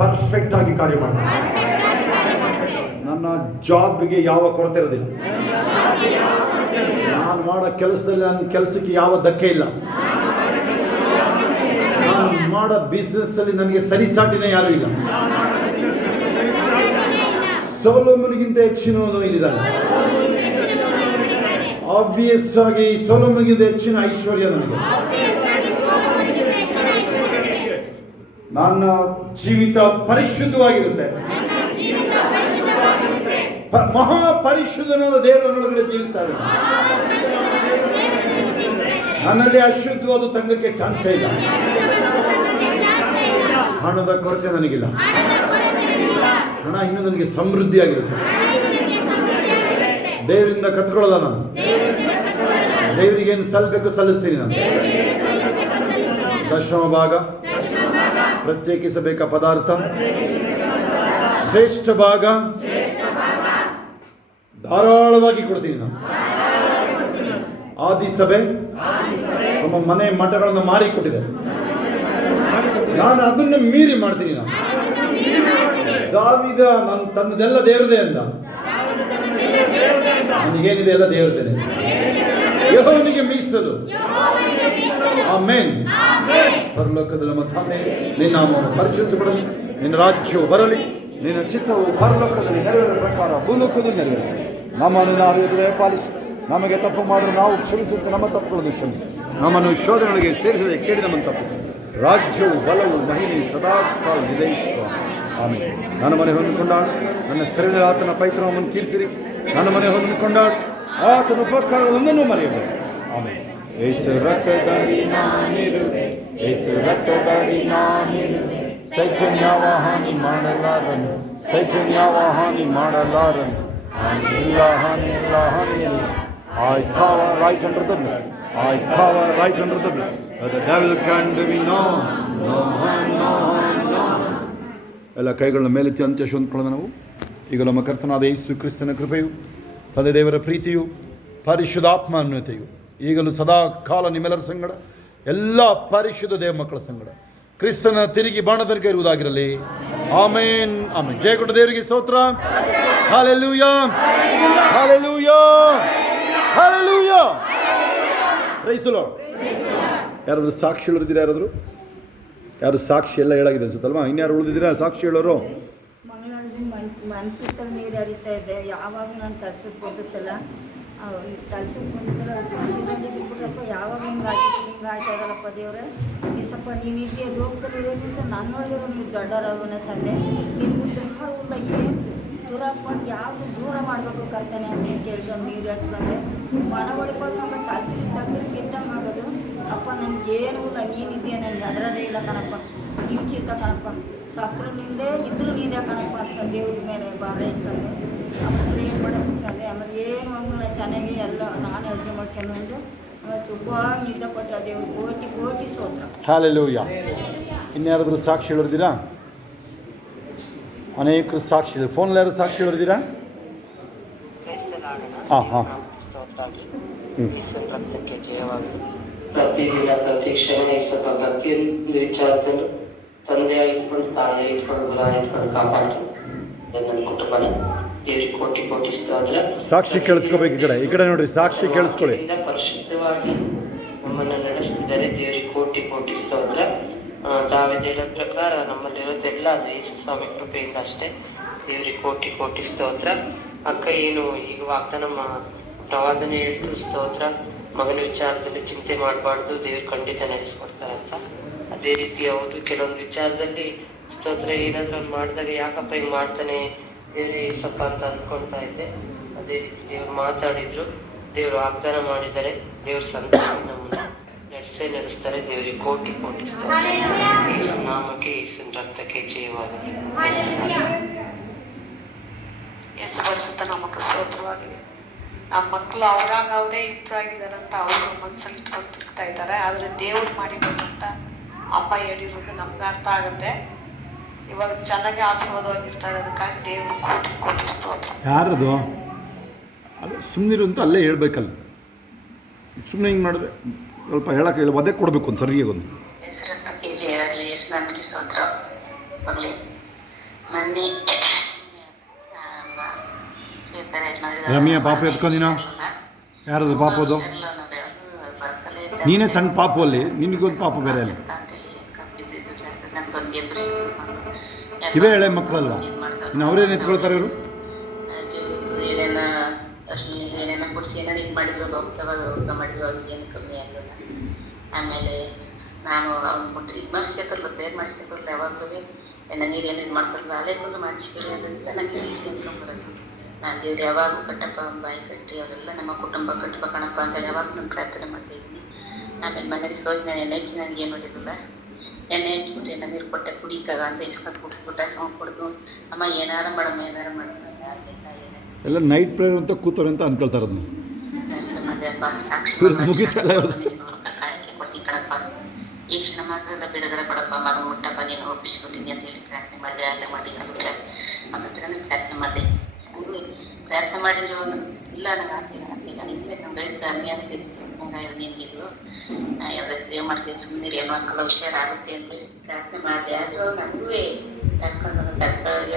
ಪರ್ಫೆಕ್ಟ್ ಆಗಿ ಕಾರ್ಯ ಮಾಡ್ತಾರೆ. ನನ್ನ ಜಾಬ್ಗೆ ಯಾವ ಕೊರತೆ ಇರೋದಿಲ್ಲ. ನಾನು ಮಾಡೋ ಕೆಲಸದಲ್ಲಿ ನನ್ನ ಕೆಲಸಕ್ಕೆ ಯಾವ ಧಕ್ಕೆ ಇಲ್ಲ. ನಾನು ಮಾಡೋ ಬಿಸ್ನೆಸ್ ಅಲ್ಲಿ ನನಗೆ ಸರಿಸಾಟಿನೇ ಯಾರು ಇಲ್ಲ. ಸೊಲೊಮೋನಿಗಿಂತ ಹೆಚ್ಚಿನವನು ಇಲ್ಲಿದ್ದಾನೆ. ಆಬ್ವಿಯಸ್ ಆಗಿ ಸೊಲೊಮೋನಿಗಿಂತ ಹೆಚ್ಚಿನ ಐಶ್ವರ್ಯ ನನಗೆ. ನನ್ನ ಜೀವಿತ ಪರಿಶುದ್ಧವಾಗಿರುತ್ತೆ. ಮಹಾಪರಿಶುದ್ಧನಾದ ದೇವರೊಳಗಡೆ ಜೀವಿಸ್ತಾ ಇದ್ದಾರೆ. ನನ್ನಲ್ಲಿ ಅಶುದ್ಧವಾದ ತಂಗಕ್ಕೆ ಚಾನ್ಸೇ ಇಲ್ಲ. ಹಣದ ಕೊರತೆ ನನಗಿಲ್ಲ. ಹಣ ಇನ್ನು ನನಗೆ ಸಮೃದ್ಧಿಯಾಗಿರುತ್ತೆ. ದೇವರಿಂದ ಕತ್ಕೊಳ್ಳೋದ ನಾನು. ದೇವರಿಗೆ ಏನು ಸಲ್ಲಬೇಕು ಸಲ್ಲಿಸ್ತೀನಿ ನಾನು. ದಶಮ ಭಾಗ, ಪ್ರತ್ಯೇಕಿಸಬೇಕಾದ ಪದಾರ್ಥ, ಶ್ರೇಷ್ಠ ಭಾಗ ಧಾರಾಳವಾಗಿ ಕೊಡ್ತೀನಿ ನಾನು. ಆದಿ ಸಭೆ ತಮ್ಮ ಮನೆ ಮಠಗಳನ್ನು ಮಾರಿಕೊಟ್ಟಿದೆ. ನಾನು ಅದನ್ನು ಮೀರಿ ಮಾಡ್ತೀನಿ. ನಾನು ದಾವಿದ ನಾನು ತನ್ನದೆಲ್ಲ ದೇವರದೇ ಅಂದ. ನನಗೇನಿದೆ ಎಲ್ಲ ದೇವರದೇನೆ. ಯೆಹೋವನಿಗೆ ಮೀಸಲು. ಆಮೆನ್. ಪರಲೋಕದಲ್ಲಿ ನಮ್ಮ ತಂದೆ, ನಿನ್ನ ನಾಮವು ಪರಿಶುದ್ಧಪಡಲಿ, ನಿನ್ನ ರಾಜ್ಯವು ಬರಲಿ, ನಿನ್ನ ಚಿತ್ತವು ಪರಲೋಕದಲ್ಲಿ ನೆರವೇರ ಪ್ರಕಾರ ಭೂಲೋಕದಲ್ಲಿ ನೆರವೇರಲಿ. ನಮ್ಮನ್ನು ನಾವು ಪಾಲಿಸು. ನಮಗೆ ತಪ್ಪು ಮಾಡಲು ನಾವು ಕ್ಷಮಿಸುತ್ತೆ, ನಮ್ಮ ತಪ್ಪುಗಳನ್ನು ಕ್ಷಮಿಸಿ. ನಮ್ಮನ್ನು ಶೋಧನೆಗಳಿಗೆ ಸೇರಿಸದೆ ಕೇಳಿ ನಮ್ಮನ್ನು ತಪ್ಪು. ರಾಜ್ಯವು, ಬಲವು, ಮಹಿಮೆ ಸದಾ ಕಾಲ ವಿಧೇಯಿಸುವ. ಆಮೇಲೆ ನನ್ನ ಮನೆ ಹೊಂದಿಕೊಂಡಾಳು, ನನ್ನ ಸೆರೆಯಲ್ಲಿ ಆತನ ಪವಿತ್ರನಾಮವನ್ನು ಕೀರ್ತಿರಿ. ನನ್ನ ಮನೆ ಹೊಂದಿಕೊಂಡಾಳು, ಆತನ ಉಪಕಾರವೊಂದನ್ನು ಮರೆಯಬೇಡ. ಆಮೇಲೆ ಯೇಸು ರಕ್ತದಡಿ ನಾನಿರುವೆ, ಯೇಸು ರಕ್ತದಡಿ ನಾನಿರುವೆ, ಸೈತಾನ ಯಾವ ಹಾನಿ ಮಾಡಲಾರನು, ಸೈತಾನ ಯಾವ ಹಾನಿ ಮಾಡಲಾರನು. ಹಾನಿ ಇಲ್ಲ, ಹಾನಿ ಇಲ್ಲ, ಹಾನಿ ಇಲ್ಲ. I cover right under the blood. I cover right under the blood. The devil can do me no, no harm, no harm, no harm. ಎಲ್ಲ ಕೈಗಳನ್ನ ಮೇಲೆತ್ತಿ ಅಂತ್ಯಶು ಅಂದ್ಕೊಳ್ಳೋಣ ನಾವು. ಈಗ ನಮ್ಮ ಕರ್ತನಾದ ಯೇಸು ಕ್ರಿಸ್ತನ ಕೃಪೆಯು, ತಂದೆ ದೇವರ ಪ್ರೀತಿಯು, ಪರಿಶುದ್ಧಾತ್ಮ ಅನ್ಯತೆಯು ಈಗಲೂ ಸದಾ ಕಾಲ ನಿಮ್ಮೆಲ್ಲರ ಸಂಗಡ, ಎಲ್ಲ ಪರಿಶುದ್ಧ ದೇವ ಮಕ್ಕಳ ಸಂಗಡ ಕ್ರಿಸ್ತನ ತಿರುಗಿ ಬಾಣದನಿಗೆ ಇರುವುದಾಗಿರಲಿ. ಆಮೇನ್, ಆಮೇನ್. ಜಯ ಕೊಟ್ಟ ದೇವರಿಗೆ ಸ್ತೋತ್ರ. Hallelujah, hallelujah, hallelujah. Praise the Lord. ಯಾರಾದರೂ ಸಾಕ್ಷಿ ಹೇಳೋದಿದ್ದೀರಾ? ಯಾರು ಸಾಕ್ಷಿ ಎಲ್ಲ ಹೇಳಾಗಿದೆ ಅನ್ಸುತ್ತಲ್ವಾ? ಇನ್ಯಾರು ಉಳಿದಿದ್ದೀರಾ ಸಾಕ್ಷಿ ಹೇಳೋರು? ಮಂಗಳೂರಿನ ಮನ್ಸುತ್ತಲ್ಲಿ ನೀರು ಹರಿತಾ ಇದೆ. ಯಾವಾಗ ನಾನು ತಲ್ಸಕ್ಕೆ ಬಂದಿತ್ತಲ್ಲ, ತಲ್ಸಕ್ಕೆ ಬಂದಿದ್ದಲ್ಲ ಬಿಟ್ರಪ್ಪ, ಯಾವಾಗ ಹಿಂಗೆ ಆಯ್ತಾ ಇರಲ್ಲಪ್ಪ ದೇವ್ರೆ. ಈ ಸ್ವಲ್ಪ ನೀನು ಇದೆಯಾ ಲೋಕದಲ್ಲಿ ಇರೋದ್ರಿಂದ ನನ್ನೊಳಗಿರೋ ನೀವು ದೊಡ್ಡವರವನ್ನ ತಂದೆ, ನಿನ್ನ ಯಾರು ಇಲ್ಲ, ಏನು ದೂರ ಮಾಡಿ ಯಾವುದು ದೂರ ಮಾಡಬೇಕು ಕರ್ತನೆ ಅಂತ ಕೇಳ್ಕೊಂಡು ನೀರು ಹಾಕ್ಕೊಂಡೆ ಮನ ಹೊಡ್ಕೊಂಡು ನಮ್ಮ ತಲ್ಪಿಸಿ ತಗ್ಲಿಕ್ಕೆ ಇದ್ದಂಗೆ ಆಗೋದು. ಅಪ್ಪ ನನಗೇನು ಇಲ್ಲ, ನೀನಿದೆಯಾ, ನನಗೆ ಅದರದೇ ಇಲ್ಲ ಕಣಪ್ಪ, ನಿಮ್ಮ ಚಿತ್ತ ಕಣಪ್ಪ, ಸತ್ರು ನಿಂದೆ ಇದ್ರೂ ನೀನೇ ಕಣಪ್ಪ ಅಂತ ದೇವ್ರ ಮೇಲೆ ಭಾರ ಇಟ್ಕೊಂಡು ಆಮೇಲೆ ಏನು ಮಾಡೋಕ್ಕೆ. ಆಮೇಲೆ ಏನು ಒಂದು ಚೆನ್ನಾಗಿ ಎಲ್ಲ ನಾನು ಅಡುಗೆ ಮಾಡ್ಕೊಂಡು ಆಮೇಲೆ ಸುಖವಾಗಿ ನಿದ್ದೆ ಕೊಟ್ಟರೆ ದೇವ್ರು ಕೋಟಿ ಕೋಟಿ ಸ್ತೋತ್ರ. ಹಲ್ಲೆಲೂಯಾ. ಇನ್ಯಾರಾದರೂ ಸಾಕ್ಷಿ ಹೇಳಿದ್ದೀರಾ? ಅನೇಕರು ಸಾಕ್ಷಿ ಹೇಳಿದ್ರು. ಫೋನಲ್ಲಿ ಯಾರು ಸಾಕ್ಷಿ ಹೇಳಿದ್ದೀರಾ? ಹಾಂ ಹಾಂ. ರಕ್ತಕ್ಕೆ ಜಯವಾಗಿ ಪ್ರತಿದಿನ ಪ್ರತಿ ಕ್ಷಣ ಸ್ವಲ್ಪ ಪ್ರತಿಯೊಂದು ವಿಚಾರದಲ್ಲೂ ತಂದೆ ಇಟ್ಕೊಂಡು, ತಾಯಿ ಇಟ್ಕೊಂಡು, ಗುಣ ಇಟ್ಕೊಂಡು ಕಾಪಾಡ್ತೀನಿ ನನ್ನ ಕುಟುಂಬನ. ದೇವರಿಗೆ ಕೋಟಿ ಕೋಟಿ ಸ್ತೋತ್ರ. ಸಾಕ್ಷಿ ಕೇಳಿಸ್ಕೋಬೇಕು. ಈ ಕಡೆ ನೋಡ್ರಿ, ಸಾಕ್ಷಿ ಕೇಳಿಸ್ಕೊಳ್ಳಿ. ಪರಿಶುದ್ಧವಾಗಿ ನಮ್ಮನ್ನು ನಡೆಸ್ತಿದ್ದಾರೆ. ದೇವರಿಗೆ ಕೋಟಿ ಕೋಟಿ ಸ್ತೋತ್ರ. ತಾವೇನು ಹೇಳೋ ಪ್ರಕಾರ ನಮ್ಮಲ್ಲಿರೋದೆಲ್ಲ ಅದು ಯೇಸು ಸ್ವಾಮಿ ಕೃಪೆಯಿಂದ ಅಷ್ಟೇ. ದೇವರಿಗೆ ಕೋಟಿ ಕೋಟಿ ಸ್ತೋತ್ರ. ಅಕ್ಕ ಏನು ಈಗ ವಾಗ್ದಾನ ಪ್ರವಾದನೆ ಹೇಳ್ತು, ಸ್ತೋತ್ರ. ಮಗನ ವಿಚಾರದಲ್ಲಿ ಚಿಂತೆ ಮಾಡಬಾರ್ದು, ದೇವ್ರು ಖಂಡಿತ ನಡೆಸ್ಕೊಡ್ತಾರಂತ. ಅದೇ ರೀತಿ ಹೌದು, ಕೆಲವೊಂದು ವಿಚಾರದಲ್ಲಿ ಸ್ತೋತ್ರ ಏನಾದ್ರು ಅವ್ನು ಮಾಡಿದಾಗ ಯಾಕಪ್ಪ ಹಿಂಗೆ ಮಾಡ್ತಾನೆ ದೇವ್ರೆ ಏಸಪ್ಪ ಅಂತ ಅಂದ್ಕೊಳ್ತಾ ಇದ್ದೆ. ಅದೇ ರೀತಿ ದೇವ್ರು ಮಾತಾಡಿದ್ರು, ದೇವ್ರು ವಾಗ್ದಾನ ಮಾಡಿದ್ದಾರೆ. ದೇವ್ರ ಸಂತಾನ ನಮ್ಮನ್ನ ನಡೆಸ್ತಾರೆ. ದೇವರಿಗೆ ಕೋಟಿ ಕೋಟಿ ಸ್ತೋತ್ರ. ಯೇಸು ನಾಮಕ್ಕೆ, ಯೇಸುವಿನ ರಕ್ತಕ್ಕೆ ಜಯವಾಗಲಿ. ಯೇಸು ಪರಿಶುದ್ಧ ನಾಮಕ್ಕೆ ಸ್ತೋತ್ರವಾಗಿದೆ. ನಮ್ಮ ಮಕ್ಕಳು ಅವರಾಗ ಅವರೇ ಇಬ್ಬರಾಗಿದ್ದಾರಂತ ಅವರು ಮನಸ್ಸಲ್ಲಿ ಇಟ್ಕೊಂಡು ತಿರುಗ್ತಾ ಇದ್ದಾರೆ. ಆದರೆ ದೇವ್ರು ಮಾಡಿಕೊಟ್ಟಂತ ಅಪ್ಪ ಹೇಳಿರೋದು ನಮ್ಗೆ ಅರ್ಥ ಆಗುತ್ತೆ. ಇವಾಗ ಚೆನ್ನಾಗಿ ಆಶೀರ್ವಾದವಾಗಿರ್ತಾರೆ. ಅದಕ್ಕಾಗಿ ದೇವ್ರು ಕೋಟಿ ಕೋಟಿ ಸ್ತೋತ್ರ. ಯಾರದು? ಅದು ಸುಮ್ಮನಿರು ಅಂತ ಅಲ್ಲೇ ಹೇಳ್ಬೇಕಲ್ಲ. ಸುಮ್ಮನೆ ಹಿಂಗೆ ಮಾಡಿದ್ರೆ ಸ್ವಲ್ಪ ಹೇಳಕ್ಕೆ ಇಲ್ಲ, ಒದೆ ಕೊಡಬೇಕು ಒಂದು ಸರಿಯಾಗಿ ಒಂದು. ಹೆಸರಕ್ಕೆ ಜಯ ಆಗಲಿ. ಯೇಸು ನಾಮಕ್ಕೆ ಸ್ತೋತ್ರ ಆಗಲಿ. ಮೊನ್ನೆ ರಮ್ಯಾ ಪಾಪ ಎತ್ಕೊಂಡಿನ ಯಾರದು ಪಾಪದು? ನೀನೇ ಸಣ್ಣ ಪಾಪು ಅಲ್ಲಿ, ನಿನಗೊಂದು ಪಾಪ ಬೇರೆ ಅಲ್ಲಿ. ಇವೇ ಎಳೆ ಮಕ್ಕಳಲ್ಲ, ಇನ್ನು ಅವರೇನು ಎತ್ಕೊಳ್ತಾರೆ ಇವರು? ಏನೇನ ಅಶ್ವಿನಿಗೆ ಏನೇನ ಕೊಡಿಸಿ ಏನಾರು ಇದು ಮಾಡಿದ್ರು, ಹೋಗ್ತಾ ಮಾಡಿದ್ರು, ಅವ್ರಿಗೆ ಏನು ಕಮ್ಮಿ ಆಗಲ್ಲ. ಆಮೇಲೆ ನಾನು ಅವ್ನು ಕೊಟ್ಟು ಇದು ಮಾಡಿಸ್ಬೇಕಲ್ಲ, ಪ್ರೇರ್ ಮಾಡಿಸ್ಬೇಕಲ್ಲ, ಯಾವಾಗಲೂ ಎಣ್ಣೆ ನೀರು ಏನು ಇದು ಮಾಡ್ತಾರಲ್ಲ, ಅಲ್ಲೇ ಬಂದು ಮಾಡಿಸ್ಬಿಡಿ ಅನ್ನೋದಿಲ್ಲ. ನನಗೆ ನೀರು ಅಂದ್ಕೊಂಬರೋದು. ನಾನು ದೇವ್ರು ಯಾವಾಗ ಕಟ್ಟಪ್ಪ ಒಂದು ಬಾಯಿ ಕಟ್ಟಿ ಅವೆಲ್ಲ ನಮ್ಮ ಕುಟುಂಬ ಕಟ್ಟಪ್ಪ ಕಣಪ್ಪ ಅಂತ ಯಾವಾಗ ನಾನು ಪ್ರಾರ್ಥನೆ ಮಾಡ್ತಾ ಇದ್ದೀನಿ. ಆಮೇಲೆ ಮನೇಲಿ ಸೋಗಿ ನಾನು ಎಣ್ಣೆ ಹಚ್ಚಿ ನನಗೆ ಏನು ಮಾಡಿರಲಿಲ್ಲ. ಎಣ್ಣೆ ಹಚ್ಬಿಟ್ಟು ಎಣ್ಣೆ ನೀರು ಕೊಟ್ಟೆ, ಕುಡಿತಾಗ ಅಂತ ಇಸ್ಕೊಂಡು ಕುಡಿದ್ಬಿಟ್ಟೆ. ಅವ್ನು ಕುಡಿದು ಅಮ್ಮ ಏನಾರ ಮಾಡಮ್ಮ ಎಲ್ಲ ನೈಟ್ ಪ್ರೇಯರ್ ಅಂತ ಕೂತಾರೆ ಅಂತ ಅನ್ಕೊಳ್ತಾರೆ. ಅದನ್ನು ಮಾಡ್ದೆಪ್ಪ, ಸಾಕ್ಷಿ ಕೊಟ್ಟಿ ಕಣಪ್ಪ, ಈ ಕ್ಷಣ ಮಗಳೆಲ್ಲ ಬಿಡುಗಡೆ ಕೊಡಪ್ಪ, ಮಗ ಮುಟ್ಟಪ್ಪ, ನೀನು ಒಪ್ಪಿಸ್ಕೊಟ್ಟಿದ್ದೆ ಅಂತ ಹೇಳಿ ಪ್ರಾರ್ಥನೆ ಮಾಡಿದೆ. ಅಲ್ಲೇ ಮಾಡಿ ಮಗ ಪ್ರಾರ್ಥನೆ ಮಾಡಿದೆ. ಹಂಗೂ ಪ್ರಯತ್ನ ಮಾಡಿದ್ರು ಇಲ್ಲ, ನನಗೆ ಆಗ್ತಿಲ್ಲ ಇಲ್ಲೇ ನಮ್ಮ ಗೈದು ಕಮ್ಮಿಯಾಗಿ ತಿಳಿಸ್ಬೇಕು ನಿನಗಿದ್ರು ನಾ ಯಾವ್ದಕ್ಕೆ ಸೇವ್ ಮಾಡ್ತೀನಿ, ಸುಮ್ಮನೆ ಏನೋ ಅಕ್ಕಲ್ಲ ಹುಷಾರಾಗುತ್ತೆ ಅಂತೇಳಿ ಪ್ರಾರ್ಥನೆ ಮಾಡಿದೆ. ಆದರೂ ನನಗೂ ತಡ್ಕೊಳ್ಳೋದು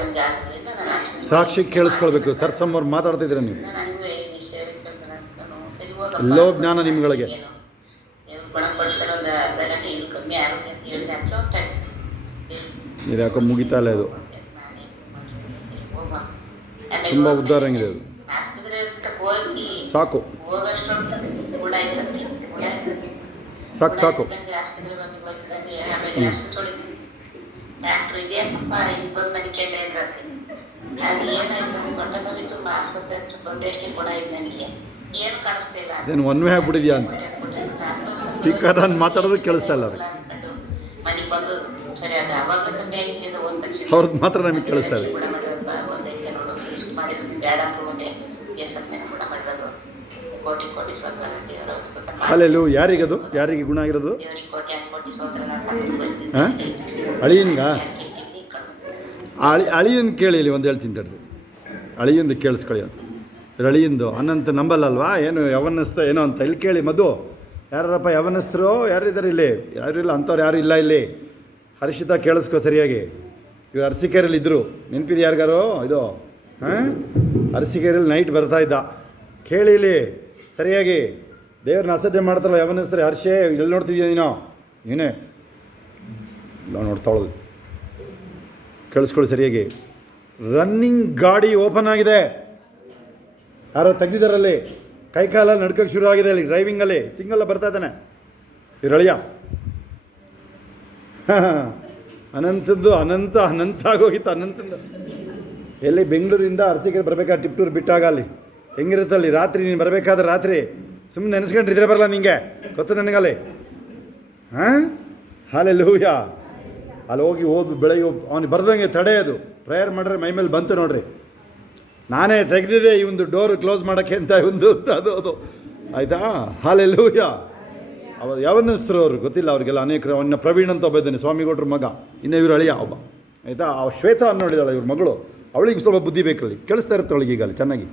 ಒಂದು ಆಗಲಿಲ್ಲ. ನಾನು ಸಾಕ್ಷಿ ಕೇಳಿಸ್ಕೊಳ್ಬೇಕು. ಸರ್ಸಮ್ ಅವ್ರು ಮಾತಾಡ್ತಿದ್ದೀರ ನೀವು? ನನಗೂ ಸರಿ ಹೋಗ ಎಲ್ಲೋ ಜ್ಞಾನ ನಿಮ್ಗಳಿಗೆ. ಗುಣಪಡಿಸ್ತಾರೆ, ಒಂದು ಅರ್ಧ ಗಂಟೆ ಇದು ಕಮ್ಮಿ ಆಗುತ್ತೆ ಅಂತ ಹೇಳಿದೆ. ಅಷ್ಟು ಇದು ಯಾಕೋ ಮುಗಿತಾ ಇಲ್ಲ. ಇದು ತುಂಬ ಉದ್ಧಾರ ಆಗಿದೆ. ಅದು ಸಾಕು ಸಾಕು ಸಾಕು. ಡಾಕ್ಟ್ರು ಇದೇನಪ್ಪ ಇಬ್ಬರು ಮನೆ ಕೇಳ್ತಾ ಇದ್ರಂತೆ. ನಾನು ಏನಾಯ್ತು ಹೊಟ್ಟೆ ನೋವಿತ್ತು, ಆಸ್ಪತ್ರೆ ಹತ್ರ ಬಂದೆಷ್ಟೇ ಕೂಡ ಇದು ನನಗೆ ಏನು ಕಾಣಿಸ್ತಾ ಇಲ್ಲ. ಏನು ಒನ್ ವೇ ಆಗ್ಬಿಟ್ಟಿದ್ಯಾ ಅಂತ ಸ್ಪೀಕರ್ ನಾನು ಮಾತಾಡೋದು ಕೇಳಿಸ್ತಾ ಇಲ್ಲ ಅವ್ರಿಗೆ. ಮನೆಗೆ ಬಂದು ಸರಿ ಅದು ಅವಾಗ ಕಮ್ಮಿ ಆಗಿದ್ದು ಒಂದು ಲಕ್ಷ ಅವ್ರದ್ದು ಮಾತ್ರ ನಮಗೆ ಕೇಳಿಸ್ತಾ ಇದೆ. ಕೂಡ ಮಾಡಿರೋದು ಒಂದೈತೆ ನೋಡು, ಇಷ್ಟು ಮಾಡಿರೋದು ಬೇಡ ಅಂದ್ರು ಒಂದೇ ದೇಶಕ್ಕೆ ಕೂಡ ಮಾಡಿರೋದು. ಕೋಟಿ ಕೋಟಿ ಸ್ವತಃ ದೇವರ ಅಲ್ಲೆಲ್ಲೂ ಯಾರಿಗದು ಯಾರಿಗೆ ಗುಣ ಆಗಿರೋದು? ದೇವರಿಗೆ ಕೋಟಿ ಕೋಟಿ ಸ್ವತಃ ಹಾಂ ಅಳಿಯನ್ಗ ಅಳಿಯನ್ ಕೇಳಿ ಇಲ್ಲಿ ಒಂದು ಹೇಳ್ತೀನಿ ತಡ್ರಿ. ಅಳಿಯಂದು ಕೇಳಿಸ್ಕೊಳ್ಳಿ ಅಂತ ಅಳಿಯಂದು ಅನಂತ ನಂಬಲ್ಲಲ್ವಾ ಏನು ಯವನಸ್ಥ ಏನೋ ಅಂತ ಇಲ್ಲಿ ಕೇಳಿ. ಮಧು ಯಾರಪ್ಪ ಯವನಸ್ಥರು ಯಾರಿದ್ದಾರೆ ಇಲ್ಲಿ? ಯಾರು ಇಲ್ಲ ಅಂಥವ್ರು ಯಾರು ಇಲ್ಲ ಇಲ್ಲಿ. ಹರ್ಷಿತಾ ಕೇಳಿಸ್ಕೊ ಸರಿಯಾಗಿ. ಇವಾಗ ಅರಸೀಕೆರೆಯಲ್ಲಿ ಇದ್ದರು, ನೆನಪಿದೆ ಯಾರಿಗಾರು ಇದು? ಹಾಂ ಅರಸೀಕೆರೆಯಲ್ಲಿ ನೈಟ್ ಬರ್ತಾ ಇದ್ದ, ಕೇಳಿ ಇಲ್ಲಿ ಸರಿಯಾಗಿ. ದೇವ್ರನ್ನ ಅಸಡ್ಡೆ ಮಾಡ್ತಾರಲ್ಲ ಯವನಸ್ಥರು. ಹರ್ಷೇ ಎಲ್ಲಿ ನೋಡ್ತಿದ್ಯಾ ನೀನು? ನೀನೇ ನಾವು ನೋಡ್ತಾಳೋದು. ಕೇಳಿಸ್ಕೊಳ್ಳಿ ಸರಿಯಾಗಿ. ರನ್ನಿಂಗ್ ಗಾಡಿ ಓಪನ್ ಆಗಿದೆ, ಯಾರೋ ತೆಗ್ದಿದ್ದಾರಲ್ಲಿ. ಕೈಕಾಲಲ್ಲಿ ನಡ್ಕೋಕ್ಕೆ ಶುರು ಆಗಿದೆ ಅಲ್ಲಿ ಡ್ರೈವಿಂಗಲ್ಲಿ. ಸಿಂಗಲ್ಲ ಬರ್ತಾ ಇದ್ದಾನೆ ಇರಳಿಯ. ಅನಂತದ್ದು ಅನಂತ ಆಗೋಗಿತ್ತು ಅನಂತದ್ದು. ಎಲ್ಲಿ ಬೆಂಗಳೂರಿಂದ ಅರಸೀಕೆರೆ ಬರಬೇಕಾದ್ರೆ ಟಿಪ್ಟೂರು ಬಿಟ್ಟಾಗ ಅಲ್ಲಿ ಹೆಂಗಿರುತ್ತಲ್ಲಿ ರಾತ್ರಿ ನೀನು ಬರಬೇಕಾದ್ರೆ ರಾತ್ರಿ ಸುಮ್ಮನೆ ನೆನೆಸ್ಕೊಂಡಿದ್ರೆ ಬರಲ್ಲ ನಿಂಗೆ, ಗೊತ್ತು ನನಗಲ್ಲಿ. ಹಾಂ ಹಾಲೆಲ್ಲೂಯ್ಯ. ಅಲ್ಲಿ ಹೋಗಿ ಬೆಳಗ್ಗೆ ಅವನಿಗೆ ಬರ್ದಂಗೆ ತಡೆಯೋದು. ಪ್ರೇಯರ್ ಮಾಡಿದ್ರೆ ಮೈ ಮೇಲೆ ಬಂತು ನೋಡ್ರಿ. ನಾನೇ ತೆಗೆದಿದ್ದೆ ಈ ಒಂದು ಡೋರು ಕ್ಲೋಸ್ ಮಾಡೋಕ್ಕೆ ಅಂತ ಒಂದು ಅದು ಆಯಿತಾ. ಹಾಲೆಲ್ಲೂಯ್ಯ. ಅವ್ರು ಯವನಸ್ಥರು ಅವರು ಗೊತ್ತಿಲ್ಲ ಅವ್ರಿಗೆಲ್ಲ ಅನೇಕರು. ಅವನ್ನ ಪ್ರವೀಣ್ ಅಂತ ಒಬ್ಬ ಇದ್ದಾನೆ, ಸ್ವಾಮಿಗೌಡ್ರ ಮಗ. ಇನ್ನು ಇವರು ಅಳಿಯ ಒಬ್ಬ ಆಯಿತಾ. ಆ ಶ್ವೇತಾ ಅನ್ನು ನೋಡಿದಾಳೆ ಇವ್ರ ಮಗಳು. ಅವಳಿಗೆ ಸ್ವಲ್ಪ ಬುದ್ಧಿ ಬೇಕಲ್ಲಿ, ಕೇಳಿಸ್ತಾ ಇರುತ್ತೆ ಅವಳಿಗೆ ಈಗ ಅಲ್ಲಿ ಚೆನ್ನಾಗಿ.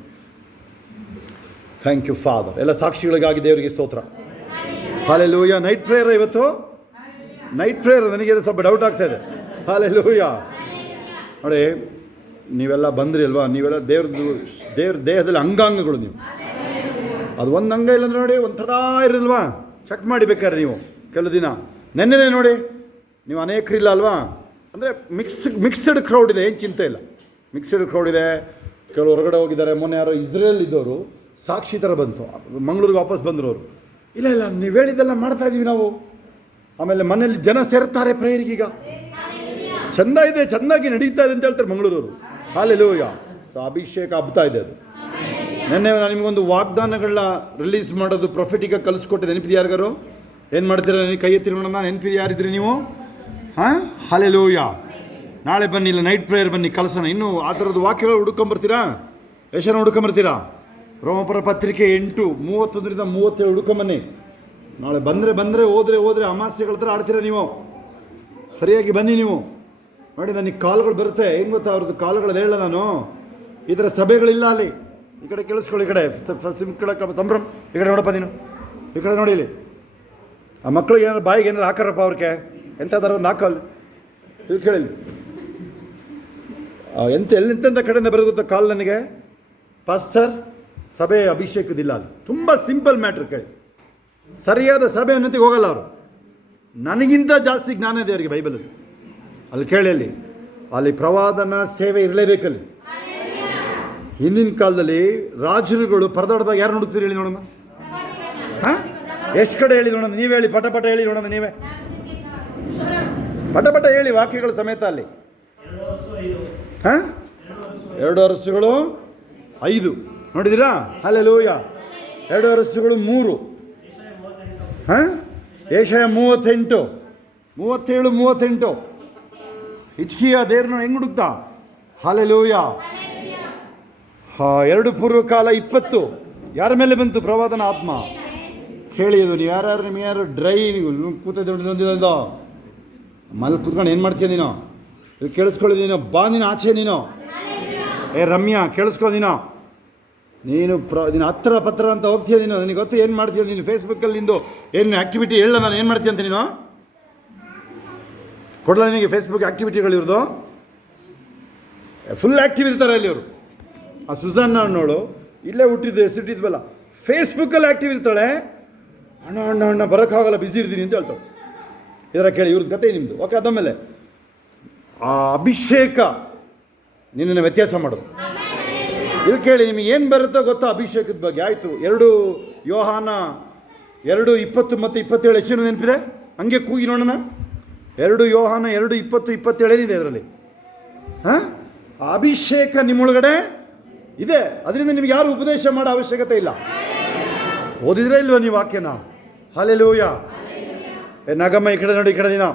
Thank you father. ಎಲ್ಲ ಸಾಕ್ಷಿಗಳಿಗಾಗಿ ದೇವರಿಗೆ ಸ್ತೋತ್ರ. ಹಾಲೆಲ್ಲೂಯ್ಯ. ನೈಟ್ ಪ್ರೇಯರ್ ಇವತ್ತು, ನೈಟ್ ಪ್ರೇಯರ್. ನನಗೇನು ಸ್ವಲ್ಪ ಡೌಟ್ ಆಗ್ತಾಯಿದೆ. ಹಾಲೆಲ್ಲೂಯ್ಯ. ನೋಡಿ ನೀವೆಲ್ಲ ಬಂದ್ರಿ ಅಲ್ವಾ, ನೀವೆಲ್ಲ ದೇವ್ರ ದೇಹದಲ್ಲಿ ಅಂಗಾಂಗಗಳು. ನೀವು ಅದು ಒಂದು ಅಂಗ ಇಲ್ಲಾಂದ್ರೆ ನೋಡಿ ಒಂಥರ ಇರಲ್ವಾ, ಚೆಕ್ ಮಾಡಿ ಬೇಕಾದ್ರೆ ನೀವು ಕೆಲವು ದಿನ. ನೆನ್ನೆನೇ ನೋಡಿ ನೀವು ಅನೇಕರಿಲ್ಲ ಅಲ್ವಾ. ಅಂದರೆ ಮಿಕ್ಸ್ಡ್ ಕ್ರೌಡ್ ಇದೆ, ಏನು ಚಿಂತೆ ಇಲ್ಲ. ಮಿಕ್ಸ್ಡ್ ಕ್ರೌಡ್ ಇದೆ. ಕೆಲವು ಹೊರಗಡೆ ಹೋಗಿದ್ದಾರೆ. ಮೊನ್ನೆ ಯಾರೋ ಇಸ್ರೇಲ್ ಇದ್ದವರು ಸಾಕ್ಷಿ ಥರ ಬಂತು, ಮಂಗಳೂರಿಗೆ ವಾಪಸ್ ಬಂದರು ಅವರು. ಇಲ್ಲ ನೀವು ಹೇಳಿದ್ದೆಲ್ಲ ಮಾಡ್ತಾ ಇದ್ದೀವಿ ನಾವು. ಆಮೇಲೆ ಮನೇಲಿ ಜನ ಸೇರ್ತಾರೆ ಪ್ರೇಯರಿಗೀಗ. ಚೆಂದ ಇದೆ, ಚೆಂದಾಗಿ ನಡೀತಾ ಇದೆ ಅಂತ ಹೇಳ್ತಾರೆ ಮಂಗಳೂರವರು. ಹಾಲೆಲ್ಲೂಯ್ಯ. ಸೊ ಅಭಿಷೇಕ ಹಬ್ತಾ ಇದೆ ಅದು. ನೆನ್ನೆ ನಾನು ನಿಮಗೊಂದು ವಾಗ್ದಾನಗಳನ್ನ ರಿಲೀಸ್ ಮಾಡೋದು ಪ್ರೊಫೆಟಿಗ ಕಲಿಸ್ಕೊಟ್ಟಿದ್ದೆ. ನೆನಪಿದೆ ಯಾರಿಗಾರು? ಏನು ಮಾಡ್ತೀರಾ? ನನಗೆ ಕೈ ಎತ್ತಿ ನೋಡೋಣ. ನೆನಪಿದೆ ಯಾರಿದ್ರಿ ನೀವು? ಹಾಂ ಹಾಲೆಲ್ಲೂಯ್ಯ. ನಾಳೆ ಬನ್ನಿ, ಇಲ್ಲ ನೈಟ್ ಪ್ರೇಯರ್ ಬನ್ನಿ, ಕಲಿಸೋಣ. ಇನ್ನೂ ಆ ಥರದ್ದು ವಾಕ್ಯಗಳು ಹುಡ್ಕೊಂಬರ್ತೀರಾ? ಯಶನ ಹುಡ್ಕೊಂಬರ್ತೀರಾ? ರೋಮಪುರ ಪತ್ರಿಕೆ 8:31-37 ಹುಡ್ಕೊಂಬನ್ನಿ. ನಾಳೆ ಬಂದರೆ ಹೋದ್ರೆ ಅಮಾಸ್ಯೆಗಳ ಥರ ಆಡ್ತೀರಾ ನೀವು. ಸರಿಯಾಗಿ ಬನ್ನಿ ನೀವು. ನೋಡಿ ನನಗೆ ಕಾಲ್ಗಳು ಬರುತ್ತೆ. ಏನು ಗೊತ್ತಾ ಅವ್ರದ್ದು ಕಾಲುಗಳು ಹೇಳ ನಾನು. ಈ ಥರ ಸಭೆಗಳಿಲ್ಲ ಅಲ್ಲಿ. ಈ ಕಡೆ ಕೇಳಿಸ್ಕೊಳ್ಳಿ, ಈ ಕಡೆ ಸಂಭ್ರಮ. ಈ ಕಡೆ ನೋಡಪ್ಪ ನೀನು, ಈ ಕಡೆ ನೋಡಿ ಇಲ್ಲಿ. ಆ ಮಕ್ಳಿಗೆ ಏನಾರು ಬಾಯಿಗೆ ಏನಾರು ಹಾಕಾರಪ್ಪ ಅವ್ರಿಗೆ ಎಂಥದಾರ ಒಂದು ಹಾಕಲ್ಲಿ. ಇಲ್ಲಿ ಕೇಳಿಲ್ಲ ಎಲ್ಲಿಂತ ಕಡೆಯಿಂದ ಬರೋದು ಕಾಲ್ ನನಗೆ. ಪಾಸ್ಟರ್ ಸಭೆ ಅಭಿಷೇಕದಿಲ್ಲ ಅಲ್ಲಿ. ತುಂಬ ಸಿಂಪಲ್ ಮ್ಯಾಟ್ರ್. ಕೇಳಿ, ಸರಿಯಾದ ಸಭೆ ಅನ್ನೋತಿಗೆ ಹೋಗಲ್ಲ ಅವರು. ನನಗಿಂತ ಜಾಸ್ತಿ ಜ್ಞಾನ ಇದೆ ಅವರಿಗೆ ಬೈಬಲಲ್ಲಿ. ಅಲ್ಲಿ ಕೇಳಿ, ಅಲ್ಲಿ ಪ್ರವಾದನ ಸೇವೆ ಇರಲೇಬೇಕಲ್ಲಿ. ಹಿಂದಿನ ಕಾಲದಲ್ಲಿ ರಾಜರುಗಳು ಪರದಾಡ್ದಾಗ ಯಾರು ನೋಡ್ತೀರಿ ಹೇಳಿ ನೋಡೋಣ? ಹಾಂ ಎಷ್ಟು ಕಡೆ ಹೇಳಿ ನೋಡೋಣ? ನೀವೇ ಹೇಳಿ, ಪಟ ಹೇಳಿ ನೋಡೋಣ. ನೀವೇ ಪಟ ಹೇಳಿ ವಾಕ್ಯಗಳ ಸಮೇತ ಅಲ್ಲಿ. ಹಾಂ 2 ವರ್ಷಗಳು 5 ನೋಡಿದ್ದೀರಾ? ಹಾಲೆಲ್ಲೂಯ್ಯ. 2 ವರ್ಷಗಳು 3. ಹಾಂ ಏಷಯ 38, 37, 38. ಹಿಜ್ಕೀಯ ದೇವ್ರನ್ನ ಹೆಂಗೆ ಹುಡುಕ್ತಾ? ಹಾಲೆಲ್ಲೂಯ್ಯ. 2 ಪೂರ್ವಕಾಲ 20 ಯಾರ ಮೇಲೆ ಬಂತು ಪ್ರವಾದನ ಆತ್ಮ? ಕೇಳಿ ಅದು. ನೀವು ಯಾರು ನಿಮ್ಗೆ ಯಾರು ಡ್ರೈ ಕೂತಿದ್ದ ಮಲ್ಲಿ ಕೂತ್ಕೊಂಡು ಏನು ಮಾಡ್ತೀಯ ನೀನು? ಇದು ಕೇಳಿಸ್ಕೊಳ್ಳಿ ನೀನು. ಬಾ ನೀನು ಆಚೆ ನೀನು. ರಮ್ಯಾ ಕೇಳಿಸ್ಕೊ ನೀನು. ನೀನು ಹತ್ರ ಪತ್ರ ಅಂತ ಹೋಗ್ತೀಯ ನೀನು. ನನಗೆ ಗೊತ್ತು ಏನು ಮಾಡ್ತೀಯ ನೀನು. ಫೇಸ್ಬುಕ್ಕಲ್ಲಿ ನಿಂದು ಏನು ಆ್ಯಕ್ಟಿವಿಟಿ ಹೇಳ, ನಾನು ಏನು ಮಾಡ್ತೀಯ ಅಂತ ನೀನು ಕೊಡಲ್ಲ ನಿನಗೆ. ಫೇಸ್ಬುಕ್ ಆ್ಯಕ್ಟಿವಿಟಿಗಳು ಇವ್ರದ್ದು ಫುಲ್ ಆ್ಯಕ್ಟಿವ್ ಇರ್ತಾರೆ ಅಲ್ಲಿ ಅವರು. ಆ ಸುಜಾನ್ನ ಅನ್ನೋಳು ಇಲ್ಲೇ ಹುಟ್ಟಿದ್ದು ಹೆಸರಿಟ್ಟಿದ್ವಲ್ಲ, ಫೇಸ್ಬುಕ್ಕಲ್ಲಿ ಆ್ಯಕ್ಟಿವ್ ಇರ್ತಾಳೆ. ಅಣ್ಣ ಬರೋಕ್ಕಾಗಲ್ಲ, ಬ್ಯುಸಿ ಇರ್ತೀನಿ ಅಂತ ಹೇಳ್ತಾಳೆ. ಇದರ ಕೇಳಿ ಇವ್ರದ್ದು ಕತೆ ನಿಮ್ಮದು. ಓಕೆ, ಅದಾದಮೇಲೆ ಆ ಅಭಿಷೇಕ ನಿನ್ನನ್ನು ವ್ಯತ್ಯಾಸ ಮಾಡೋದು. ಇಲ್ಲಿ ಕೇಳಿ, ನಿಮಗೆ ಏನು ಬರುತ್ತೋ ಗೊತ್ತಾ ಅಭಿಷೇಕದ ಬಗ್ಗೆ? ಆಯಿತು. 2 ಯೋಹಾನ 2:20 ಮತ್ತು 27 ಎಷ್ಟು ನೆನಪಿದೆ? ಹಂಗೆ ಕೂಗಿ ನೋಡೋಣ. 2 ಯೋಹಾನ 2:20-27 ಏನಿದೆ ಅದರಲ್ಲಿ? ಹಾಂ, ಅಭಿಷೇಕ ನಿಮ್ಮೊಳಗಡೆ ಇದೆ. ಅದರಿಂದ ನಿಮ್ಗೆ ಯಾರು ಉಪದೇಶ ಮಾಡೋ ಅವಶ್ಯಕತೆ ಇಲ್ಲ. ಓದಿದ್ರೆ ಇಲ್ವ ನೀವು ವಾಕ್ಯನ? ಹಲ್ಲೆಲೂಯಾ. ನಗಮ್ಮ ಈ ಕಡೆ ನೋಡಿ, ಈ ಕಡೆ ದಿನ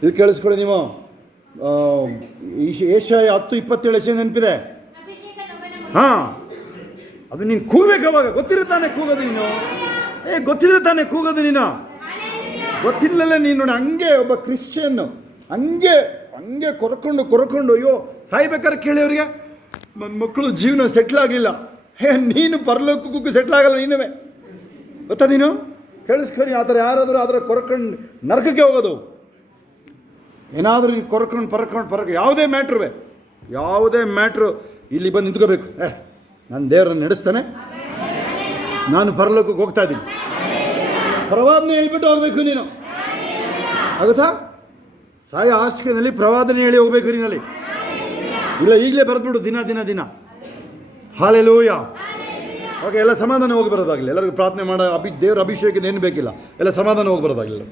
ಇಲ್ಲಿ ಕೇಳಿಸ್ಕೊಳ್ಳಿ ನೀವು. ಏಷಯ 10:27 ನೆನಪಿದೆ? ಹಾಂ, ಅದು ನೀನು ಕೂಗಬೇಕು. ಅವಾಗ ಗೊತ್ತಿರುತ್ತೆ ತಾನೇ ಕೂಗೋದು ನೀನು. ಗೊತ್ತಿದ್ರೆ ತಾನೇ ಕೂಗೋದು ನೀನು. ಗೊತ್ತಿಲ್ಲಲ್ಲ ನೀನು ನೋಡಿ, ಹಂಗೆ ಒಬ್ಬ ಕ್ರಿಶ್ಚಿಯನ್ನು ಹಂಗೆ ಕೊರಕೊಂಡು ಅಯ್ಯೋ ಸಾಯ್ಬೇಕಾದ್ರೆ ಕೇಳಿ ಅವರಿಗೆ, ನನ್ನ ಮಕ್ಕಳು ಜೀವನ ಸೆಟ್ಲ್ ಆಗಲಿಲ್ಲ. ನೀನು ಪರಲೋಕಕ್ಕೂ ಸೆಟ್ಲ್ ಆಗಲ್ಲ ನೀನುವೇ, ಗೊತ್ತಾ ನೀನು? ಕೇಳಿಸ್ಕೊಳ್ಳಿ, ಆ ಥರ ಯಾರಾದರೂ ಆ ಥರ ಕೊರಕೊಂಡು ನರಕಕ್ಕೆ ಹೋಗೋದು. ಏನಾದರೂ ನೀನು ಕೊರಕೊಂಡು ಯಾವುದೇ ಮ್ಯಾಟ್ರು ಇಲ್ಲಿ ಬಂದು ನಿಂತ್ಕೋಬೇಕು. ನನ್ನ ದೇವರನ್ನು ನಡೆಸ್ತಾನೆ, ನಾನು ಪರಲೋಕಕ್ಕೆ ಹೋಗ್ತಾ ಇದ್ದೀನಿ, ಪ್ರವಾದನೆ ಹೇಳ್ಬಿಟ್ಟು ಹೋಗ್ಬೇಕು ನೀನು. ಆಗುತ್ತಾ? ಸಾಯ ಹಾಸಿಗೆನಲ್ಲಿ ಪ್ರವಾದನೆ ಹೇಳಿ ಹೋಗ್ಬೇಕು ನೀನಲ್ಲಿ. ಇಲ್ಲ ಈಗಲೇ ಬರೆದ್ಬಿಡು ದಿನ. ಹಲ್ಲೆಲೂಯಾ. ಓಕೆ, ಎಲ್ಲ ಸಮಾಧಾನ ಹೋಗಿ ಬರೋದಾಗಲಿ. ಎಲ್ಲರಿಗೂ ಪ್ರಾರ್ಥನೆ ಮಾಡೋ ದೇವರ ಅಭಿಷೇಕದ ಏನು ಬೇಕಿಲ್ಲ, ಎಲ್ಲ ಸಮಾಧಾನ ಹೋಗಿ ಬರೋದಾಗಲಿಲ್ಲ.